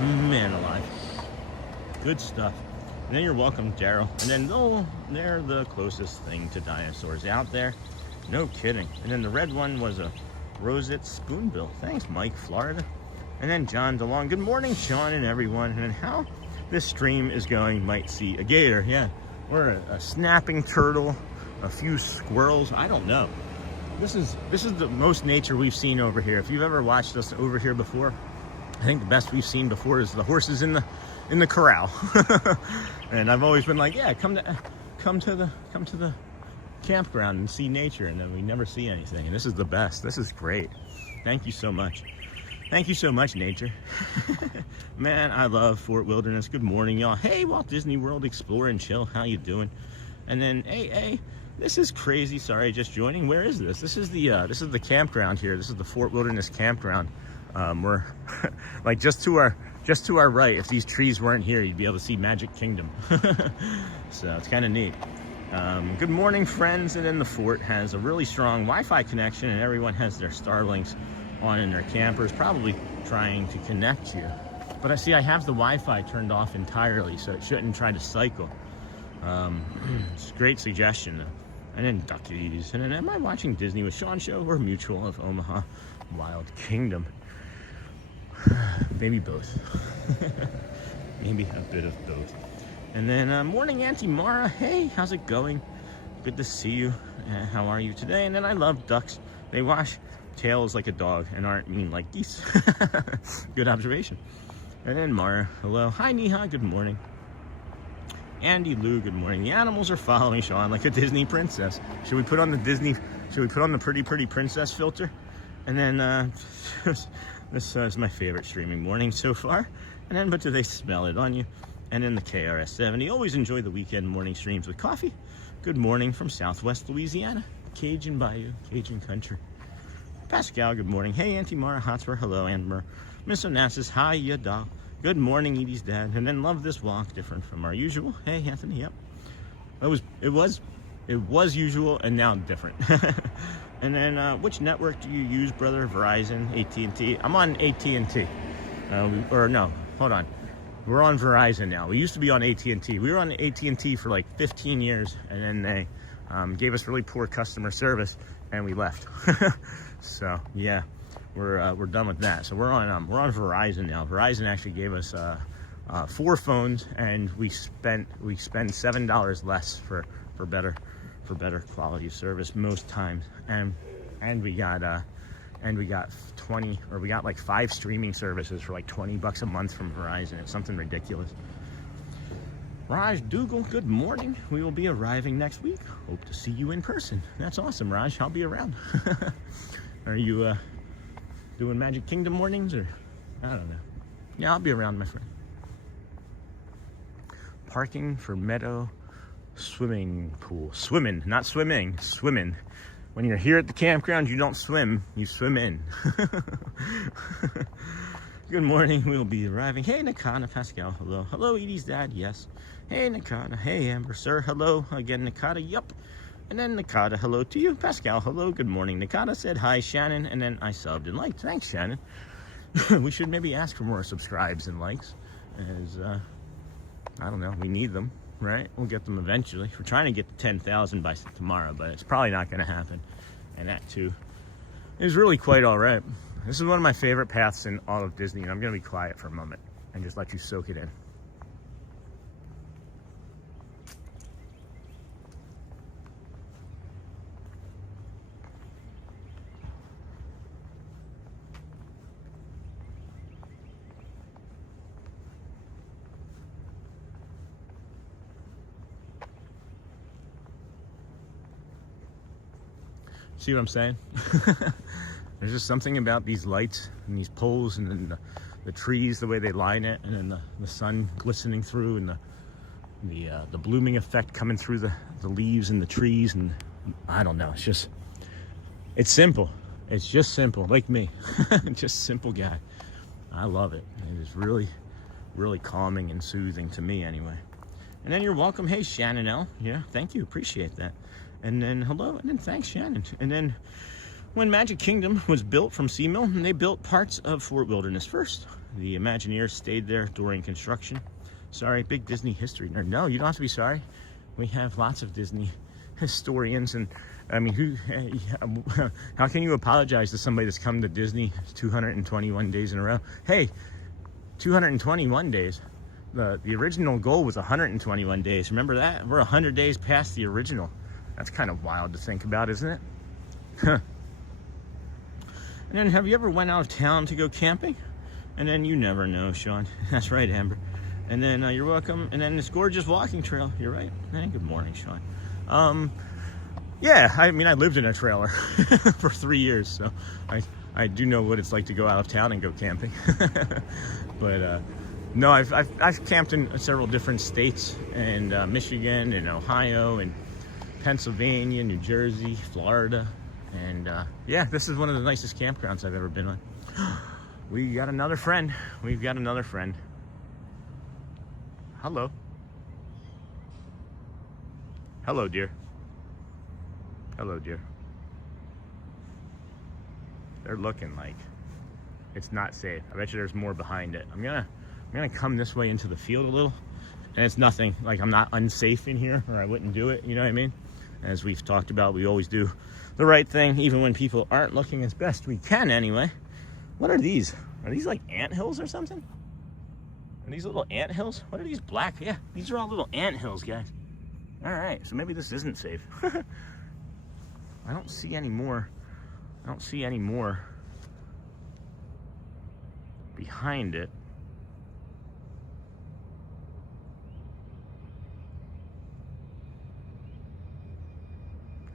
Man alive. Good stuff. And then you're welcome, Daryl. And then, they're the closest thing to dinosaurs out there. No kidding. And then the red one was a roseate spoonbill. Thanks, Mike, Florida. And then John DeLong. Good morning, Sean and everyone. And then how this stream is going, might see a gator. Yeah, or a snapping turtle, a few squirrels. I don't know. This is the most nature we've seen over here. If you've ever watched us over here before, I think the best we've seen before is the horses in the corral. And I've always been like, yeah, come to the campground and see nature, and then we never see anything. And this is the best. This is great. Thank you so much. Thank you so much, nature. Man, I love Fort Wilderness. Good morning, y'all. Hey, Walt Disney World Explore and Chill. How you doing? And then, hey, this is crazy. Sorry, just joining. Where is this? This is the campground here. This is the Fort Wilderness campground. We're like just to our right. If these trees weren't here, you'd be able to see Magic Kingdom. So it's kind of neat. Good morning, friends. And then the fort has a really strong Wi-Fi connection, and everyone has their Starlinks on in their campers, probably trying to connect here. But I have the Wi-Fi turned off entirely, so it shouldn't try to cycle. It's a great suggestion, though. And then duckies. And then, am I watching Disney with Sean show or Mutual of Omaha Wild Kingdom? Maybe both. Maybe a bit of both. And then morning, Auntie Mara. Hey, how's it going? Good to see you. How are you today? And then I love ducks. They wash tails like a dog and aren't mean like geese. Good observation. And then Mara, hello. Hi, Neha, good morning. Andy Lou, good morning. The animals are following Sean like a Disney princess. Should we put on the pretty princess filter? And then this is my favorite streaming morning so far. And then, but do they smell it on you? And then the KRS 70. Always enjoy the weekend morning streams with coffee. Good morning from Southwest Louisiana, Cajun Bayou, Cajun country. Pascal, good morning. Hey, Auntie Mara Hotspur, hello, Amber. Miss Onassis, hi, ya doll. Good morning, Edie's dad. And then love this walk, different from our usual. Hey, Anthony, yep. It was usual, and now different. And then, which network do you use, brother? Verizon, AT&T? I'm on AT&T. Or no, hold on. We're on Verizon now. We used to be on AT&T. We were on AT&T for like 15 years, and then they gave us really poor customer service, and we left. So yeah, we're done with that. So we're on Verizon now. Verizon actually gave us 4 phones, and we spend $7 less for better quality of service most times, and we got 5 streaming services for like $20 a month from Verizon. It's something ridiculous. Raj Dougal, good morning. We will be arriving next week. Hope to see you in person. That's awesome, Raj. I'll be around. Are you doing Magic Kingdom mornings, or I don't know? Yeah, I'll be around, my friend. Parking for Meadow Swimming Pool. Swimming, not swimming. Swimming. When you're here at the campground, you don't swim, you swim in. Good morning, we'll be arriving. Hey, Nakana, Pascal, hello. Hello, Edie's dad, yes. Hey, Nakana, hey, Amber, sir, hello. Again, Nakata, yup. And then Nakata, hello to you. Pascal, hello, good morning. Nakata said hi, Shannon, and then I subbed and liked. Thanks, Shannon. We should maybe ask for more subscribes and likes, as, I don't know, we need them. Right? We'll get them eventually. We're trying to get to 10,000 by tomorrow, but it's probably not going to happen. And that, too, is really quite all right. This is one of my favorite paths in all of Disney, and I'm going to be quiet for a moment and just let you soak it in. See what I'm saying? There's just something about these lights and these poles, and then the trees, the way they line it, and then the sun glistening through, and the blooming effect coming through the leaves and the trees, and I don't know. It's simple. It's just simple, like me. Just simple guy. I love it. It is really, really calming and soothing to me, anyway. And then you're welcome. Hey, Shannon L. Yeah, thank you. Appreciate that. And then hello, and then thanks, Shannon. And then when Magic Kingdom was built from Sea Mill, they built parts of Fort Wilderness first. The Imagineers stayed there during construction. Sorry, big Disney history nerd. No, you don't have to be sorry. We have lots of Disney historians, and I mean, how can you apologize to somebody that's come to Disney 221 days in a row? Hey, 221 days. The original goal was 121 days. Remember that? We're 100 days past the original. That's kind of wild to think about, isn't it? Huh. And then, have you ever went out of town to go camping? And then you never know, Sean. That's right, Amber. And then you're welcome. And then this gorgeous walking trail. You're right. Hey, good morning, Sean. Yeah, I mean, I lived in a trailer for 3 years, so I do know what it's like to go out of town and go camping. But no, I've camped in several different states, and Michigan and Ohio and Pennsylvania, New Jersey, Florida, and yeah, this is one of the nicest campgrounds I've ever been on. We got another friend. We've got another friend. Hello. Hello, dear. Hello, dear. They're looking like it's not safe. I bet you there's more behind it. I'm gonna come this way into the field a little, and it's nothing like I'm not unsafe in here, or I wouldn't do it. You know what I mean? As we've talked about, we always do the right thing, even when people aren't looking, as best we can anyway. What are these? Are these like anthills or something? Are these little anthills? What are these black? Yeah, these are all little anthills, guys. All right, so maybe this isn't safe. I don't see any more. I don't see any more behind it.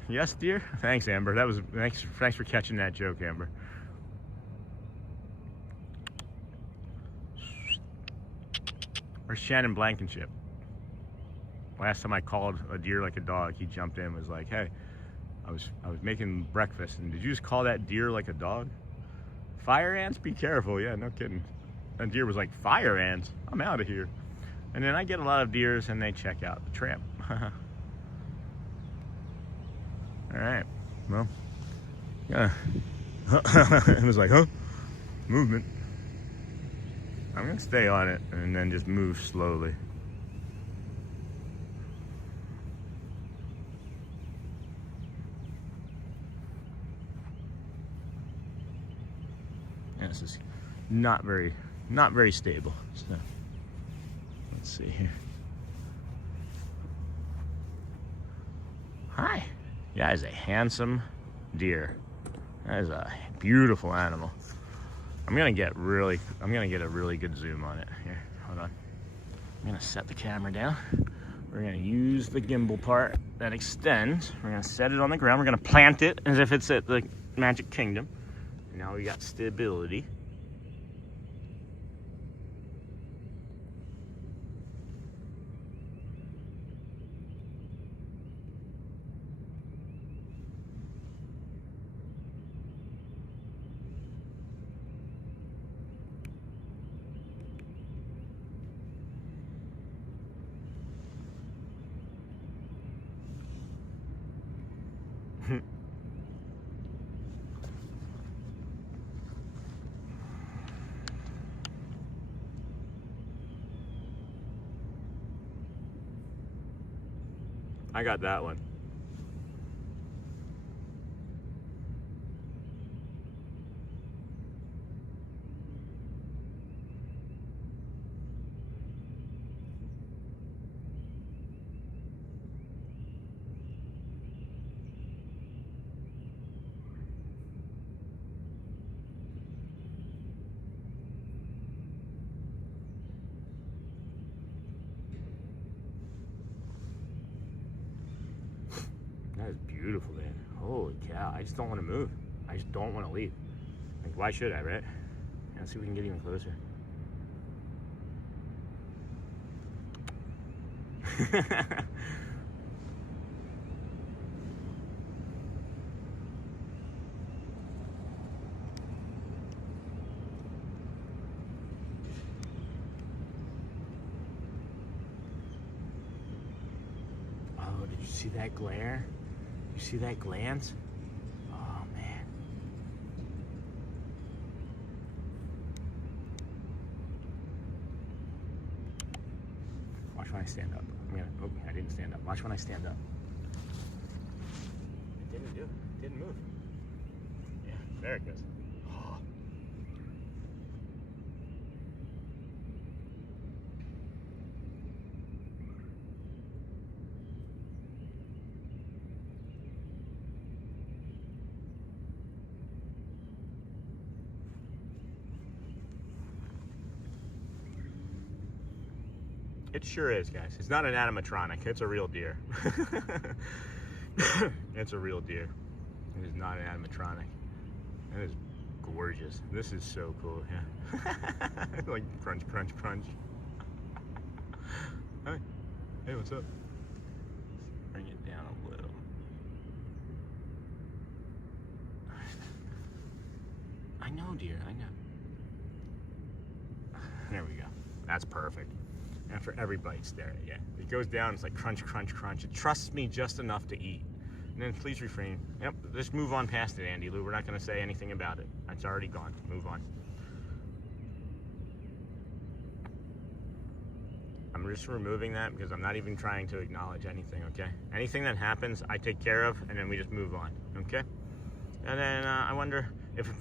Yes, dear. Thanks, Amber. That was thanks for catching that joke, Amber. Where's Shannon Blankenship? Last time I called a deer like a dog, he jumped in and was like, "Hey, I was making breakfast, and did you just call that deer like a dog? Fire ants? Be careful." Yeah, no kidding. And deer was like, "Fire ants? I'm out of here." And then I get a lot of deers, and they check out the tramp. All right, well, yeah. It was like, huh? Movement. I'm gonna stay on it and then just move slowly. Yeah, this is not very stable. So let's see here. Hi. Yeah, that is a handsome deer. That is a beautiful animal. I'm gonna get a really good zoom on it. Here, hold on. I'm gonna set the camera down. We're gonna use the gimbal part that extends. We're gonna set it on the ground. We're gonna plant it as if it's at the Magic Kingdom. Now we got stability. I got that one. I just don't want to move. I just don't want to leave. Like, why should I, right? Let's see if we can get even closer. Oh, did you see that glare? You see that glance? Oh, man. Watch when I stand up. Oh, I didn't stand up. Watch when I stand up. It didn't do it. It didn't move. Yeah, there it goes. Oh. It sure is, guys. It's not an animatronic. It's a real deer. It's a real deer. It is not an animatronic. It is gorgeous. This is so cool. Yeah. Like crunch, crunch, crunch. Hi. Hey, what's up? Let's bring it down a little. I know, dear. I know. There we go. That's perfect. After every bite, stare at it. Yeah, it goes down. It's like crunch, crunch, crunch. It trusts me just enough to eat. And then please refrain. Yep, just move on past it, Andy Lou. We're not going to say anything about it. It's already gone. Move on. I'm just removing that because I'm not even trying to acknowledge anything. Okay. Anything that happens, I take care of, and then we just move on. Okay. And then I wonder if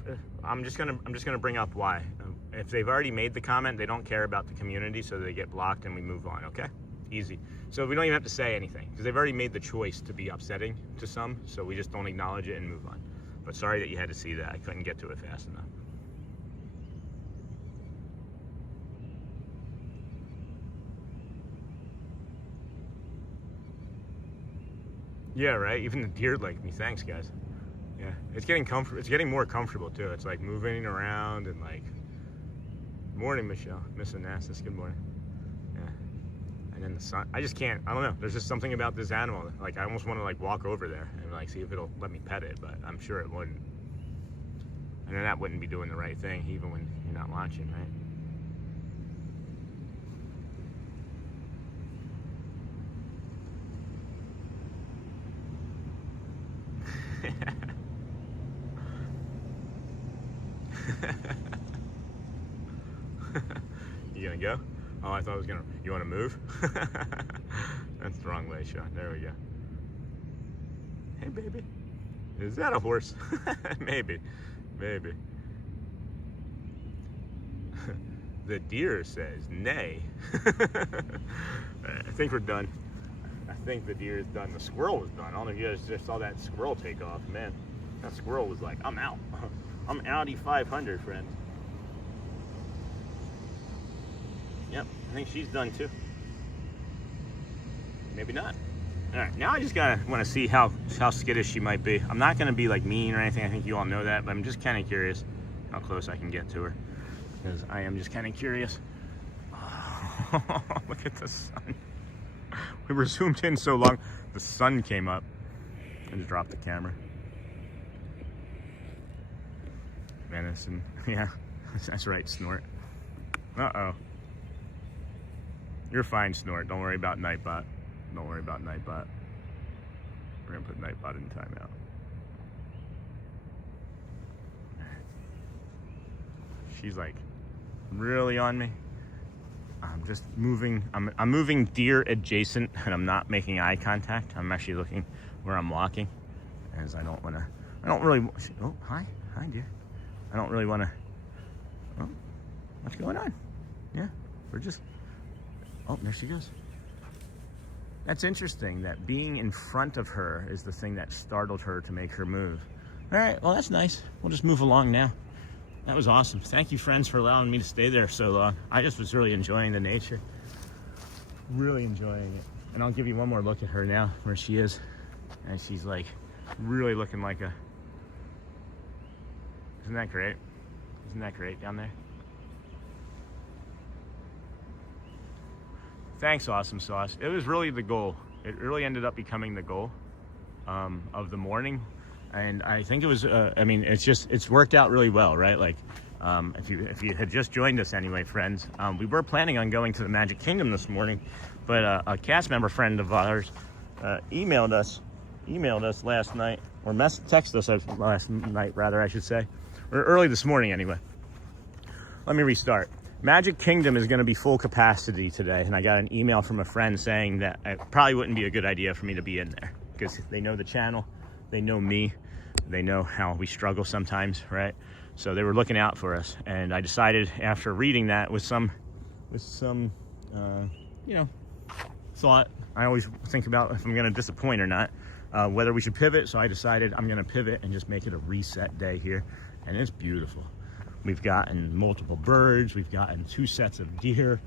I'm just gonna bring up why. If they've already made the comment, they don't care about the community, so they get blocked and we move on, okay? Easy. So we don't even have to say anything, because they've already made the choice to be upsetting to some, so we just don't acknowledge it and move on. But sorry that you had to see that. I couldn't get to it fast enough. Yeah, right? Even the deer like me. Thanks, guys. Yeah, it's getting comfortable. It's getting more comfortable, too. It's like moving around and like... Morning, Michelle. Miss Onassis, good morning. Yeah. And then the sun, I just can't, I don't know. There's just something about this animal. Like, I almost want to like walk over there and like see if it'll let me pet it, but I'm sure it wouldn't. And then that wouldn't be doing the right thing, even when you're not watching, right? You gonna go? Oh, I thought I was gonna. You wanna move? That's the wrong way, Sean. There we go. Hey, baby. Is that a horse? Maybe. Maybe. The deer says nay. I think we're done. I think the deer is done. The squirrel was done. I don't know if you guys just saw that squirrel take off. Man, that squirrel was like, I'm out. I'm Audi 500, friends. Yep, I think she's done too. Maybe not. All right, now I just want to see how skittish she might be. I'm not gonna be like mean or anything. I think you all know that, but I'm just kind of curious how close I can get to her, because I am just kind of curious. Oh, look at the sun. We were zoomed in so long, the sun came up. I just dropped the camera. Venison, yeah, that's right, Snort. Uh-oh. You're fine, Snort. Don't worry about Nightbot. Don't worry about Nightbot. We're gonna put Nightbot in timeout. She's like really on me. I'm just moving. I'm moving deer adjacent, and I'm not making eye contact. I'm actually looking where I'm walking, as I don't want to. I don't really. Oh, hi, dear. I don't really want to. Oh, what's going on? Yeah, we're just. Oh, there she goes. That's interesting that being in front of her is the thing that startled her to make her move. All right, well, that's nice. We'll just move along now. That was awesome. Thank you, friends, for allowing me to stay there so long. I just was really enjoying the nature. Really enjoying it. And I'll give you one more look at her now, where she is. And she's like really looking like a Isn't that great? Isn't that great down there? Thanks, Awesome Sauce. It was really the goal. It really ended up becoming the goal of the morning. And I think it was, I mean, it's worked out really well, right? Like, if you had just joined us anyway, friends, we were planning on going to the Magic Kingdom this morning, but a cast member friend of ours emailed us last night, or texted us last night, rather, I should say, or early this morning anyway. Let me restart. Magic Kingdom is going to be full capacity today, and I got an email from a friend saying that it probably wouldn't be a good idea for me to be in there because they know the channel, they know me, they know how we struggle sometimes, right? So they were looking out for us, and I decided after reading that with some you know, thought. I always think about if I'm going to disappoint or not, whether we should pivot. So I decided I'm going to pivot and just make it a reset day here, and it's beautiful. We've gotten multiple birds. We've gotten 2 sets of deer.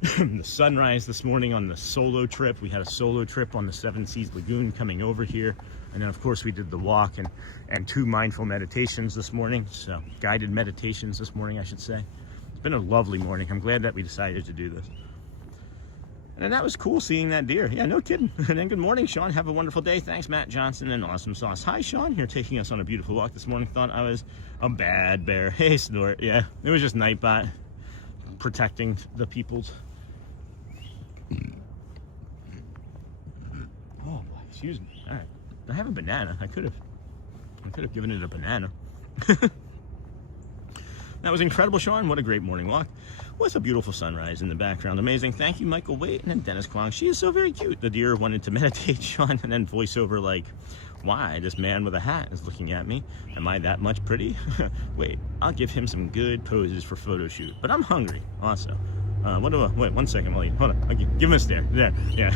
The sunrise this morning on the solo trip. We had a solo trip on the Seven Seas Lagoon coming over here. And then, of course, we did the walk and 2 mindful meditations this morning. So guided meditations this morning, I should say. It's been a lovely morning. I'm glad that we decided to do this. And that was cool seeing that deer. Yeah, no kidding. And then good morning, Sean. Have a wonderful day. Thanks, Matt Johnson and Awesome Sauce. Hi, Sean, here taking us on a beautiful walk this morning. Thought I was a bad bear. Hey, Snort. Yeah, it was just Nightbot protecting the peoples. Oh, excuse me. All right. I have a banana. I could have given it a banana. That was incredible, Sean. What a great morning walk. What's a beautiful sunrise in the background. Amazing. Thank you, Michael Waite. And then Dennis Kwong. She is so very cute. The deer wanted to meditate, Sean, and then voiceover like, why? This man with a hat is looking at me. Am I that much pretty? Wait, I'll give him some good poses for photo shoot. But I'm hungry also. Wait, 1 second, Molly. Hold on. Okay, give him a stare. There. Yeah.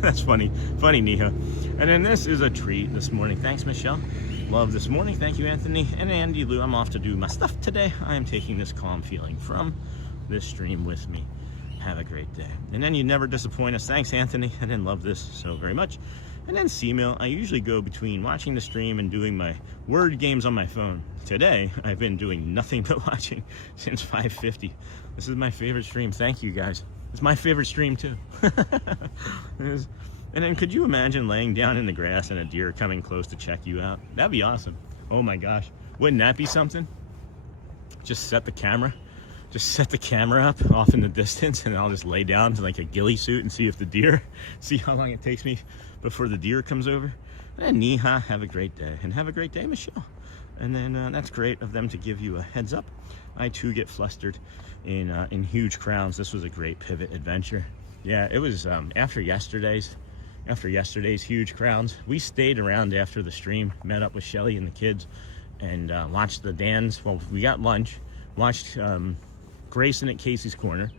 That's funny. Funny, Neha. And then this is a treat this morning. Thanks, Michelle. Love this morning. Thank you, Anthony. And Andy Lou. I'm off to do my stuff today. I am taking this calm feeling from this stream with me. Have a great day. And then you never disappoint us. Thanks, Anthony. I didn't love this so very much. And then C-Mail. I usually go between watching the stream and doing my word games on my phone. Today, I've been doing nothing but watching since 5:50. This is my favorite stream. Thank you, guys. It's my favorite stream, too. And then could you imagine laying down in the grass and a deer coming close to check you out? That'd be awesome. Oh, my gosh. Wouldn't that be something? Just set the camera. Just set the camera up off in the distance, and I'll just lay down to like a ghillie suit and see if the deer, see how long it takes me before the deer comes over. And Neha, have a great day. And have a great day, Michelle. And then that's great of them to give you a heads up. I too get flustered in huge crowds. This was a great pivot adventure. Yeah, it was after yesterday's huge crowds. We stayed around after the stream, met up with Shelly and the kids, and watched the Dans. Well, we got lunch, watched Grayson at Casey's Corner,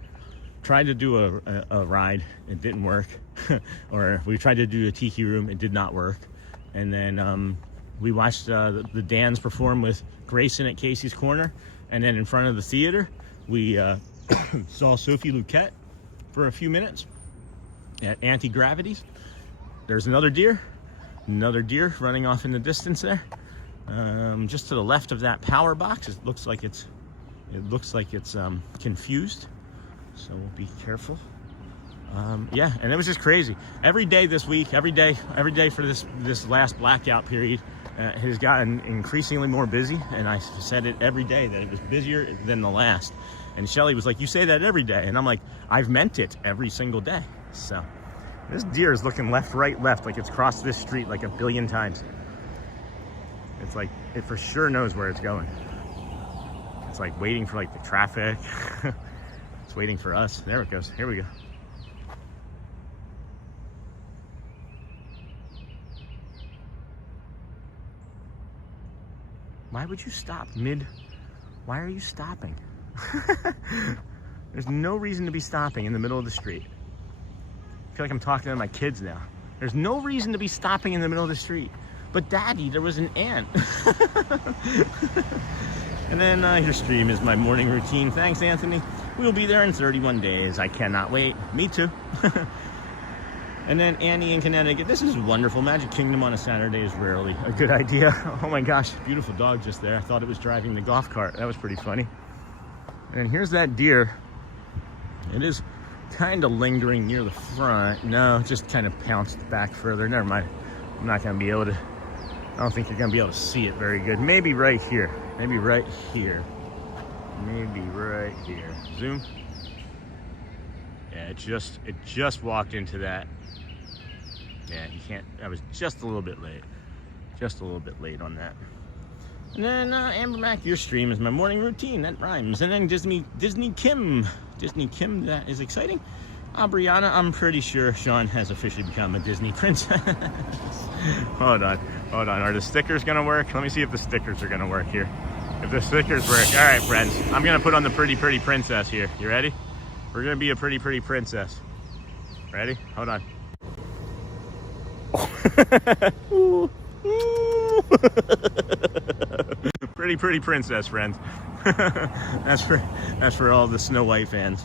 tried to do a ride, it didn't work. Or we tried to do a tiki room, it did not work. And then we watched the Dans perform with Grayson at Casey's Corner, and then in front of the theater we saw Sophie Luquette for a few minutes at Anti-Gravities. There's another deer running off in the distance there, just to the left of that power box. It looks like it's confused, so we'll be careful. Yeah, and it was just crazy. Every day this week, every day for this last blackout period has gotten increasingly more busy, and I said it every day that it was busier than the last. And Shelly was like, you say that every day, and I'm like, I've meant it every single day. So this deer is looking left, right, left, like it's crossed this street like a billion times. It's like it for sure knows where it's going. It's like waiting for like the traffic. It's waiting for us. There it goes. Here we go. Why would you stop mid? Why are you stopping? There's no reason to be stopping in the middle of the street. I feel like I'm talking to my kids now. There's no reason to be stopping in the middle of the street. But Daddy, there was an ant. And then your stream is my morning routine. Thanks, Anthony. We'll be there in 31 days. I cannot wait. Me too. And then Annie in Connecticut. This is wonderful. Magic Kingdom on a Saturday is rarely a good idea. Oh my gosh, beautiful dog just there. I thought it was driving the golf cart. That was pretty funny. And here's that deer. It is kind of lingering near the front. No, just kind of pounced back further. Never mind. I'm not going to be able to, I don't think you're going to be able to see it very good. Maybe right here. Maybe right here. Maybe right here. Zoom. Yeah, it just walked into that. Yeah, you can't, I was just a little bit late. Just a little bit late on that. And then Amber Mac, your stream is my morning routine. That rhymes. And then Disney Kim. Disney Kim, that is exciting. Brianna, I'm pretty sure Sean has officially become a Disney princess. Hold on. Are the stickers gonna work? Let me see if the stickers are gonna work here. If the stickers work, all right, friends. I'm gonna put on the pretty princess here. You ready? We're gonna be a pretty princess. Ready? Hold on. Pretty princess, friends. That's for all the Snow White fans.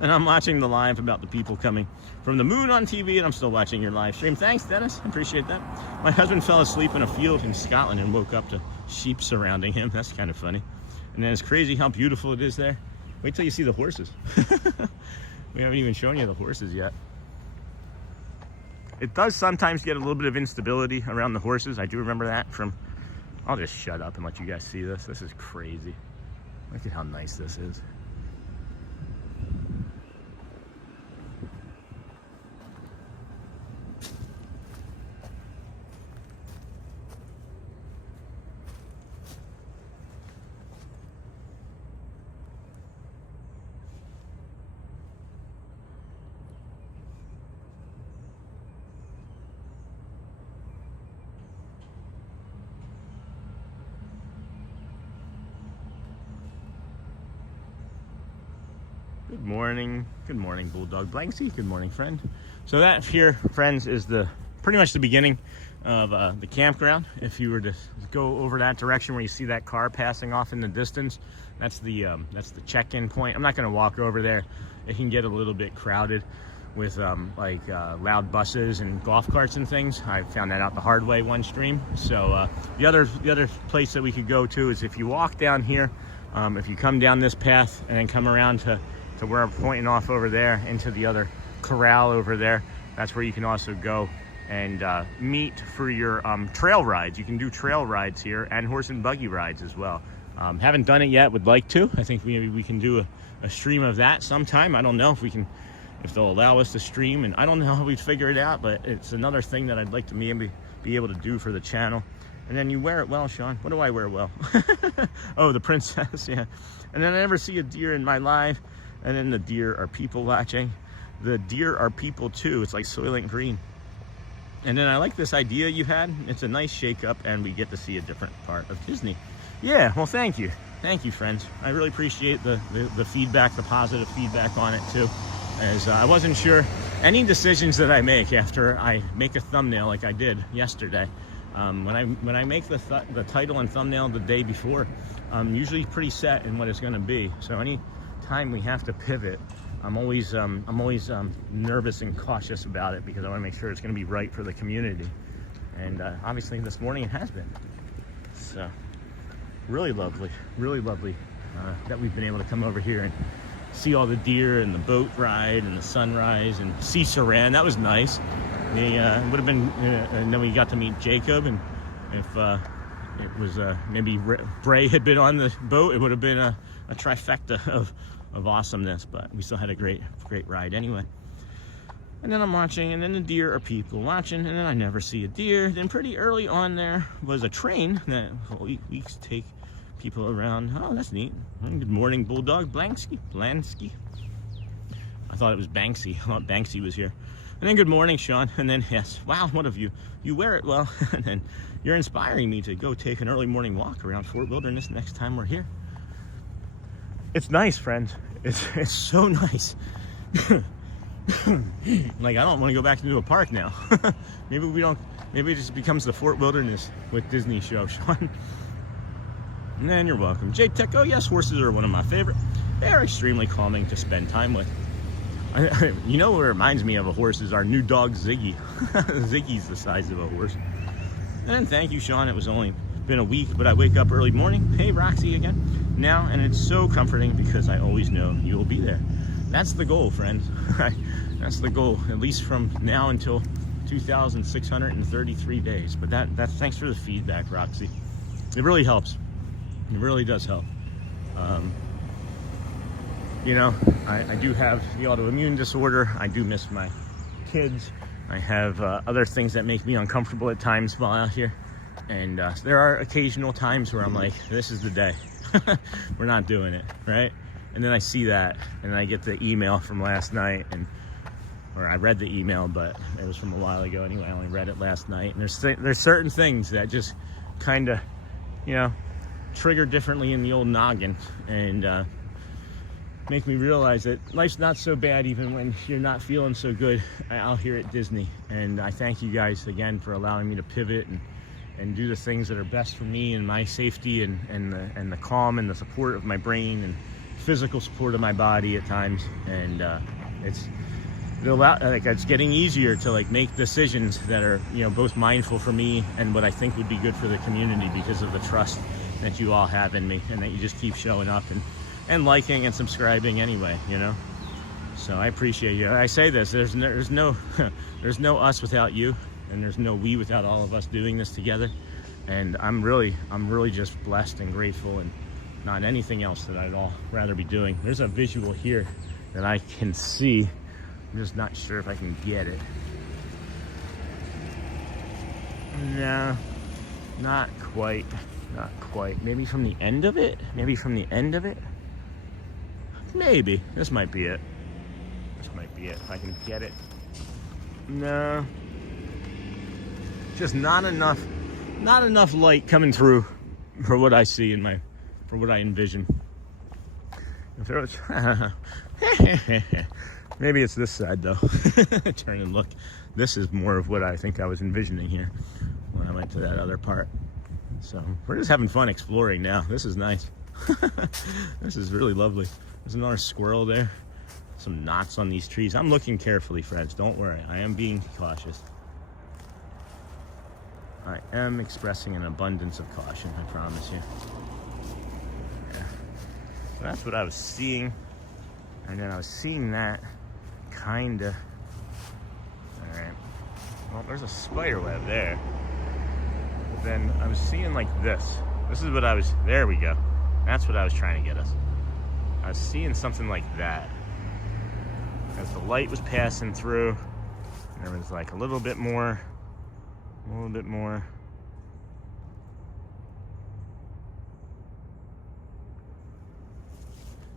And I'm watching the live about the people coming from the moon on TV, and I'm still watching your live stream. Thanks, Dennis. I appreciate that. My husband fell asleep in a field in Scotland and woke up to sheep surrounding him. That's kind of funny. And then it's crazy how beautiful it is there. Wait till you see the horses. We haven't even shown you the horses yet. It does sometimes get a little bit of instability around the horses. I do remember that from, I'll just shut up and let you guys see this. This is crazy. Look at how nice this is. Good morning, Bulldog Blanksy. Good morning, friend. So that here, friends, is pretty much the beginning of the campground. If you were to go over that direction where you see that car passing off in the distance, that's the check-in point. I'm not going to walk over there. It can get a little bit crowded with loud buses and golf carts and things. I found that out the hard way one stream. So the other place that we could go to is if you walk down here, if you come down this path and then come around to where I'm pointing off over there into the other corral over there, that's where you can also go and meet for your trail rides. You can do trail rides here and horse and buggy rides as well. Haven't done it yet, would like to. I think maybe we can do a stream of that sometime. I don't know if they'll allow us to stream, and I don't know how we'd figure it out, but it's another thing that I'd like to maybe be able to do for the channel. And then you wear it well, Sean. What do I wear well? Oh, the princess, yeah. And then I never see a deer in my life. And then the deer are people watching. The deer are people too. It's like Soylent Green. And then I like this idea you had. It's a nice shake up, and we get to see a different part of Disney. Yeah, well, thank you. Thank you, friends. I really appreciate the feedback, the positive feedback on it too. As I wasn't sure any decisions that I make after I make a thumbnail like I did yesterday. When I make the title and thumbnail the day before, I'm usually pretty set in what it's going to be. So any time we have to pivot, I'm always nervous and cautious about it because I want to make sure it's going to be right for the community. And obviously this morning it has been. So really lovely that we've been able to come over here and see all the deer and the boat ride and the sunrise and see Saran. That was nice. It would have been, and then we got to meet Jacob, and if it was maybe Bray had been on the boat, it would have been a trifecta of awesomeness, but we still had a great ride anyway. And then I'm watching, and then the deer are people watching, and then I never see a deer. Then pretty early on there was a train that weeks take people around. Oh, that's neat. Good morning, Bulldog Blansky. I thought it was Banksy. I thought Banksy was here. And then good morning, Sean. And then, yes, wow, what of you? You wear it well. And then you're inspiring me to go take an early morning walk around Fort Wilderness next time we're here. It's nice, friends. It's so nice. Like, I don't want to go back into a park now. Maybe it just becomes the Fort Wilderness with Disney show, Sean. And then you're welcome. J Tech, oh yes, horses are one of my favorite. They are extremely calming to spend time with. You know what reminds me of a horse is our new dog Ziggy. Ziggy's the size of a horse. And thank you, Sean. It was only been a week, but I wake up early morning. Hey, Roxy again now, and it's so comforting because I always know you will be there. That's the goal, friends. That's the goal, at least from now until 2,633 days. But that's thanks for the feedback, Roxy. It really helps. It really does help. You know, I do have the autoimmune disorder. I do miss my kids. I have other things that make me uncomfortable at times while out here. And there are occasional times where I'm like, this is the day. We're not doing it, right? And then I see that, and I get the email from last night, or I read the email, but it was from a while ago anyway. I only read it last night. And there's certain things that just kind of, you know, trigger differently in the old noggin, and make me realize that life's not so bad even when you're not feeling so good out here at Disney. And I thank you guys again for allowing me to pivot and do the things that are best for me and my safety and the calm and the support of my brain and physical support of my body at times. And it's getting easier to like make decisions that are, you know, both mindful for me and what I think would be good for the community because of the trust that you all have in me, and that you just keep showing up and liking and subscribing anyway, you know. So I appreciate you. I say this, there's no there's no us without you, and there's no we without all of us doing this together. And I'm really just blessed and grateful, and not anything else that I'd all rather be doing. There's a visual here that I can see. I'm just not sure if I can get it. No, not quite. Not quite. Maybe from the end of it? Maybe from the end of it? Maybe. This might be it. This might be it, if I can get it. No. Just not enough light coming through for what I see for what I envision. If there was maybe it's this side though. Turn and look. This is more of what I think I was envisioning here when I went to that other part. So we're just having fun exploring now. This is nice. This is really lovely. There's another squirrel there. Some knots on these trees. I'm looking carefully, friends. Don't worry. I am being cautious. I am expressing an abundance of caution, I promise you. Yeah. So that's what I was seeing. And then I was seeing that kinda. Alright. Well, there's a spider web there. But then I was seeing like this. This is what I was, there we go. That's what I was trying to get us. I was seeing something like that. As the light was passing through, there was like a little bit more.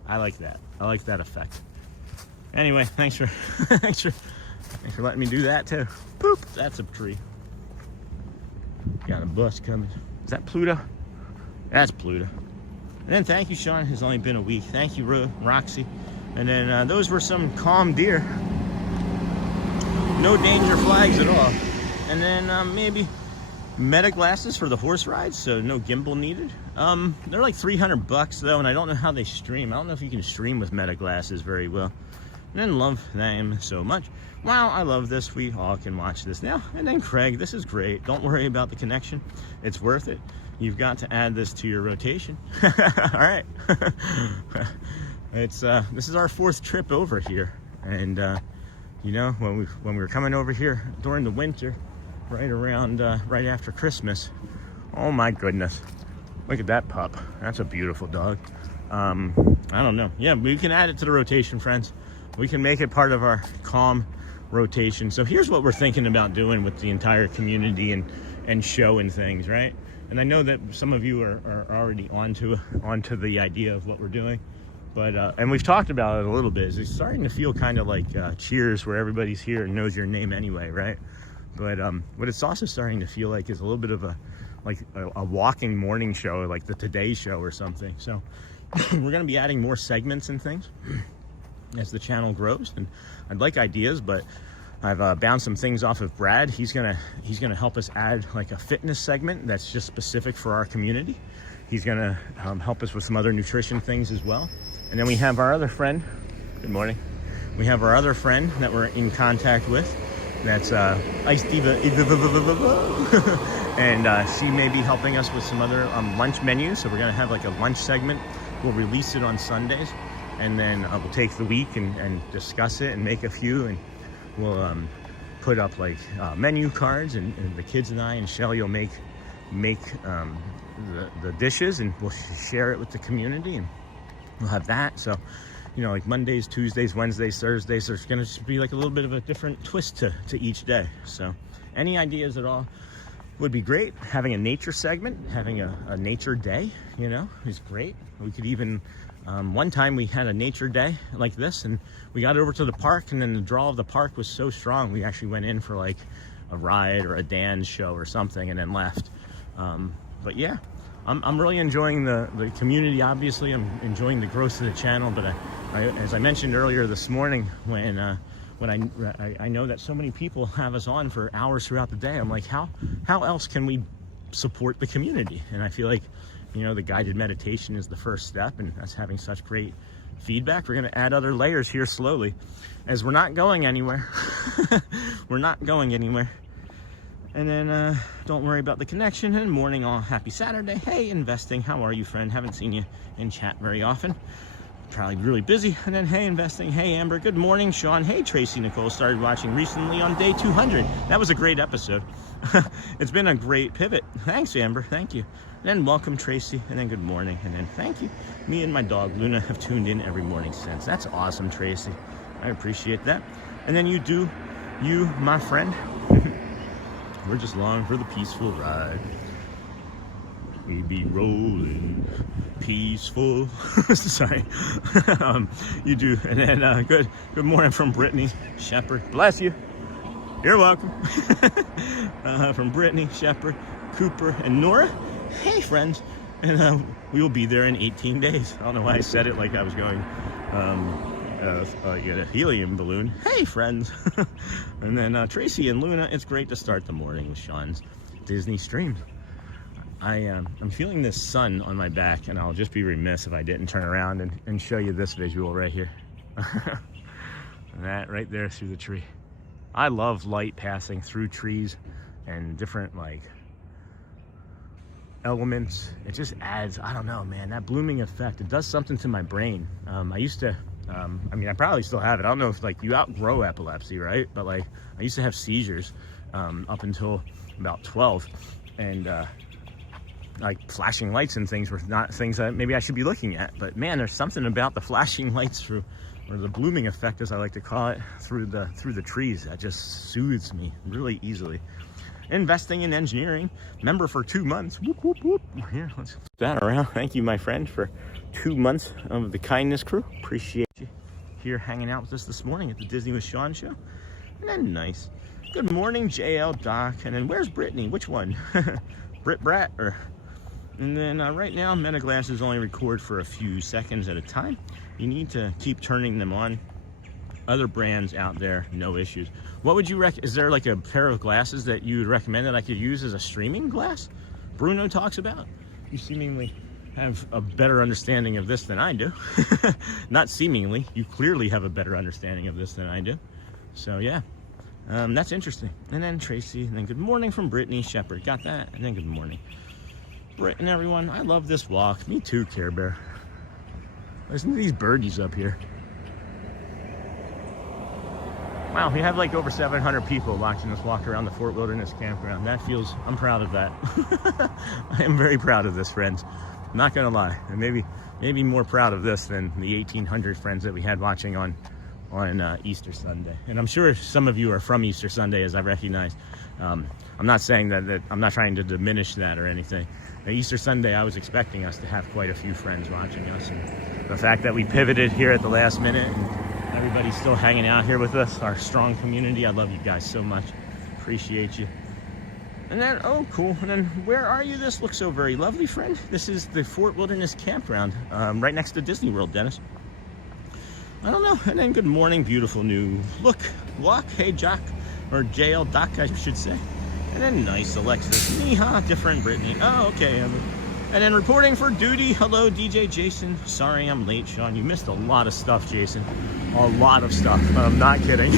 I like that. I like that effect. Anyway, thanks for thanks for letting me do that too. Boop, that's a tree. Got a bus coming. Is that Pluto? That's Pluto. And then thank you, Sean. It's only been a week. Thank you, Roxy. And then those were some calm deer. No danger flags at all. And then maybe meta glasses for the horse rides, so no gimbal needed. They're like $300 though, and I don't know how they stream. I don't know if you can stream with meta glasses very well. And then love them so much. Wow, I love this. We all can watch this now. And then Craig, this is great. Don't worry about the connection. It's worth it. You've got to add this to your rotation. All right. It's this is our 4th trip over here, and you know, when we were coming over here during the winter, right around right after Christmas. Oh my goodness, look at that pup. That's a beautiful dog. I don't know. Yeah, we can add it to the rotation, friends. We can make it part of our calm rotation. So here's what we're thinking about doing with the entire community and show and things, right? And I know that some of you are already onto the idea of what we're doing, but and we've talked about it a little bit. It's starting to feel kind of like Cheers, where everybody's here and knows your name anyway, right? But what it's also starting to feel like is a little bit of a walking morning show, like the Today Show or something. So we're going to be adding more segments and things as the channel grows, and I'd like ideas, but I've bounced some things off of Brad. He's gonna help us add like a fitness segment that's just specific for our community. He's gonna help us with some other nutrition things as well. And then we have our other friend. Good morning. We have our other friend that we're in contact with. That's Ice Diva. And she may be helping us with some other lunch menus. So we're going to have like a lunch segment. We'll release it on Sundays. And then we'll take the week and discuss it and make a few. And we'll put up like menu cards. And the kids and I and Shelly will make the dishes. And we'll share it with the community. And we'll have that. So, you know, like Mondays, Tuesdays, Wednesdays, Thursdays, there's going to be like a little bit of a different twist to each day. So any ideas at all would be great. Having a nature segment, having a nature day, you know, is great. We could even, one time we had a nature day like this, and we got over to the park, and then the draw of the park was so strong, we actually went in for like a ride or a dance show or something and then left. But yeah, I'm really enjoying the community. Obviously, I'm enjoying the growth of the channel, but as I mentioned earlier this morning, when I know that so many people have us on for hours throughout the day, I'm like, how else can we support the community? And I feel like, you know, the guided meditation is the first step, and that's having such great feedback. We're going to add other layers here slowly, as we're not going anywhere. We're not going anywhere. And then don't worry about the connection. And morning all, happy Saturday. Hey, investing, how are you, friend? Haven't seen you in chat very often. Probably really busy. And then, hey, investing. Hey, Amber. Good morning, Sean. Hey, Tracy Nicole. Started watching recently on day 200. That was a great episode. It's been a great pivot. Thanks, Amber. Thank you. And then welcome, Tracy. And then good morning. And then thank you. Me and my dog, Luna, have tuned in every morning since. That's awesome, Tracy. I appreciate that. And then you, my friend. We're just along for the peaceful ride. We be rolling peaceful. Sorry. You do. And then good morning from Brittany Shepherd. Bless you. You're welcome. From Brittany Shepherd, Cooper, and Nora. Hey, friends. And we will be there in 18 days. I don't know why I said it like I was going get a helium balloon. Hey, friends. And then Tracy and Luna, it's great to start the morning with Sean's Disney stream. I'm feeling this sun on my back, and I'll just be remiss if I didn't turn around and show you this visual right here. That right there through the tree. I love light passing through trees and different like elements. It just adds, I don't know, man, that blooming effect. It does something to my brain. I used to, I mean, I probably still have it. I don't know if like you outgrow epilepsy, right? But like I used to have seizures up until about 12, and like flashing lights and things were not things that maybe I should be looking at. But man, there's something about the flashing lights through, or the blooming effect, as I like to call it, through the trees that just soothes me really easily. Investing in engineering, member for 2 months. Whoop, whoop, whoop. Here, let's flip that around. Thank you, my friend, for 2 months of the kindness crew. Appreciate you here hanging out with us this morning at the Disney with Sean show. And then nice. Good morning, JL Doc. And then where's Brittany? Which one? Brit Brat or? And then right now, Meta glasses only record for a few seconds at a time. You need to keep turning them on. Other brands out there, no issues. What would you is there like a pair of glasses that you would recommend that I could use as a streaming glass? Bruno talks about. You seemingly have a better understanding of this than I do. Not seemingly, you clearly have a better understanding of this than I do. So yeah, that's interesting. And then Tracy, and then good morning from Brittany Shepherd. Got that? And then good morning. Britt and everyone, I love this walk. Me too, Care Bear. Listen to these birdies up here. Wow, we have like over 700 people watching us walk around the Fort Wilderness Campground. That feels, I'm proud of that. I am very proud of this, friends. I'm not gonna lie. And maybe more proud of this than the 1,800 friends that we had watching on Easter Sunday. And I'm sure some of you are from Easter Sunday, as I recognize. I'm not saying that I'm not trying to diminish that or anything. Easter Sunday, I was expecting us to have quite a few friends watching us. And the fact that we pivoted here at the last minute, and everybody's still hanging out here with us, our strong community. I love you guys so much. Appreciate you. And then, oh, cool. And then, where are you? This looks so very lovely, friend. This is the Fort Wilderness Campground, right next to Disney World, Dennis. I don't know. And then, good morning, beautiful new walk. Hey, Jock, or JL Doc, I should say. And then, nice Alexis. Neha, different Brittany. Oh, okay. And then reporting for duty, hello DJ Jason. Sorry I'm late, Sean. You missed a lot of stuff, Jason. A lot of stuff. I'm not kidding.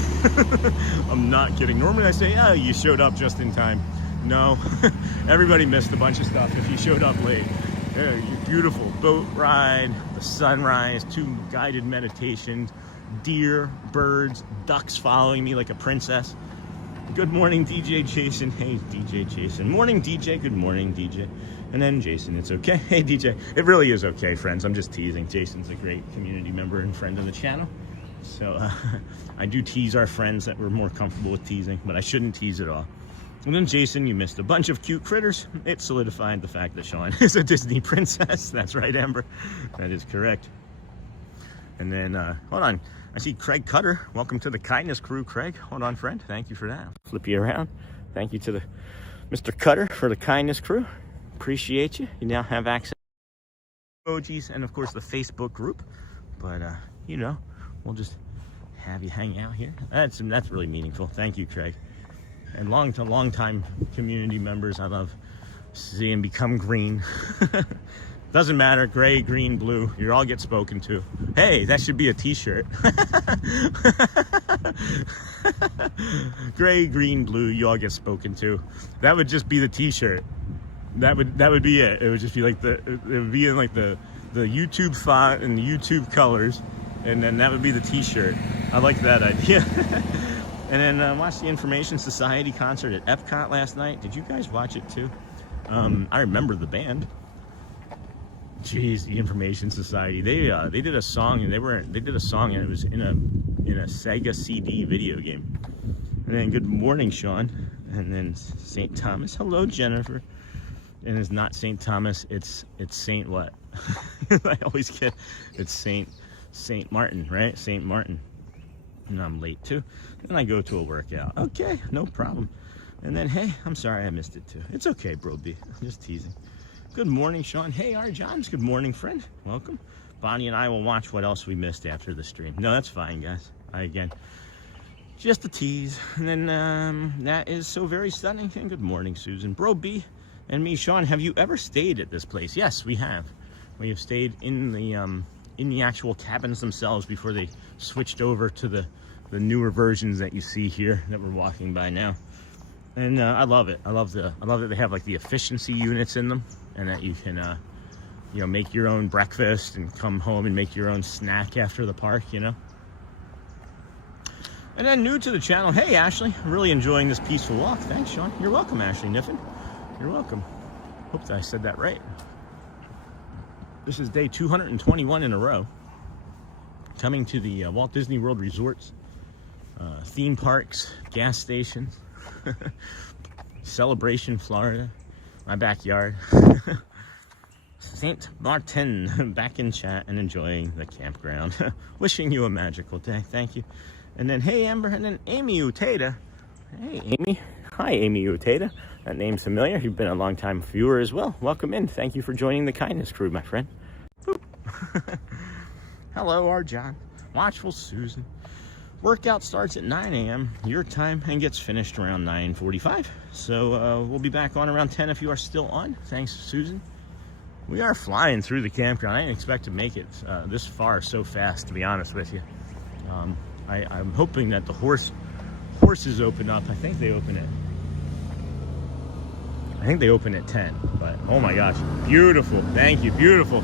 I'm not kidding. Normally I say, oh, you showed up just in time. No, everybody missed a bunch of stuff if you showed up late. Beautiful boat ride, the sunrise, 2 guided meditations, deer, birds, ducks following me like a princess. Good morning, DJ Jason. Hey, DJ Jason. Morning, DJ. Good morning, DJ. And then Jason, it's okay. Hey, DJ. It really is okay, friends. I'm just teasing. Jason's a great community member and friend of the channel. So I do tease our friends that we're more comfortable with teasing, but I shouldn't tease at all. And then Jason, you missed a bunch of cute critters. It solidified the fact that Sean is a Disney princess. That's right, Amber. That is correct. And then, hold on. I see Craig Cutter. Welcome to the kindness crew, Craig. Hold on, friend. Thank you for that. Flip you around. Thank you to the Mr. Cutter for the kindness crew. Appreciate you. You now have access to emojis and, of course, the Facebook group. But, you know, we'll just have you hang out here. That's really meaningful. Thank you, Craig. And long time community members, I love seeing become green. Doesn't matter, gray, green, blue, you all get spoken to. Hey, that should be a t-shirt. Gray, green, blue, you all get spoken to. That would just be the t-shirt. That would be it. It would just be like it would be in like the YouTube font and the YouTube colors, and then that would be the t-shirt. I like that idea. And then watched the Information Society concert at Epcot last night. Did you guys watch it too? I remember the band. Jeez, the Information Society. They did a song, and they did a song, and it was in a Sega CD video game. And then good morning, Sean. And then St. Thomas. Hello, Jennifer. And it's not St. Thomas. It's Saint what? I always get it's Saint Martin, right? Saint Martin. And I'm late too. And I go to a workout. Okay, no problem. And then, hey, I'm sorry I missed it too. It's okay, bro B. I'm just teasing. Good morning, Sean. Hey, R. Johns. Good morning, friend. Welcome. Bonnie and I will watch what else we missed after the stream. No, that's fine, guys. Again, just a tease. And then that is so very stunning. And good morning, Susan. Bro B and me, Sean. Have you ever stayed at this place? Yes, we have. We have stayed in the actual cabins themselves before they switched over to the newer versions that you see here that we're walking by now. And I love it. I love that they have like the efficiency units in them, and that you can you know, make your own breakfast and come home and make your own snack after the park, you know. And then new to the channel, hey Ashley, I'm really enjoying this peaceful walk. Thanks, Sean. You're welcome, Ashley Niffin. You're welcome. Hope that I said that right. This is day 221 in a row. Coming to the Walt Disney World resorts, theme parks, gas stations, Celebration, Florida, my backyard. St. Martin, back in chat and enjoying the campground. Wishing you a magical day. Thank you. And then, hey, Amber, and then Amy Uteda. Hey, Amy. Hi, Amy Uteda. That name's familiar. You've been a long-time viewer as well. Welcome in. Thank you for joining the kindness crew, my friend. Boop. Hello, our John. Watchful Susan. Workout starts at 9 a.m. your time and gets finished around 9:45. So we'll be back on around 10 if you are still on. Thanks, Susan. We are flying through the campground. I didn't expect to make it this far so fast, to be honest with you. I'm hoping that the horses open up. I think they open at 10, but oh my gosh, beautiful. Thank you. Beautiful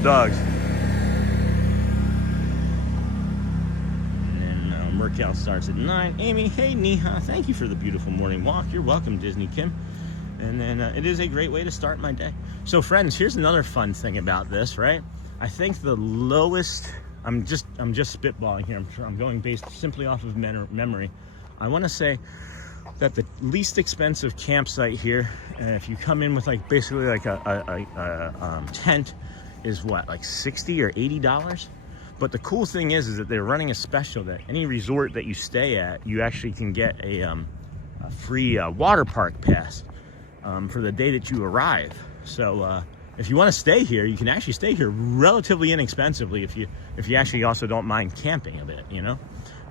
dogs. And then workout starts at 9. Amy, hey Neha, thank you for the beautiful morning walk. You're welcome, Disney Kim. And then it is a great way to start my day. So friends, here's another fun thing about this, right? I think the lowest, I'm just spitballing here. I'm going based simply off of memory. I want to say that the least expensive campsite here, if you come in with like basically like a tent, is what, like $60 or $80. But the cool thing is that they're running a special that any resort that you stay at, you actually can get a free water park pass for the day that you arrive. So if you want to stay here, you can actually stay here relatively inexpensively if you actually also don't mind camping a bit, you know.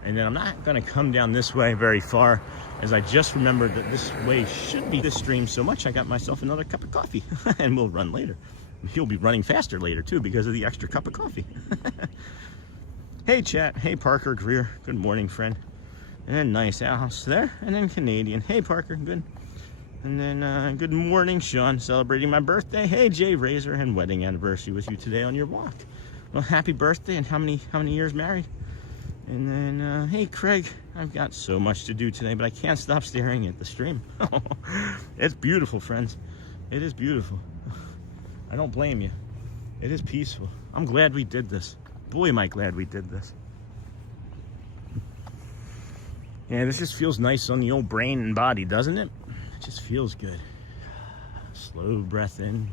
And then I'm not going to come down this way very far, as I just remembered that this way should be this stream so much I got myself another cup of coffee. And we'll run later. He'll be running faster later too because of the extra cup of coffee. Hey chat, hey Parker Greer, good morning friend. And then nice house there, and then Canadian. Hey Parker, good. And then good morning Sean, celebrating my birthday. Hey Jay Razor, and wedding anniversary with you today on your walk. Well, happy birthday, and how many years married? And then hey Craig, I've got so much to do today, but I can't stop staring at the stream. It's beautiful, friends. It is beautiful. I don't blame you. It is peaceful. I'm glad we did this. Boy, am I glad we did this. Yeah, this just feels nice on the old brain and body, doesn't it? It just feels good. Slow breath in.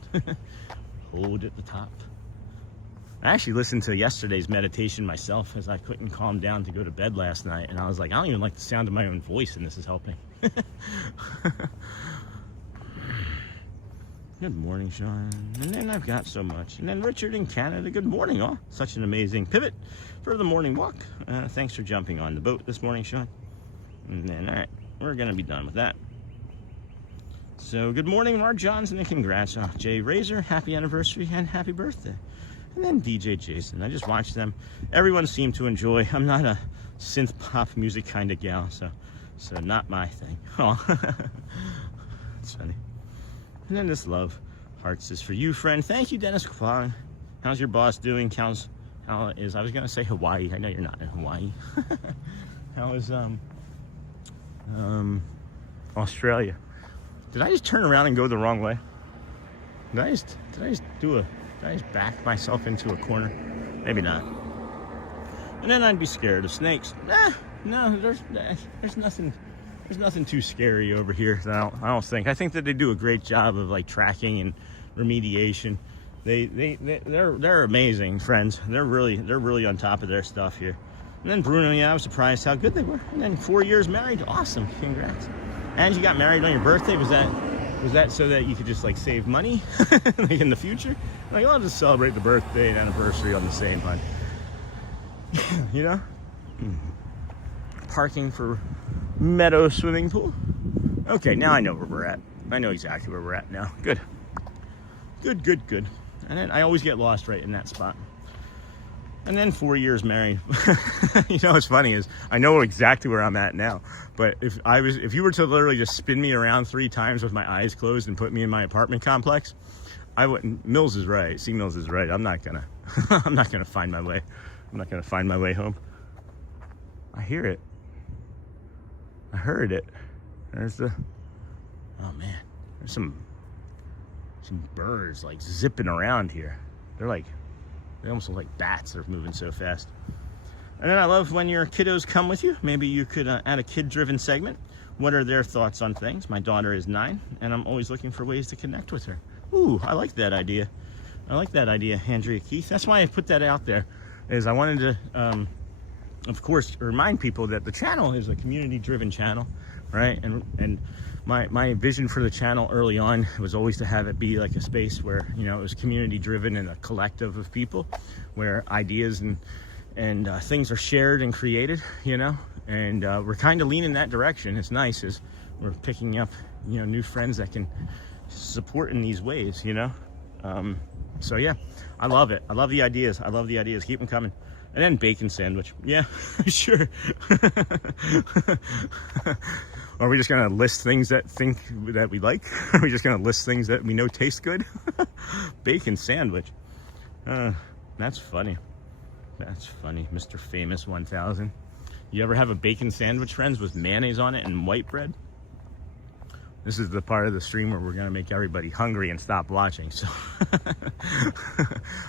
Hold at the top. I actually listened to yesterday's meditation myself, as I couldn't calm down to go to bed last night. And I was like, I don't even like the sound of my own voice, and this is helping. Good morning, Sean. And then I've got so much. And then Richard in Canada, good morning, all. Such an amazing pivot for the morning walk. Thanks for jumping on the boat this morning, Sean. And then, all right, we're going to be done with that. So, good morning, Mark Johnson, and congrats, Jay Razor. Happy anniversary and happy birthday. And then DJ Jason. I just watched them. Everyone seemed to enjoy. I'm not a synth pop music kind of gal, so not my thing. Oh, that's funny. And then this love hearts is for you, friend. Thank you, Dennis Kwong. How's your boss doing? How is, I was gonna say Hawaii. I know you're not in Hawaii. How is Australia? Did I just turn around and go the wrong way? Did I just back myself into a corner? Maybe not. And then I'd be scared of snakes. No, there's nothing. There's nothing too scary over here. I don't think. I think that they do a great job of like tracking and remediation. They're amazing, friends. They're really on top of their stuff here. And then Bruno, yeah, I was surprised how good they were. And then 4 years married, awesome, congrats. And you got married on your birthday. Was that so that you could just like save money like in the future? Like, I'll just celebrate the birthday and anniversary on the same hunt. You know? Parking for Meadow swimming pool. Okay, now I know where we're at. I know exactly where we're at now. Good. And then I always get lost right in that spot. And then 4 years married. You know what's funny is I know exactly where I'm at now. But if you were to literally just spin me around 3 times with my eyes closed and put me in my apartment complex, I wouldn't. Mills is right. C Mills is right. I'm not gonna find my way. I'm not gonna find my way home. I hear it. I heard it. There's oh man, there's some birds like zipping around here. They almost look like bats. They're moving so fast. And then I love when your kiddos come with you. Maybe you could add a kid-driven segment. What are their thoughts on things? My daughter is 9, and I'm always looking for ways to connect with her. Ooh, I like that idea. Andrea Keith. That's why I put that out there, is I wanted to of course, remind people that the channel is a community-driven channel, right? And my vision for the channel early on was always to have it be like a space where, you know, it was community-driven and a collective of people, where ideas and things are shared and created, you know. And we're kind of leaning that direction. It's nice as we're picking up, you know, new friends that can support in these ways, you know. So yeah, I love it. I love the ideas. Keep them coming. And then bacon sandwich. Yeah, sure. Are we just gonna list things that we like? Are we just gonna list things that we know taste good? Bacon sandwich. That's funny. Mr. Famous 1000. You ever have a bacon sandwich, friends, with mayonnaise on it and white bread? This is the part of the stream where we're gonna make everybody hungry and stop watching. So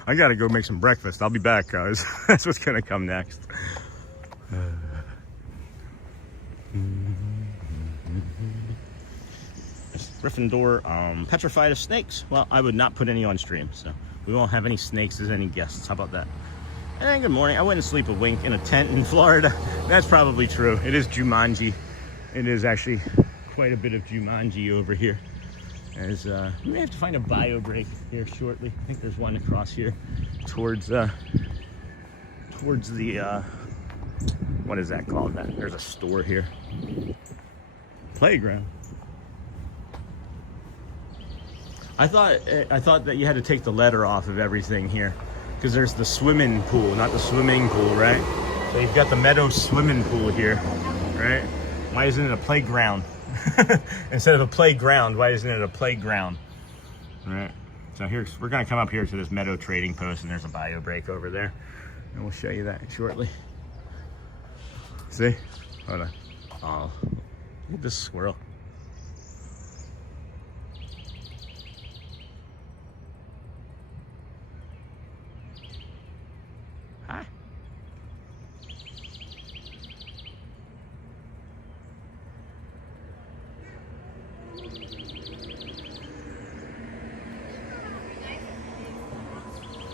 I gotta go make some breakfast. I'll be back, guys. That's what's gonna come next. Gryffindor, petrified of snakes. Well, I would not put any on stream, so we won't have any snakes as any guests. How about that? And then good morning. I wouldn't sleep a wink in a tent in Florida. That's probably true. It is Jumanji. It is actually quite a bit of Jumanji over here. As we may have to find a bio break here shortly. I think there's one across here towards the what is that called? There's a store here. Playground. I thought that you had to take the letter off of everything here, because there's the swimming pool, not the swimming pool, right? So you've got the meadow swimming pool here, right? Why isn't it a playground? Instead of a playground, why isn't it a playground? All right. So we're gonna come up here to this meadow trading post, and there's a bio break over there, and we'll show you that shortly. See? Hold on. Oh, look at this squirrel. Hi.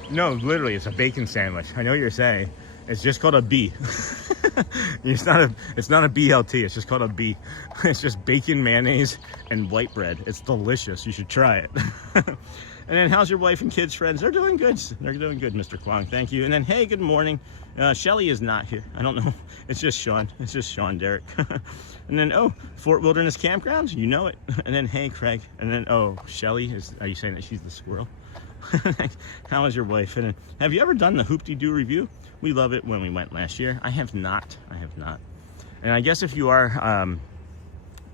No, literally, it's a bacon sandwich. I know what you're saying. It's just called a B. It's not a BLT. It's just called a B. It's just bacon, mayonnaise, and white bread. It's delicious. You should try it. And then, how's your wife and kids, friends? They're doing good. They're doing good, Mr. Kwong. Thank you. And then, hey, good morning. Shelly is not here. I don't know. It's just Sean. It's just Sean Derek. And then, oh, Fort Wilderness Campground. You know it. And then, hey, Craig. And then, oh, Shelly is. Are you saying that she's the squirrel? How is your wife? And have you ever done the Hoop-de-Doo review? We love it when we went last year. I have not. And I guess if you are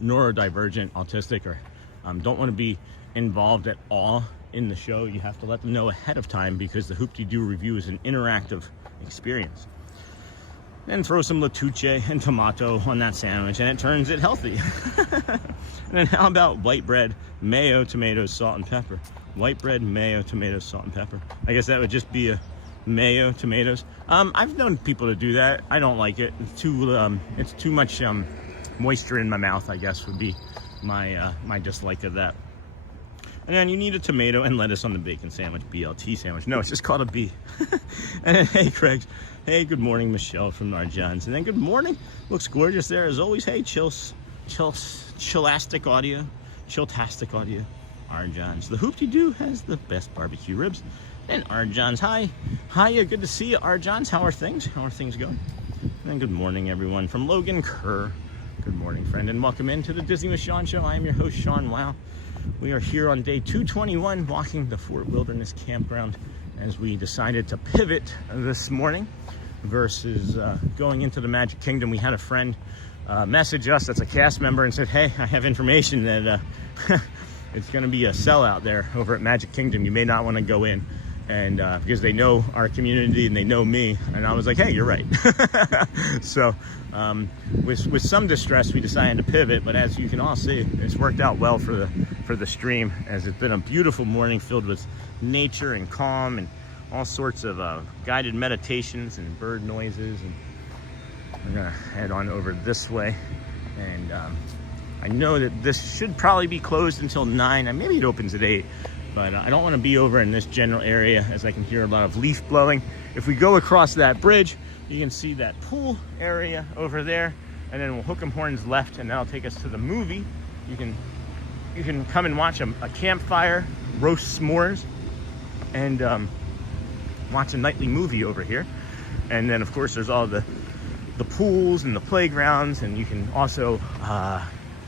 neurodivergent, autistic, or don't want to be involved at all in the show, you have to let them know ahead of time, because the Hoop-de-Doo review is an interactive experience. And throw some Latuche and tomato on that sandwich, and it turns it healthy. And then how about white bread, mayo, tomatoes, salt, and pepper? White bread, mayo, tomatoes, salt, and pepper. I guess that would just be a mayo, tomatoes. I've known people to do that. I don't like it. It's too much moisture in my mouth, I guess, would be my dislike of that. And then you need a tomato and lettuce on the bacon sandwich, BLT sandwich. No, it's just called a B. And then, hey, Craig. Hey, good morning, Michelle from Narjans. And then good morning. Looks gorgeous there as always. Hey, chillastic audio, chilltastic audio. Arjan's. The Hoop-de-Doo has the best barbecue ribs. And Arjan's, hi. Hiya, good to see you, Arjan's. How are things? How are things going? And good morning, everyone, from Logan Kerr. Good morning, friend, and welcome into the Disney with Sean show. I am your host, Sean Wow. We are here on day 221, walking the Fort Wilderness Campground, as we decided to pivot this morning versus going into the Magic Kingdom. We had a friend message us that's a cast member and said, hey, I have information that it's going to be a sellout there over at Magic Kingdom. You may not want to go in, and because they know our community and they know me. And I was like, hey, you're right. So with some distress, we decided to pivot. But as you can all see, it's worked out well for the stream, as it's been a beautiful morning filled with nature and calm and all sorts of guided meditations and bird noises. And we're gonna head on over this way, and I know that this should probably be closed until 9, and maybe it opens at 8, but I don't want to be over in this general area, as I can hear a lot of leaf blowing. If we go across that bridge, you can see that pool area over there, and then we'll hook 'em horns left, and that'll take us to the movie. You can come and watch a campfire, roast s'mores, and watch a nightly movie over here. And then, of course, there's all the pools and the playgrounds, and you can also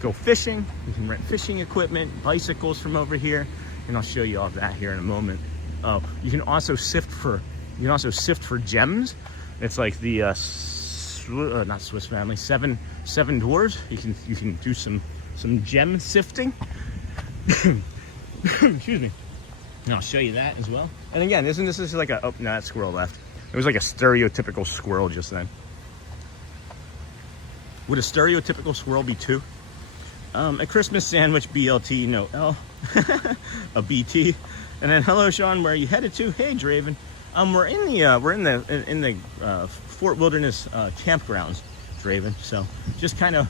go fishing. You can rent fishing equipment, bicycles from over here, and I'll show you all that here in a moment. Oh, you can also sift for gems. It's like the not Swiss Family, seven dwarves. You can do some gem sifting. Excuse me. And I'll show you that as well. And again, isn't this like a, oh no, that squirrel left. It was like a stereotypical squirrel just then. Would a stereotypical squirrel be 2? A Christmas sandwich, BLT, no L. A BT. And then, hello, Sean, where are you headed to? Hey, Draven. We're in the Fort Wilderness campgrounds, Draven. So just kind of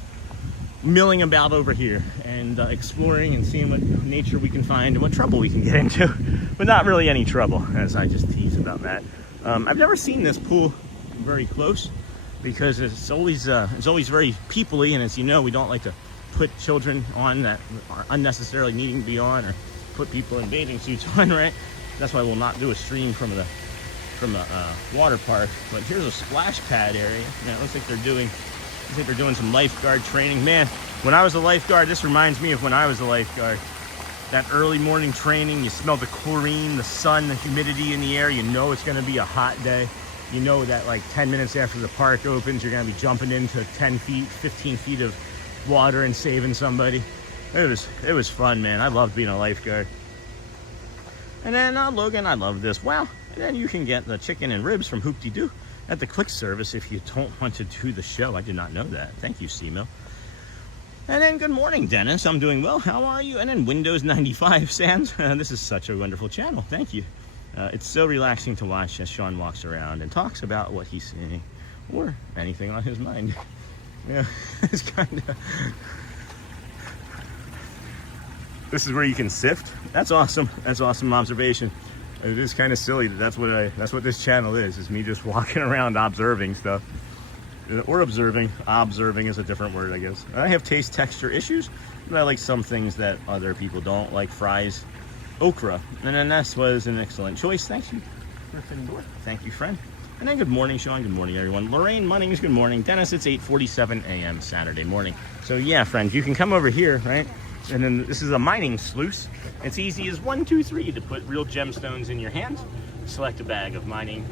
milling about over here and exploring and seeing what nature we can find and what trouble we can get into, but not really any trouble, as I just tease about that. I've never seen this pool very close, because it's always very people-y, and as you know, we don't like to put children on that are unnecessarily needing to be on, or put people in bathing suits on, right? That's why we'll not do a stream from from a water park. But here's a splash pad area. It looks like they're doing some lifeguard training. Man, when I was a lifeguard, this reminds me of when I was a lifeguard. That early morning training, you smell the chlorine, the sun, the humidity in the air. You know it's going to be a hot day. You know that like 10 minutes after the park opens, you're going to be jumping into 10 feet, 15 feet of water and saving somebody. It was fun, man. I loved being a lifeguard. And then Logan, I love this. Wow. And then you can get the chicken and ribs from Hoop-de-Doo at the Click service if you don't want to do the show. I did not know that. Thank you, C-Mill. And then good morning, Dennis. I'm doing well. How are you? And then Windows 95 Sans. This is such a wonderful channel. Thank you. It's so relaxing to watch as Sean walks around and talks about what he's seeing or anything on his mind. Yeah, it's kind of... This is where you can sift. That's awesome. That's awesome observation. It is kind of silly that that's what this channel is me just walking around observing stuff. Or observing. Observing is a different word, I guess. I have taste texture issues, but I like some things that other people don't, like fries, okra. And then this was an excellent choice. Thank you, Gryffindor. Thank you, friend. And then good morning, Sean. Good morning, everyone. Lorraine Munnings, good morning. Dennis, it's 8:47 a.m. Saturday morning. So yeah, friends, you can come over here, right? And then this is a mining sluice. It's easy as 1, 2, 3 to put real gemstones in your hands. Select a bag of mining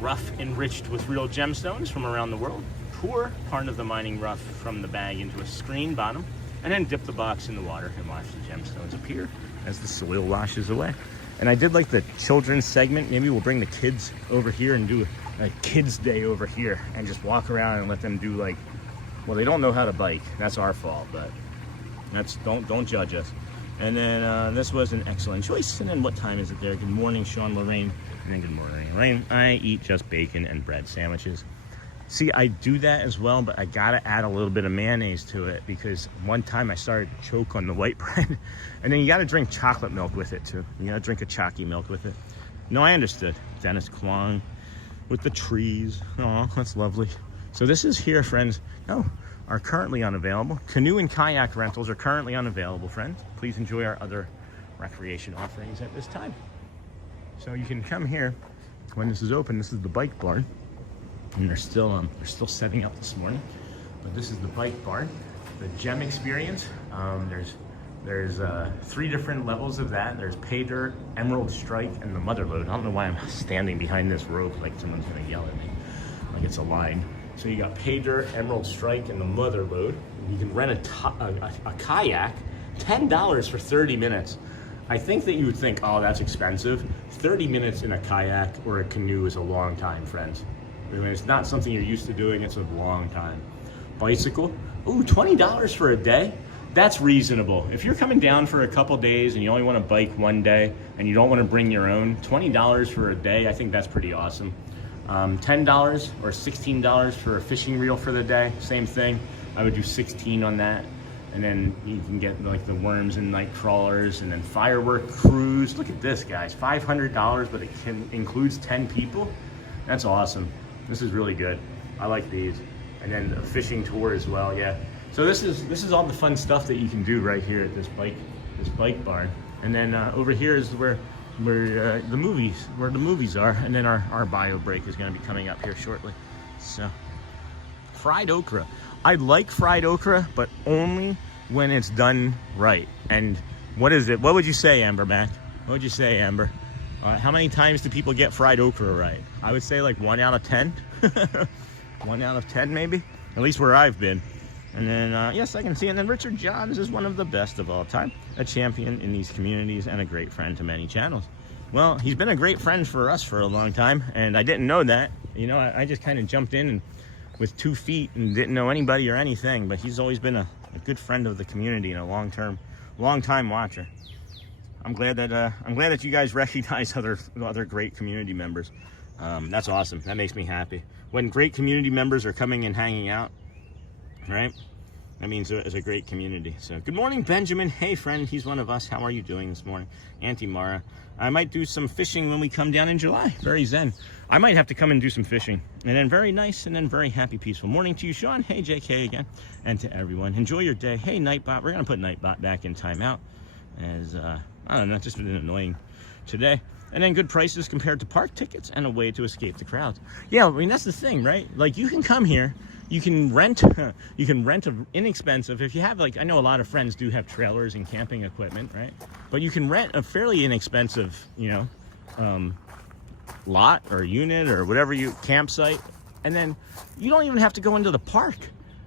rough enriched with real gemstones from around the world. Pour part of the mining rough from the bag into a screen bottom, and then dip the box in the water and watch the gemstones appear as the soil washes away. And I did like the children's segment. Maybe we'll bring the kids over here and do a kids day over here and just walk around and let them do like, well, they don't know how to bike. That's our fault, but don't judge us. And then this was an excellent choice. And then what time is it there? Good morning, Sean, Lorraine. And then good morning, Lorraine. I eat just bacon and bread sandwiches. See, I do that as well, but I gotta add a little bit of mayonnaise to it because one time I started to choke on the white bread. And then you gotta drink chocolate milk with it too. You gotta drink a chalky milk with it. No, I understood. Dennis Kwong with the trees. Oh, that's lovely. So this is here, friends. Oh, are currently unavailable. Canoe and kayak rentals are currently unavailable, friends. Please enjoy our other recreation offerings at this time. So you can come here when this is open. This is the bike barn. And they're still setting up this morning, but this is the bike barn, the gem experience. There's 3 different levels of that. There's pay dirt, emerald strike, and the mother load. I don't know why I'm standing behind this rope like someone's gonna yell at me, like it's a line. So you got pay dirt, emerald strike, and the mother load. You can rent a kayak, $10 for 30 minutes. I think that you would think, oh, that's expensive. 30 minutes in a kayak or a canoe is a long time, friends. I mean, it's not something you're used to doing. It's a long time. Bicycle, ooh, $20 for a day. That's reasonable. If you're coming down for a couple days and you only want to bike one day and you don't want to bring your own, $20 for a day, I think that's pretty awesome. $10 or $16 for a fishing reel for the day, same thing. I would do 16 on that. And then you can get like the worms and night crawlers and then firework cruise. Look at this, guys, $500, but it includes 10 people. That's awesome. This is really good. I like these. And then a fishing tour as well, yeah. So this is all the fun stuff that you can do right here at this bike barn. And then over here is where the movies are. And then our bio break is gonna be coming up here shortly. So, fried okra. I like fried okra, but only when it's done right. And what is it? What would you say, Amber Mac? What would you say, Amber? How many times do people get fried okra right? I would say like 1 out of 10. 1 out of 10 maybe, at least where I've been. And then, yes, I can see it. And then Richard Johns is one of the best of all time, a champion in these communities and a great friend to many channels. Well, he's been a great friend for us for a long time, and I didn't know that. You know, I just kind of jumped in and with 2 feet and didn't know anybody or anything, but he's always been a good friend of the community and a long time watcher. I'm glad that you guys recognize other great community members. That's awesome. That makes me happy. When great community members are coming and hanging out, right? That means it's a great community. So good morning, Benjamin. Hey, friend, he's one of us. How are you doing this morning? Auntie Mara. I might do some fishing when we come down in July. Very zen. I might have to come and do some fishing. And then very nice and then very happy, peaceful morning to you, Sean. Hey, JK again. And to everyone. Enjoy your day. Hey, Nightbot. We're going to put Nightbot back in timeout as, I don't know, just been annoying today. And then good prices compared to park tickets and a way to escape the crowds. Yeah, I mean, that's the thing, right? Like, you can come here, you can rent a inexpensive, if you have, like, I know a lot of friends do have trailers and camping equipment, right? But you can rent a fairly inexpensive, you know, lot or unit or whatever campsite. And then you don't even have to go into the park.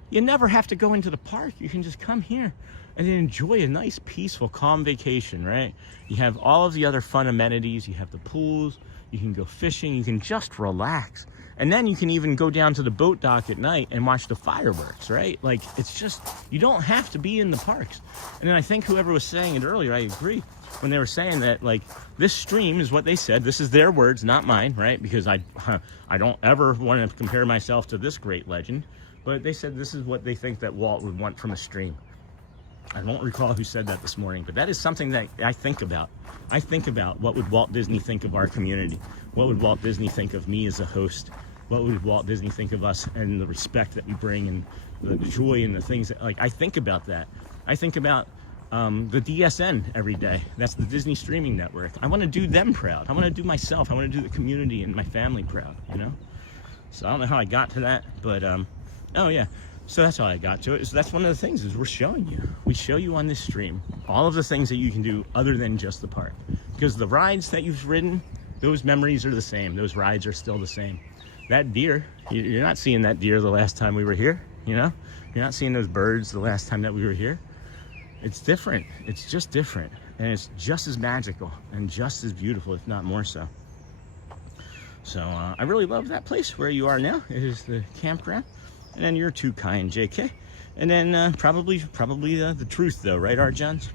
You never have to go into the park. You can just come here and then enjoy a nice, peaceful, calm vacation, right? You have all of the other fun amenities. You have the pools. You can go fishing. You can just relax. And then you can even go down to the boat dock at night and watch the fireworks, right? Like, it's just, you don't have to be in the parks. And then I think whoever was saying it earlier, I agree, when they were saying that, like, this stream is what they said. This is their words, not mine, right? Because I don't ever want to compare myself to this great legend. But they said this is what they think that Walt would want from a stream. I won't recall who said that this morning, but that is something that I think about. I think about, what would Walt Disney think of our community? What would Walt Disney think of me as a host? What would Walt Disney think of us and the respect that we bring and the joy and the things that, like, I think about that. I think about the DSN every day. That's the Disney Streaming Network. I want to do them proud. I want to do myself. I want to do the community and my family proud, you know? So I don't know how I got to that, but, oh yeah. So that's how I got to it. So that's one of the things is we're showing you. We show you on this stream all of the things that you can do other than just the park. Because the rides that you've ridden, those memories are the same. Those rides are still the same. That deer, you're not seeing that deer the last time we were here, you know? You're not seeing those birds the last time that we were here. It's different. It's just different. And it's just as magical and just as beautiful, if not more so. So I really love that place where you are now. It is the campground. And then you're too kind, JK. And then probably the truth, though, right, Art Johns?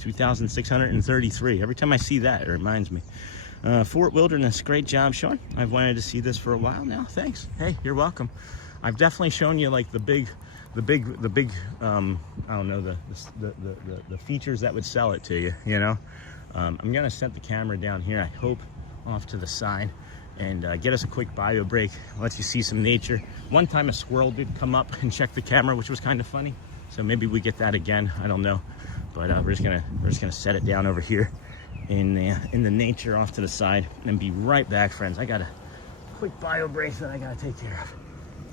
2,633. Every time I see that, it reminds me. Fort Wilderness, great job, Sean. I've wanted to see this for a while now. Thanks. Hey, you're welcome. I've definitely shown you, like, the big I don't know, the features that would sell it to you, you know? I'm gonna set the camera down here, I hope, off to the side, and get us a quick bio break, let you see some nature. One time a squirrel did come up and check the camera, which was kind of funny. So maybe we get that again, I don't know. But we're just gonna set it down over here in the nature off to the side and be right back, friends. I got a quick bio break that I gotta take care of.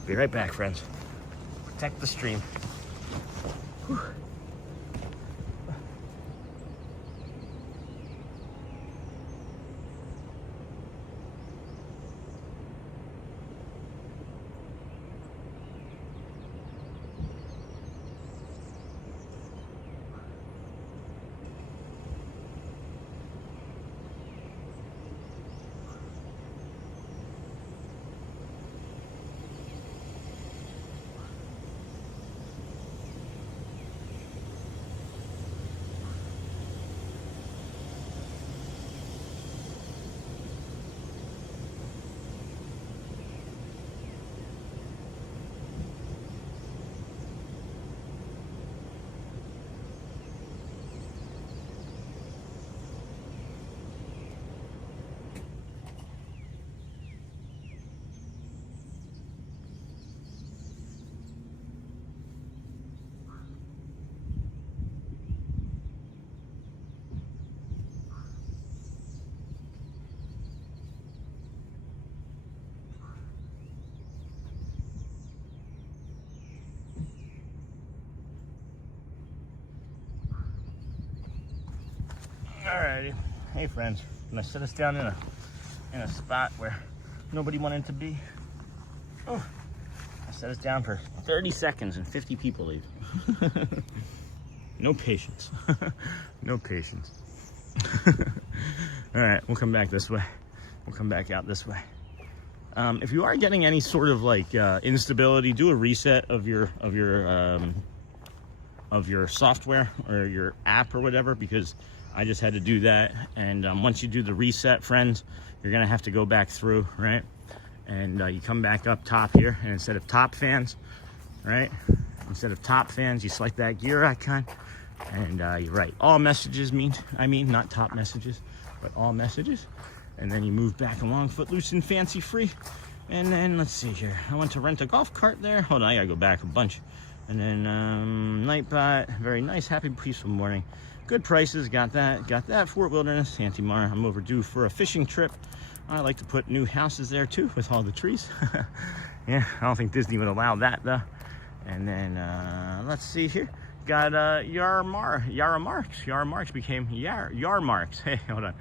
Be right back, friends. Protect the stream. Whew. Alrighty, hey friends, I'm gonna set us down in a spot where nobody wanted to be. Oh, I set us down for 30 seconds and 50 people leave. No patience, no patience. All right, we'll come back this way. We'll come back out this way. If you are getting any sort of like instability, do a reset of your software or your app or whatever, because I just had to do that. And once you do the reset, friends, you're gonna have to go back through, right? And you come back up top here, and instead of top fans, right? Instead of top fans, you select that gear icon, and you write all messages, not top messages, but all messages. And then you move back along, footloose and fancy free. And then let's see here. I went to rent a golf cart there. Hold on, I gotta go back a bunch. And then Nightbot, very nice, happy, peaceful morning. good prices. Got that. Fort Wilderness, Santa Mara. I'm overdue for a fishing trip. I like to put new houses there too with all the trees. Yeah, I don't think Disney would allow that though. And then let's see here. Got Yara Marks became Yar Marks. Hey, hold on.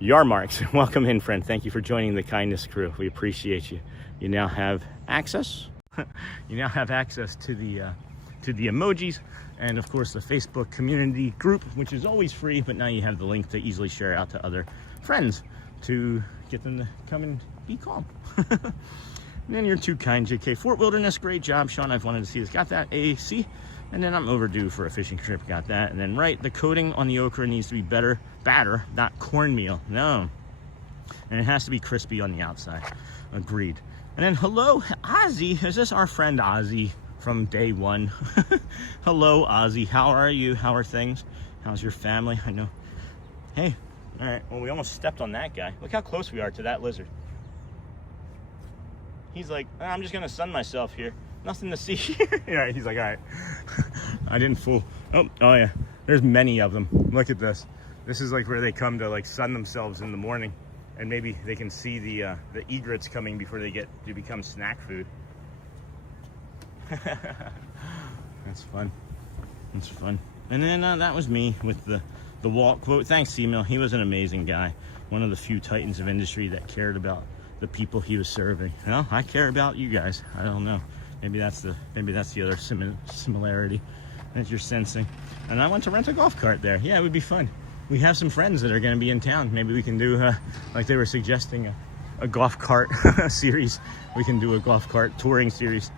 Yar Marks, welcome in, friend. Thank you for joining the kindness crew. We appreciate you. You now have access. You now have access to the emojis, and of course the Facebook community group, which is always free, but now you have the link to easily share out to other friends to get them to come and be calm. And then you're too kind, JK. Fort Wilderness, great job, Sean. I've wanted to see this. Got that AC. And then I'm overdue for a fishing trip. Got that. And then the coating on the okra needs to be batter, not cornmeal. No. And it has to be crispy on the outside. Agreed. And then hello, Ozzy. Is this our friend Ozzy from day one? Hello, Ozzy. How are you? How are things? How's your family? I know. Hey. All right. Well, we almost stepped on that guy. Look how close we are to that lizard. He's like, I'm just gonna sun myself here. Nothing to see here. Yeah, he's like, all right. I didn't fool. Oh yeah. There's many of them. Look at this. This is like where they come to like sun themselves in the morning, and maybe they can see the egrets coming before they become snack food. That's fun. That's fun. And then that was me with the Walt quote. Thanks, C-Mill. He was an amazing guy. One of the few titans of industry that cared about the people he was serving. Well, I care about you guys. I don't know. Maybe that's the other similarity that you're sensing. And I went to rent a golf cart there. Yeah, it would be fun. We have some friends that are going to be in town. Maybe we can do, like they were suggesting, a golf cart series. We can do a golf cart touring series.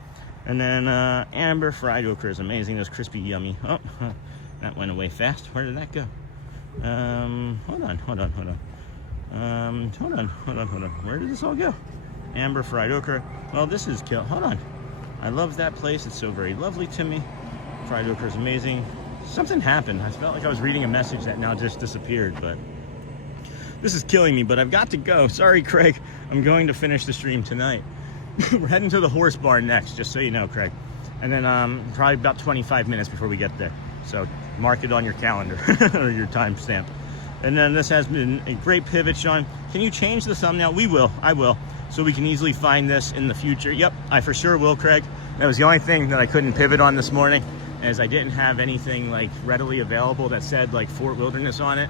And then Amber fried okra is amazing. Those crispy, yummy. Oh, that went away fast. Where did that go? Hold on. Hold on. Where did this all go? Amber fried okra. Well, this is kill. Hold on. I love that place. It's so very lovely to me. Fried okra is amazing. Something happened. I felt like I was reading a message that now just disappeared, but this is killing me, but I've got to go. Sorry, Craig. I'm going to finish the stream tonight. We're heading to the horse barn next, just so you know, Craig. And then probably about 25 minutes before we get there. So mark it on your calendar or your timestamp. And then this has been a great pivot, Sean. Can you change the thumbnail? We will. I will. So we can easily find this in the future. Yep, I for sure will, Craig. That was the only thing that I couldn't pivot on this morning, as I didn't have anything like readily available that said like Fort Wilderness on it.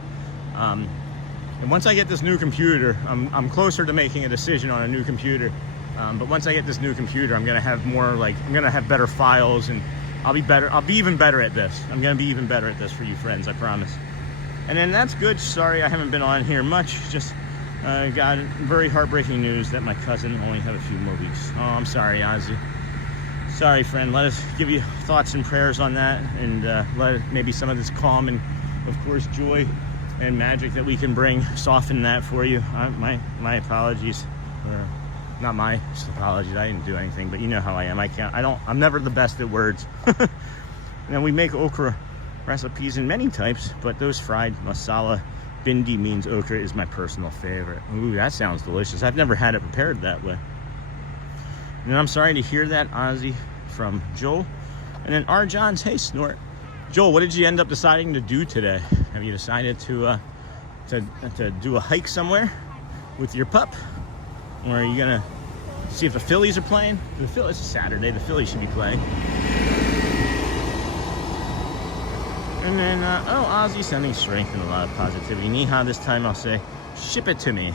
And once I get this new computer, I'm closer to making a decision on a new computer. But once I get this new computer, I'm gonna have more I'm gonna have better files, and I'll be even better at this. I'm gonna be even better at this for you friends, I promise. And then that's good. Sorry, I haven't been on here much. Just got very heartbreaking news that my cousin only had a few more weeks. Oh, I'm sorry, Ozzy. Sorry, friend. Let us give you thoughts and prayers on that, and let maybe some of this calm and, of course, joy and magic that we can bring soften that for you. My apologies. Not my apologies. I didn't do anything, but you know how I am. I'm never the best at words. Now we make okra recipes in many types, but those fried masala bindi means okra is my personal favorite. Ooh, that sounds delicious. I've never had it prepared that way. And I'm sorry to hear that, Ozzy, from Joel. And then Arjohn's, hey, Snort. Joel, what did you end up deciding to do today? Have you decided to do a hike somewhere with your pup? Or are you gonna see if the Phillies are playing? It's Saturday, the Phillies should be playing. And then, Ozzy sending strength and a lot of positivity. Niha, this time I'll say, ship it to me.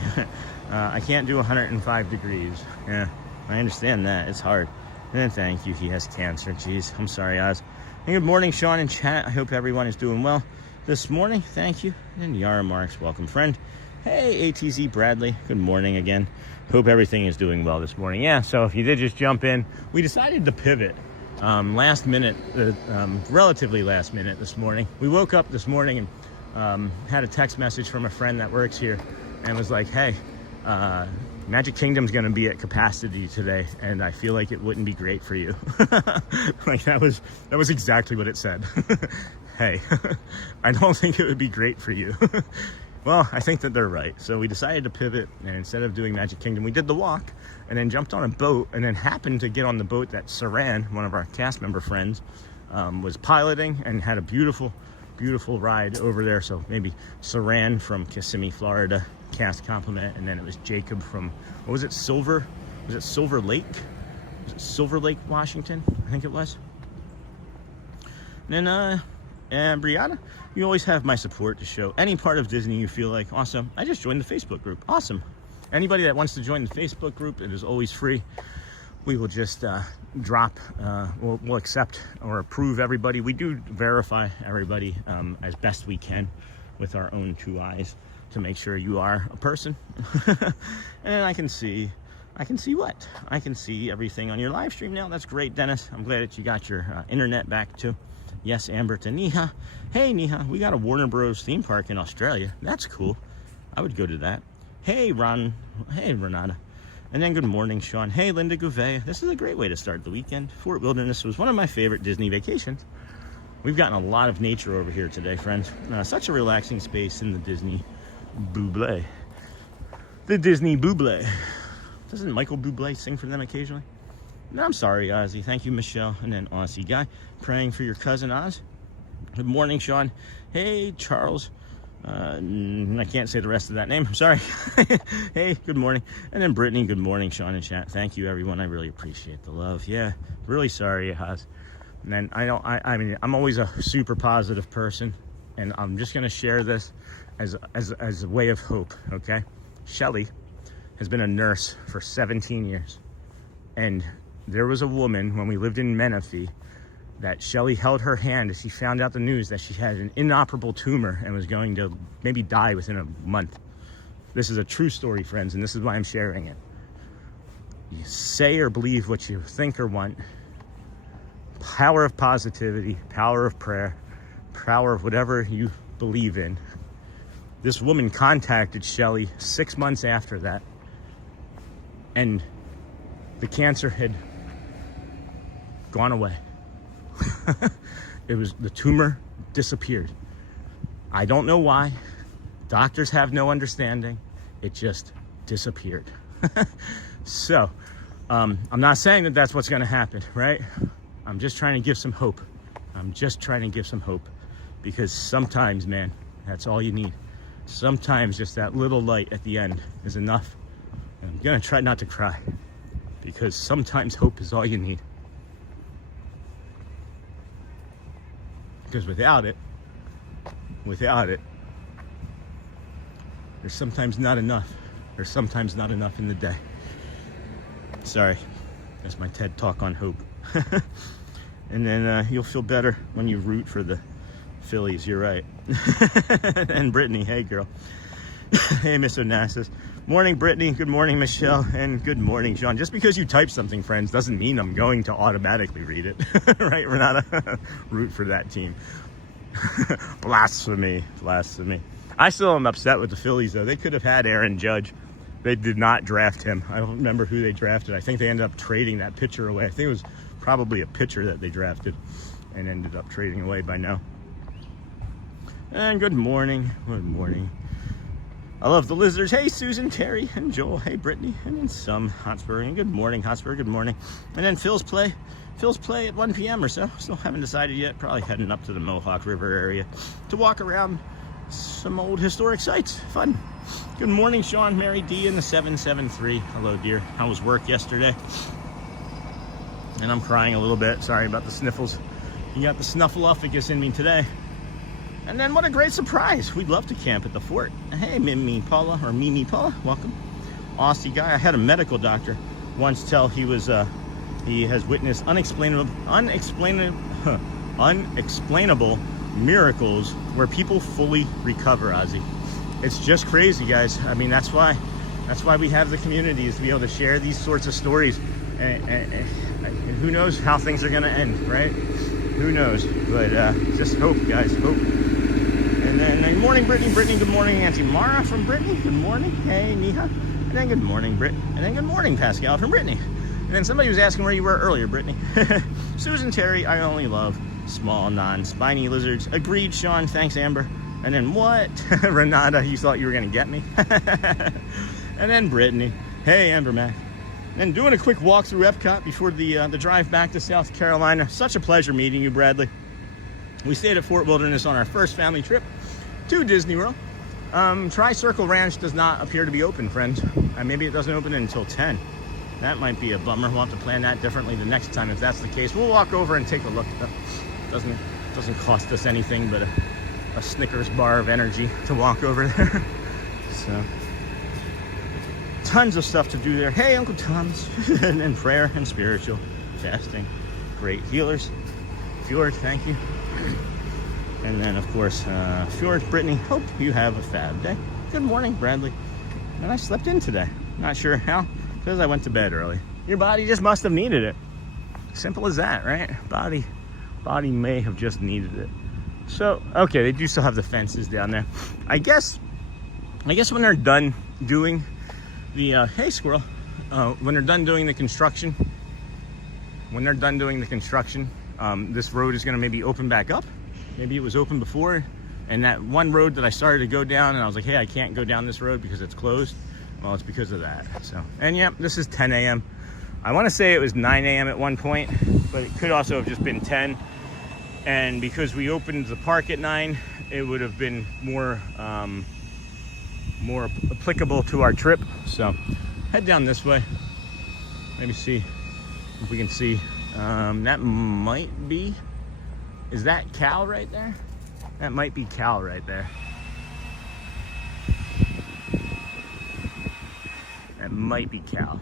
I can't do 105 degrees. Yeah, I understand that. It's hard. And then thank you. He has cancer. Jeez, I'm sorry, Oz. And good morning, Sean in chat. I hope everyone is doing well this morning. Thank you. And Yara Marks, welcome, friend. Hey, ATZ Bradley. Good morning again. Hope everything is doing well this morning. Yeah, so if you did just jump in, we decided to pivot. Last minute, relatively last minute this morning. We woke up this morning and had a text message from a friend that works here and was like, hey, Magic Kingdom's gonna be at capacity today, and I feel like it wouldn't be great for you. Like that was exactly what it said. Hey, I don't think it would be great for you. Well, I think that they're right. So we decided to pivot, and instead of doing Magic Kingdom, we did the walk and then jumped on a boat, and then happened to get on the boat that Saran, one of our cast member friends, was piloting, and had a beautiful beautiful ride over there. So maybe Saran from Kissimmee, Florida, cast compliment, and then it was Jacob from, what was it, Silver Lake? Was it Silver Lake, Washington? I think it was. And then, and Brianna, you always have my support to show any part of Disney you feel like. Awesome. I just joined the Facebook group. Awesome. Anybody that wants to join the Facebook group, it is always free. We will just we'll accept or approve everybody. We do verify everybody as best we can with our own 2 eyes to make sure you are a person. And I can see what? I can see everything on your live stream now. That's great, Dennis. I'm glad that you got your internet back too. Yes, Amber to Neha. Hey, Neha, we got a Warner Bros. Theme park in Australia. That's cool. I would go to that. Hey, Ron. Hey, Renata. And then good morning, Sean. Hey, Linda Gouveia. This is a great way to start the weekend. Fort Wilderness was one of my favorite Disney vacations. We've gotten a lot of nature over here today, friends. Such a relaxing space in the Disney Buble. The Disney Buble. Doesn't Michael Bublé sing for them occasionally? No, I'm sorry, Ozzy. Thank you, Michelle. And then Aussie Guy, praying for your cousin Oz. Good morning, Sean. Hey, Charles. I can't say the rest of that name. I'm sorry. Hey, good morning. And then Brittany, good morning, Sean and chat. Thank you, everyone. I really appreciate the love. Yeah, really sorry, Oz. And then I mean, I'm always a super positive person, and I'm just gonna share this as a way of hope. Okay, Shelly has been a nurse for 17 years, and there was a woman when we lived in Menifee that Shelly held her hand as she found out the news that she had an inoperable tumor and was going to maybe die within a month. This is a true story, friends, and this is why I'm sharing it. You say or believe what you think or want. Power of positivity, power of prayer, power of whatever you believe in. This woman contacted Shelly 6 months after that, and the cancer had gone away. The tumor disappeared. I don't know why. Doctors have no understanding. It just disappeared. So, I'm not saying that that's what's going to happen, right? I'm just trying to give some hope. Because sometimes, man, that's all you need. Sometimes just that little light at the end is enough. And I'm going to try not to cry, because sometimes hope is all you need. Because without it, there's sometimes not enough. There's sometimes not enough in the day. Sorry, that's my TED Talk on hope. And then you'll feel better when you root for the Phillies, you're right. And Brittany, hey girl. Hey, Miss Onassis. Morning, Brittany. Good morning, Michelle. And good morning, Sean. Just because you type something, friends, doesn't mean I'm going to automatically read it. Right, Renata? Root for that team. Blasphemy. I still am upset with the Phillies, though. They could have had Aaron Judge. They did not draft him. I don't remember who they drafted. I think they ended up trading that pitcher away. I think it was probably a pitcher that they drafted and ended up trading away by now. And good morning. I love the lizards. Hey, Susan, Terry, and Joel. Hey, Brittany, and then some Hotspur. And good morning, Hotspur. Good morning. And then Phil's play at 1 p.m. or so. Still haven't decided yet. Probably heading up to the Mohawk River area to walk around some old historic sites. Fun. Good morning, Sean, Mary D, in the 773. Hello, dear. How was work yesterday? And I'm crying a little bit. Sorry about the sniffles. You got the snuffleupagus in me today. And then what a great surprise. We'd love to camp at the fort. Hey, Mimi Paula, or Mimi Paula, welcome. Aussie Guy. I had a medical doctor once tell he has witnessed unexplainable miracles where people fully recover, Ozzy. It's just crazy, guys. I mean, that's why we have the community, is to be able to share these sorts of stories. And who knows how things are going to end, right? Who knows? But just hope, guys, hope. And then good morning, Brittany. Good morning, Auntie Mara from Brittany. Good morning. Hey, Neha. And then good morning, Britt. And then good morning, Pascal from Brittany. And then somebody was asking where you were earlier, Brittany. Susan Terry, I only love small, non-spiny lizards. Agreed, Sean. Thanks, Amber. And then what? Renata, you thought you were going to get me? And then Brittany. Hey, Amber Mac. And doing a quick walk through Epcot before the drive back to South Carolina. Such a pleasure meeting you, Bradley. We stayed at Fort Wilderness on our first family trip to Disney World. Tri-Circle Ranch does not appear to be open, friends. Maybe it doesn't open until 10. That might be a bummer. We'll have to plan that differently the next time if that's the case. We'll walk over and take a look. Doesn't cost us anything but a Snickers bar of energy to walk over there. So, tons of stuff to do there. Hey, Uncle Tom's. And prayer and spiritual fasting. Great healers. Fjord, thank you. And then, of course, Fjord, Brittany, hope you have a fab day. Good morning, Bradley. And I slept in today. Not sure how, because I went to bed early. Your body just must have needed it. Simple as that, right? Body may have just needed it. So, okay, they do still have the fences down there. I guess when they're done doing the, hey squirrel, when they're done doing the construction, this road is gonna maybe open back up. Maybe it was open before, and that one road that I started to go down, and I was like, hey, I can't go down this road because it's closed. Well, it's because of that. So, and yeah, this is 10 a.m. I want to say it was 9 a.m. at one point, but it could also have just been 10. And because we opened the park at 9, it would have been more applicable to our trip. So, head down this way. Maybe see if we can see. That might be. Is that Cal right there? That might be Cal right there. That might be Cal.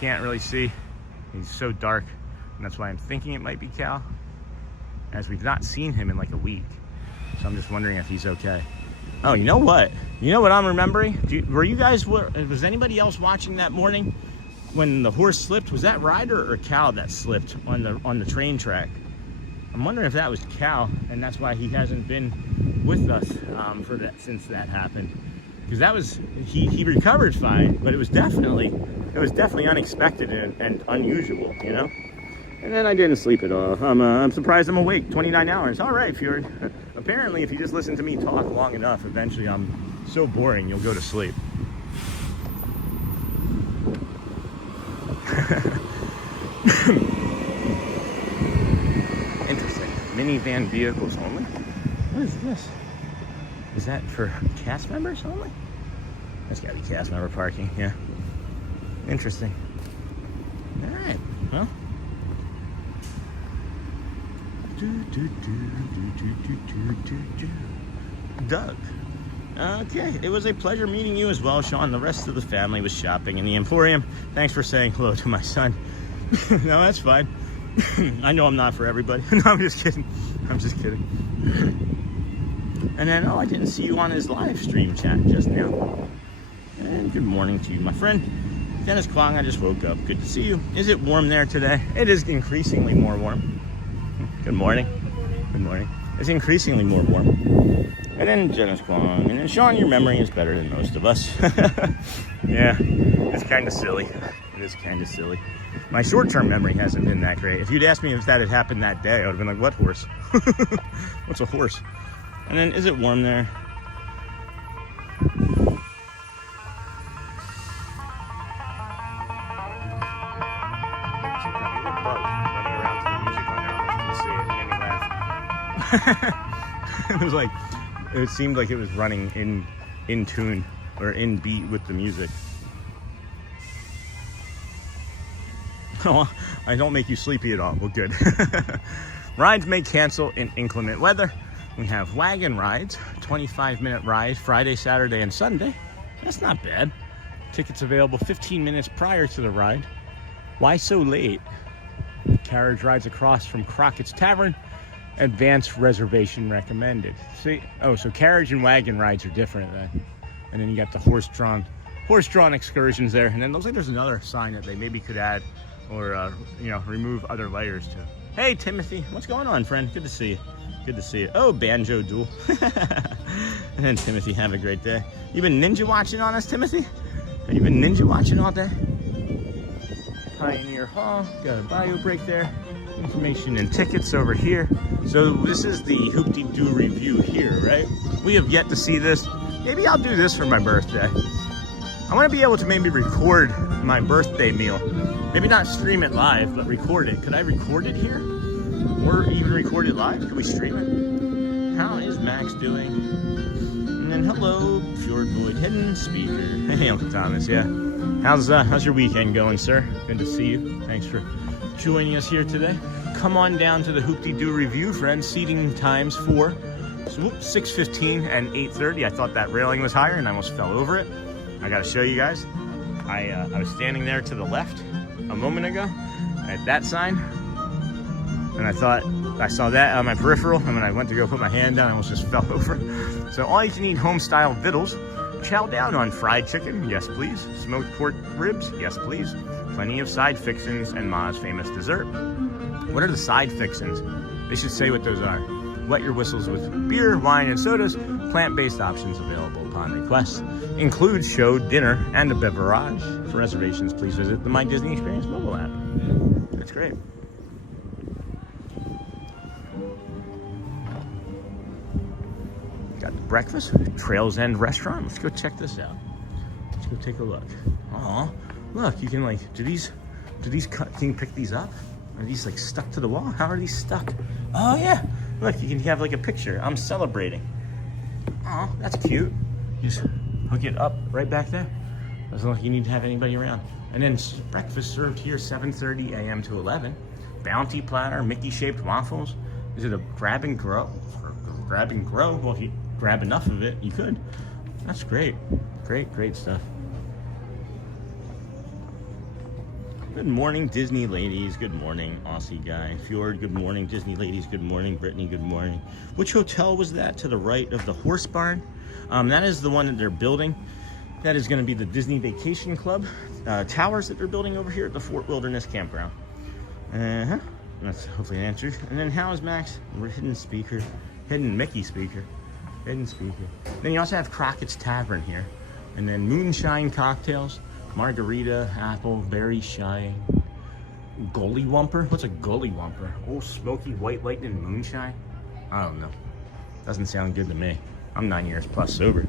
Can't really see. He's so dark, and that's why I'm thinking it might be Cal, as we've not seen him in like a week. So I'm just wondering if he's okay. Oh, you know what? You know what I'm remembering? Was anybody else watching that morning when the horse slipped? Was that Ryder or Cal that slipped on the train track? I'm wondering if that was Cal, and that's why he hasn't been with us for that since that happened. Because that was he recovered fine, but it was definitely unexpected and unusual, you know. And then I didn't sleep at all. I'm surprised I'm awake. 29 hours. All right, Fjord. Apparently, if you just listen to me talk long enough, eventually I'm so boring you'll go to sleep. Interesting. Minivan vehicles only. What is this? Is that for cast members only? That's gotta be cast member parking, yeah. Interesting. All right, well. Doug. Okay, it was a pleasure meeting you as well, Sean. The rest of the family was shopping in the Emporium. Thanks for saying hello to my son. No, that's fine. I know I'm not for everybody. No, I'm just kidding. And then, I didn't see you on his live stream chat just now. And good morning to you, my friend. Dennis Kwong, I just woke up. Good to see you. Is it warm there today? It is increasingly more warm. Good morning. Good morning. It's increasingly more warm. And then Dennis Kwong. And then Sean, your memory is better than most of us. Yeah, it's kind of silly. It is kind of silly. My short-term memory hasn't been that great. If you'd asked me if that had happened that day, I would have been like, what horse? What's a horse? And then, is it warm there? It was like, it seemed like it was running in tune or in beat with the music. Oh, I don't make you sleepy at all. Well, good. Rides may cancel in inclement weather. We have wagon rides, 25-minute ride, Friday, Saturday, and Sunday. That's not bad. Tickets available 15 minutes prior to the ride. Why so late? Carriage rides across from Crockett's Tavern. Advanced reservation recommended. See, so carriage and wagon rides are different then. And then you got the horse-drawn excursions there. And then looks like there's another sign that they maybe could add or, remove other layers to. Hey, Timothy, what's going on, friend? Good to see you. Good to see you. Oh, Banjo Duel. And then Timothy, have a great day. You been ninja watching on us, Timothy? Have you been ninja watching all day? Pioneer Hall, got a bio break there. Information and tickets over here. So this is the Hoop-de-Doo review here, right? We have yet to see this. Maybe I'll do this for my birthday. I want to be able to maybe record my birthday meal. Maybe not stream it live, but record it. Could I record it here? or even record it live. Could we stream it? How is Max doing? And then hello, Fjord Boyd, hidden speaker. Hey, Uncle Thomas, yeah. How's your weekend going, sir? Good to see you. Thanks for joining us here today. Come on down to the Hoop-de-Doo review, friends. Seating times for 6:15 and 8:30. I thought that railing was higher and I almost fell over it. I gotta show you guys. I was standing there to the left a moment ago at that sign, and I thought I saw that on my peripheral, and when I went to go put my hand down, I almost just fell over. So all you can eat home-style vittles. Chow down on fried chicken, yes please. Smoked pork ribs, yes please. Plenty of side fixins and Ma's famous dessert. What are the side fixins? They should say what those are. Wet your whistles with beer, wine, and sodas. Plant-based options available upon request. Includes show, dinner, and a beverage. For reservations, please visit the My Disney Experience mobile app. That's great. Got the breakfast, Trails End Restaurant. Let's go check this out. Let's go take a look. Aw, look, you can like, can you pick these up? Are these like stuck to the wall? How are these stuck? Oh yeah, look, you can have like a picture. I'm celebrating. Aw, that's cute. You just hook it up right back there. Doesn't look like you need to have anybody around. And then breakfast served here, 7:30 a.m. to 11. Bounty platter, Mickey-shaped waffles. Is it a grab and grow? Grab and grow? Well, if you grab enough of it, you could. That's great. Great stuff. Good morning, Disney ladies. Good morning, Aussie guy. Fjord, good morning. Disney ladies, good morning. Brittany, good morning. Which hotel was that to the right of the horse barn? That is the one that they're building. That is going to be the Disney Vacation Club towers that they're building over here at the Fort Wilderness Campground. That's hopefully an answer. And then how is Max? We're hidden speaker. Hidden Mickey speaker. Hidden speaker. Then you also have Crockett's Tavern here. And then moonshine cocktails. Margarita, apple, berry shy, Gully Wumper. What's a Gully Wumper? Oh, smoky white lightning moonshine? I don't know. Doesn't sound good to me. I'm 9 years plus sober.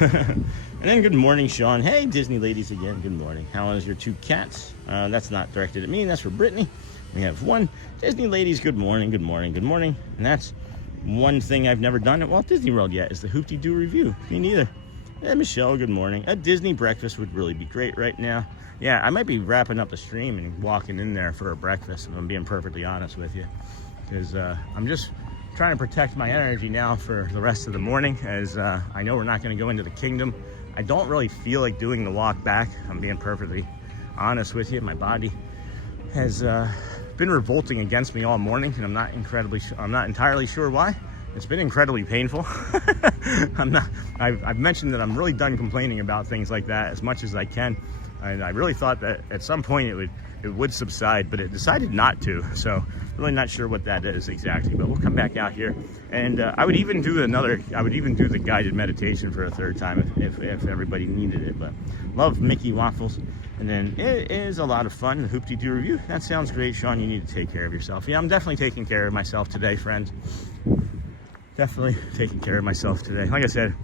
And then good morning, Sean. Hey, Disney ladies again. Good morning. How is your two cats? That's not directed at me. That's for Brittany. We have one. Disney ladies, good morning, good morning, good morning. And that's one thing I've never done at Walt Disney World yet is the Hoop-de-Doo review. Me neither. Hey, Michelle, good morning. A Disney breakfast would really be great right now. Yeah, I might be wrapping up the stream and walking in there for a breakfast, if I'm being perfectly honest with you. Because I'm just trying to protect my energy now for the rest of the morning, as I know we're not going to go into the kingdom. I don't really feel like doing the walk back. I'm being perfectly honest with you. My body has been revolting against me all morning, and I'm not entirely sure why. It's been incredibly painful. I've mentioned that I'm really done complaining about things like that as much as I can. And I really thought that at some point it would subside, but it decided not to. So really not sure what that is exactly, but we'll come back out here. And I would even do the guided meditation for a third time if everybody needed it. But love Mickey waffles. And then it is a lot of fun, the Hoop-de-Doo review. That sounds great, Sean. You need to take care of yourself. Yeah, I'm definitely taking care of myself today, friends. Definitely taking care of myself today. Like I said,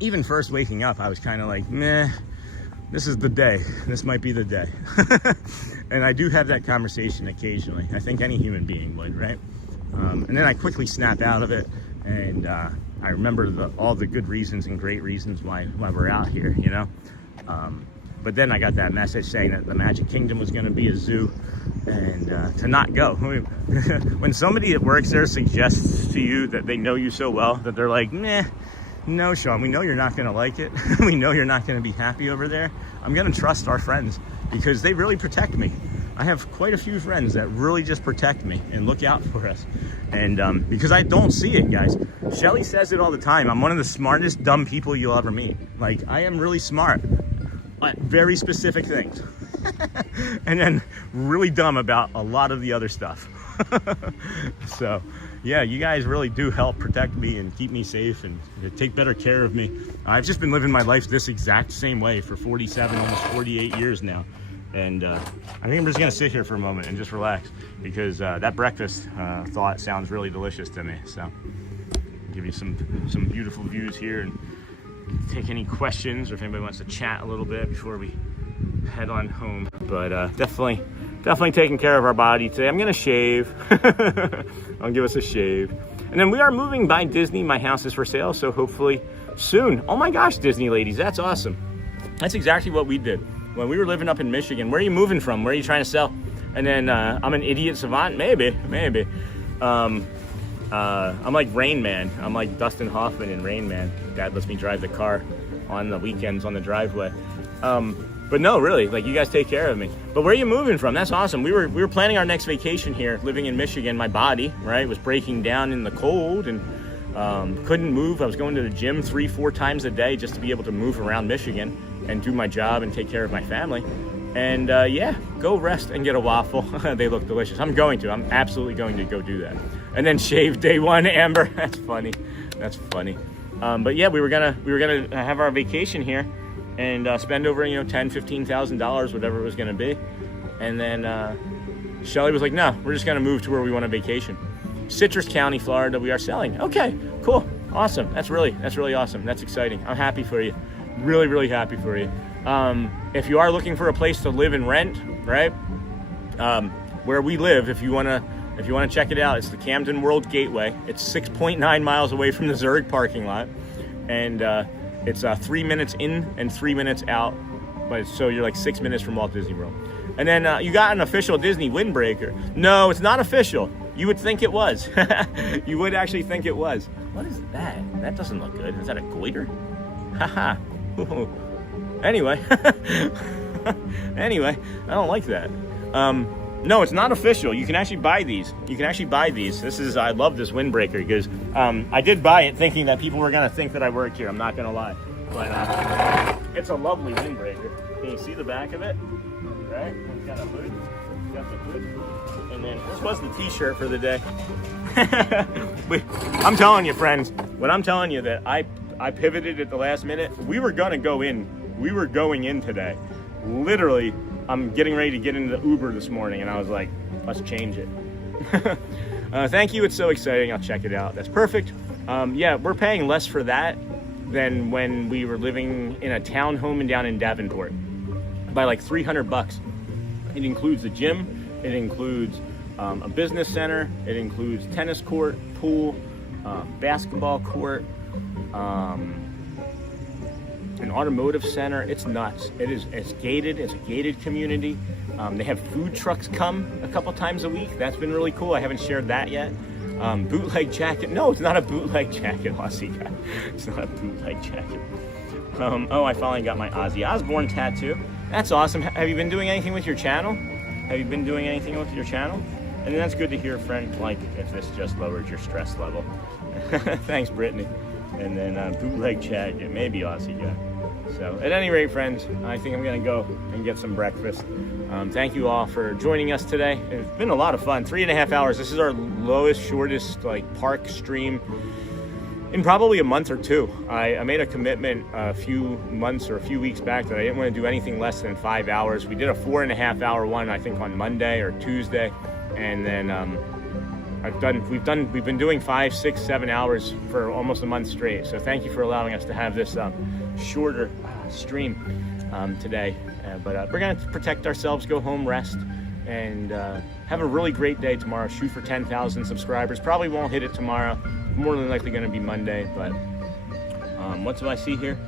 even first waking up, I was kind of like, meh, this is the day. This might be the day. And I do have that conversation occasionally. I think any human being would, right? And then I quickly snap out of it. And I remember all the good reasons and great reasons why we're out here, you know? But then I got that message saying that the Magic Kingdom was going to be a zoo, and to not go. When somebody that works there suggests to you that they know you so well that they're like, meh, no, Sean, we know you're not going to like it. We know you're not going to be happy over there. I'm going to trust our friends because they really protect me. I have quite a few friends that really just protect me and look out for us. And because I don't see it, guys. Shelly says it all the time. I'm one of the smartest dumb people you'll ever meet. Like, I am really smart at very specific things. And then really dumb about a lot of the other stuff. So, yeah, you guys really do help protect me and keep me safe and take better care of me. I've just been living my life this exact same way for 47, almost 48 years now. And I think I'm just gonna sit here for a moment and just relax because that breakfast thought sounds really delicious to me. So I'll give you some beautiful views here and take any questions or if anybody wants to chat a little bit before we head on home. But definitely definitely taking care of our body today. I'm gonna shave. I'll give us a shave. And then we are moving by Disney. My house is for sale, so hopefully soon. Oh my gosh, Disney ladies, that's awesome. That's exactly what we did when we were living up in Michigan. Where are you moving from? Where are you trying to sell? And then I'm an idiot savant, maybe. I'm like Rain Man. I'm like Dustin Hoffman in Rain Man. Dad lets me drive the car on the weekends on the driveway. But no, really, like, you guys take care of me. But where are you moving from? That's awesome. We were planning our next vacation here, living in Michigan. My body, right, was breaking down in the cold and couldn't move. I was going to the gym 3-4 times a day just to be able to move around Michigan and do my job and take care of my family. And yeah, go rest and get a waffle. They look delicious. I'm absolutely going to go do that. And then shave day one, Amber. That's funny. But yeah, we were gonna have our vacation here and spend over, $10,000-$15,000, whatever it was gonna be. And then Shelly was like, no, we're just gonna move to where we want a vacation. Citrus County, Florida, we are selling. Okay, cool, awesome. That's really awesome. That's exciting. I'm happy for you. Really, really happy for you. If you are looking for a place to live and rent, right? Where we live, if you wanna check it out, it's the Camden World Gateway. It's 6.9 miles away from the Zurich parking lot. And it's 3 minutes in and 3 minutes out. But so you're like 6 minutes from Walt Disney World. And then you got an official Disney windbreaker. No, it's not official. You would think it was. You would actually think it was. What is that? That doesn't look good. Is that a goiter? Haha. Anyway. Anyway, I don't like that. No, it's not official. You can actually buy these. I love this windbreaker because I did buy it thinking that people were going to think that I work here. I'm not going to lie. But it's a lovely windbreaker. Can you see the back of it? Right? It's got a hood. And then this was the t-shirt for the day. I'm telling you, friends, when I'm telling you that I pivoted at the last minute, we were going to go in. We were going in today. Literally, I'm getting ready to get into the Uber this morning, and I was like, let's change it. Thank you. It's so exciting. I'll check it out. That's perfect. Yeah, we're paying less for that than when we were living in a townhome down in Davenport by like $300. It includes the gym. It includes a business center. It includes tennis court, pool, basketball court, an automotive center. It's nuts. It's gated. It's a gated community. They have food trucks come a couple times a week. That's been really cool. I haven't shared that yet. Bootleg jacket. No, it's not a bootleg jacket, Aussie guy. It's not a bootleg jacket. Oh, I finally got my Ozzy Osbourne tattoo. That's awesome. Have you been doing anything with your channel? And then that's good to hear, friend. Like, if this just lowered your stress level. Thanks, Brittany. And then bootleg jacket, maybe Aussie guy. So at any rate, friends, I think I'm gonna go and get some breakfast. Thank you all for joining us today. It's been a lot of fun. 3.5 hours. This is our lowest, shortest park stream in probably a month or two. I made a commitment a few months or a few weeks back that I didn't want to do anything less than 5 hours. We did a 4.5 hour one, I think, on Monday or Tuesday, and then we've been doing 5, 6, 7 hours for almost a month straight. So thank you for allowing us to have this shorter stream today. But we're gonna protect ourselves, go home, rest, and have a really great day tomorrow. Shoot for 10,000 subscribers. Probably won't hit it tomorrow. More than likely going to be Monday. But what do I see here?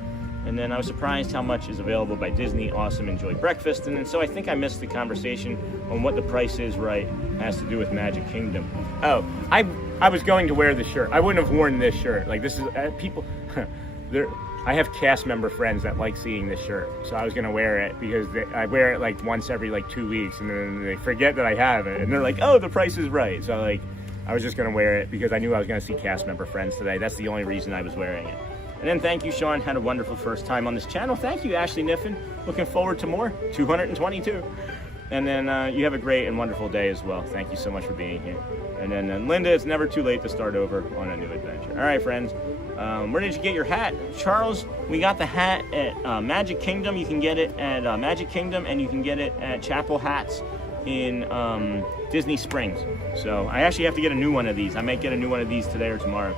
And then I was surprised how much is available by Disney. Awesome, enjoy breakfast. And then so I think I missed the conversation on what the price is. Right, has to do with Magic Kingdom. Oh, I was going to wear this shirt. I wouldn't have worn this shirt. Like, this is people. I have cast member friends that like seeing this shirt, so I was gonna wear it because I wear it like once every 2 weeks, and then they forget that I have it, and they're like, "Oh, the price is right." So I was just gonna wear it because I knew I was gonna see cast member friends today. That's the only reason I was wearing it. And then thank you, Sean. Had a wonderful first time on this channel. Thank you, Ashley Niffen. Looking forward to more. 222. And then you have a great and wonderful day as well. Thank you so much for being here. And then Linda, it's never too late to start over on a new adventure. All right, friends. Where did you get your hat? Charles, we got the hat at Magic Kingdom. You can get it at Magic Kingdom, and you can get it at Chapel Hats in Disney Springs. So I actually have to get a new one of these. I might get a new one of these today or tomorrow.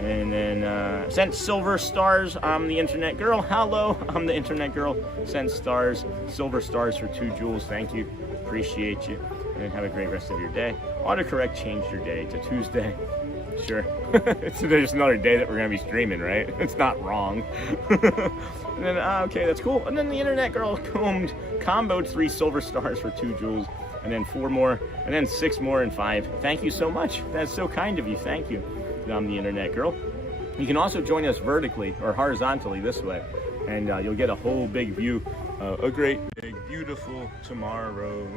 And then sent silver stars. I'm the internet girl. Hello, I'm the internet girl. Sent stars, silver stars for 2 jewels. Thank you. appreciate you. And then have a great rest of your day. Autocorrect changed your day to Tuesday. Sure. So there's another day that we're going to be streaming, right? It's not wrong. And then, okay, that's cool. And then the internet girl comboed 3 silver stars for 2 jewels. And then 4 more. And then 6 more and 5. Thank you so much. That's so kind of you. Thank you. I'm the internet girl. You can also join us vertically or horizontally this way. And you'll get a whole big view. A great, big, beautiful tomorrow.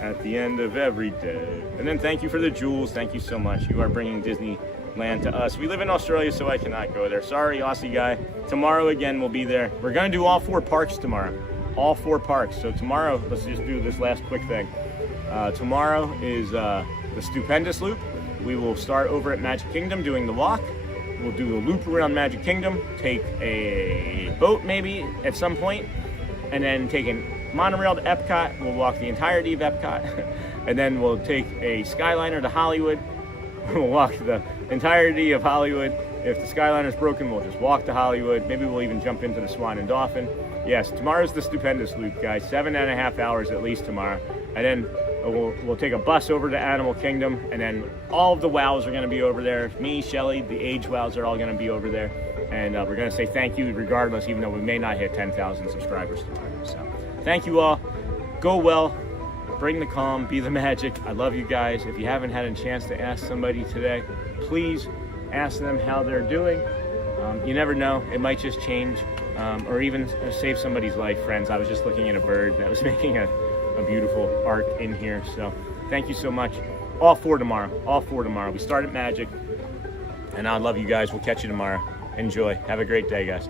At the end of every day. And then thank you for the jewels. Thank you so much. You are bringing Disneyland to us. We live in Australia, so I cannot go there. Sorry, Aussie guy. Tomorrow again, we'll be there. We're going to do all 4 parks tomorrow. All 4 parks. So tomorrow, let's just do this last quick thing. Tomorrow is the Stupendous Loop. We will start over at Magic Kingdom doing the walk. We'll do the loop around Magic Kingdom, take a boat maybe at some point, and then take a monorail to Epcot. We'll walk the entirety of Epcot, and then we'll take a Skyliner to Hollywood. We'll walk the entirety of Hollywood. If the Skyliner's broken, we'll just walk to Hollywood. Maybe we'll even jump into the Swan and Dolphin. Yes, tomorrow's the Stupendous Loop, guys. 7.5 hours at least tomorrow. And then we'll take a bus over to Animal Kingdom, and then all of the wows are going to be over there. Me, Shelly, the age wows are all going to be over there. And we're going to say thank you regardless, even though we may not hit 10,000 subscribers tomorrow. So thank you all. Go well. Bring the calm. Be the magic. I love you guys. If you haven't had a chance to ask somebody today, please ask them how they're doing. You never know. It might just change or even save somebody's life, friends. I was just looking at a bird that was making a beautiful arc in here. So thank you so much. All 4 tomorrow. All 4 tomorrow. We start at Magic. And I love you guys. We'll catch you tomorrow. Enjoy. Have a great day, guys.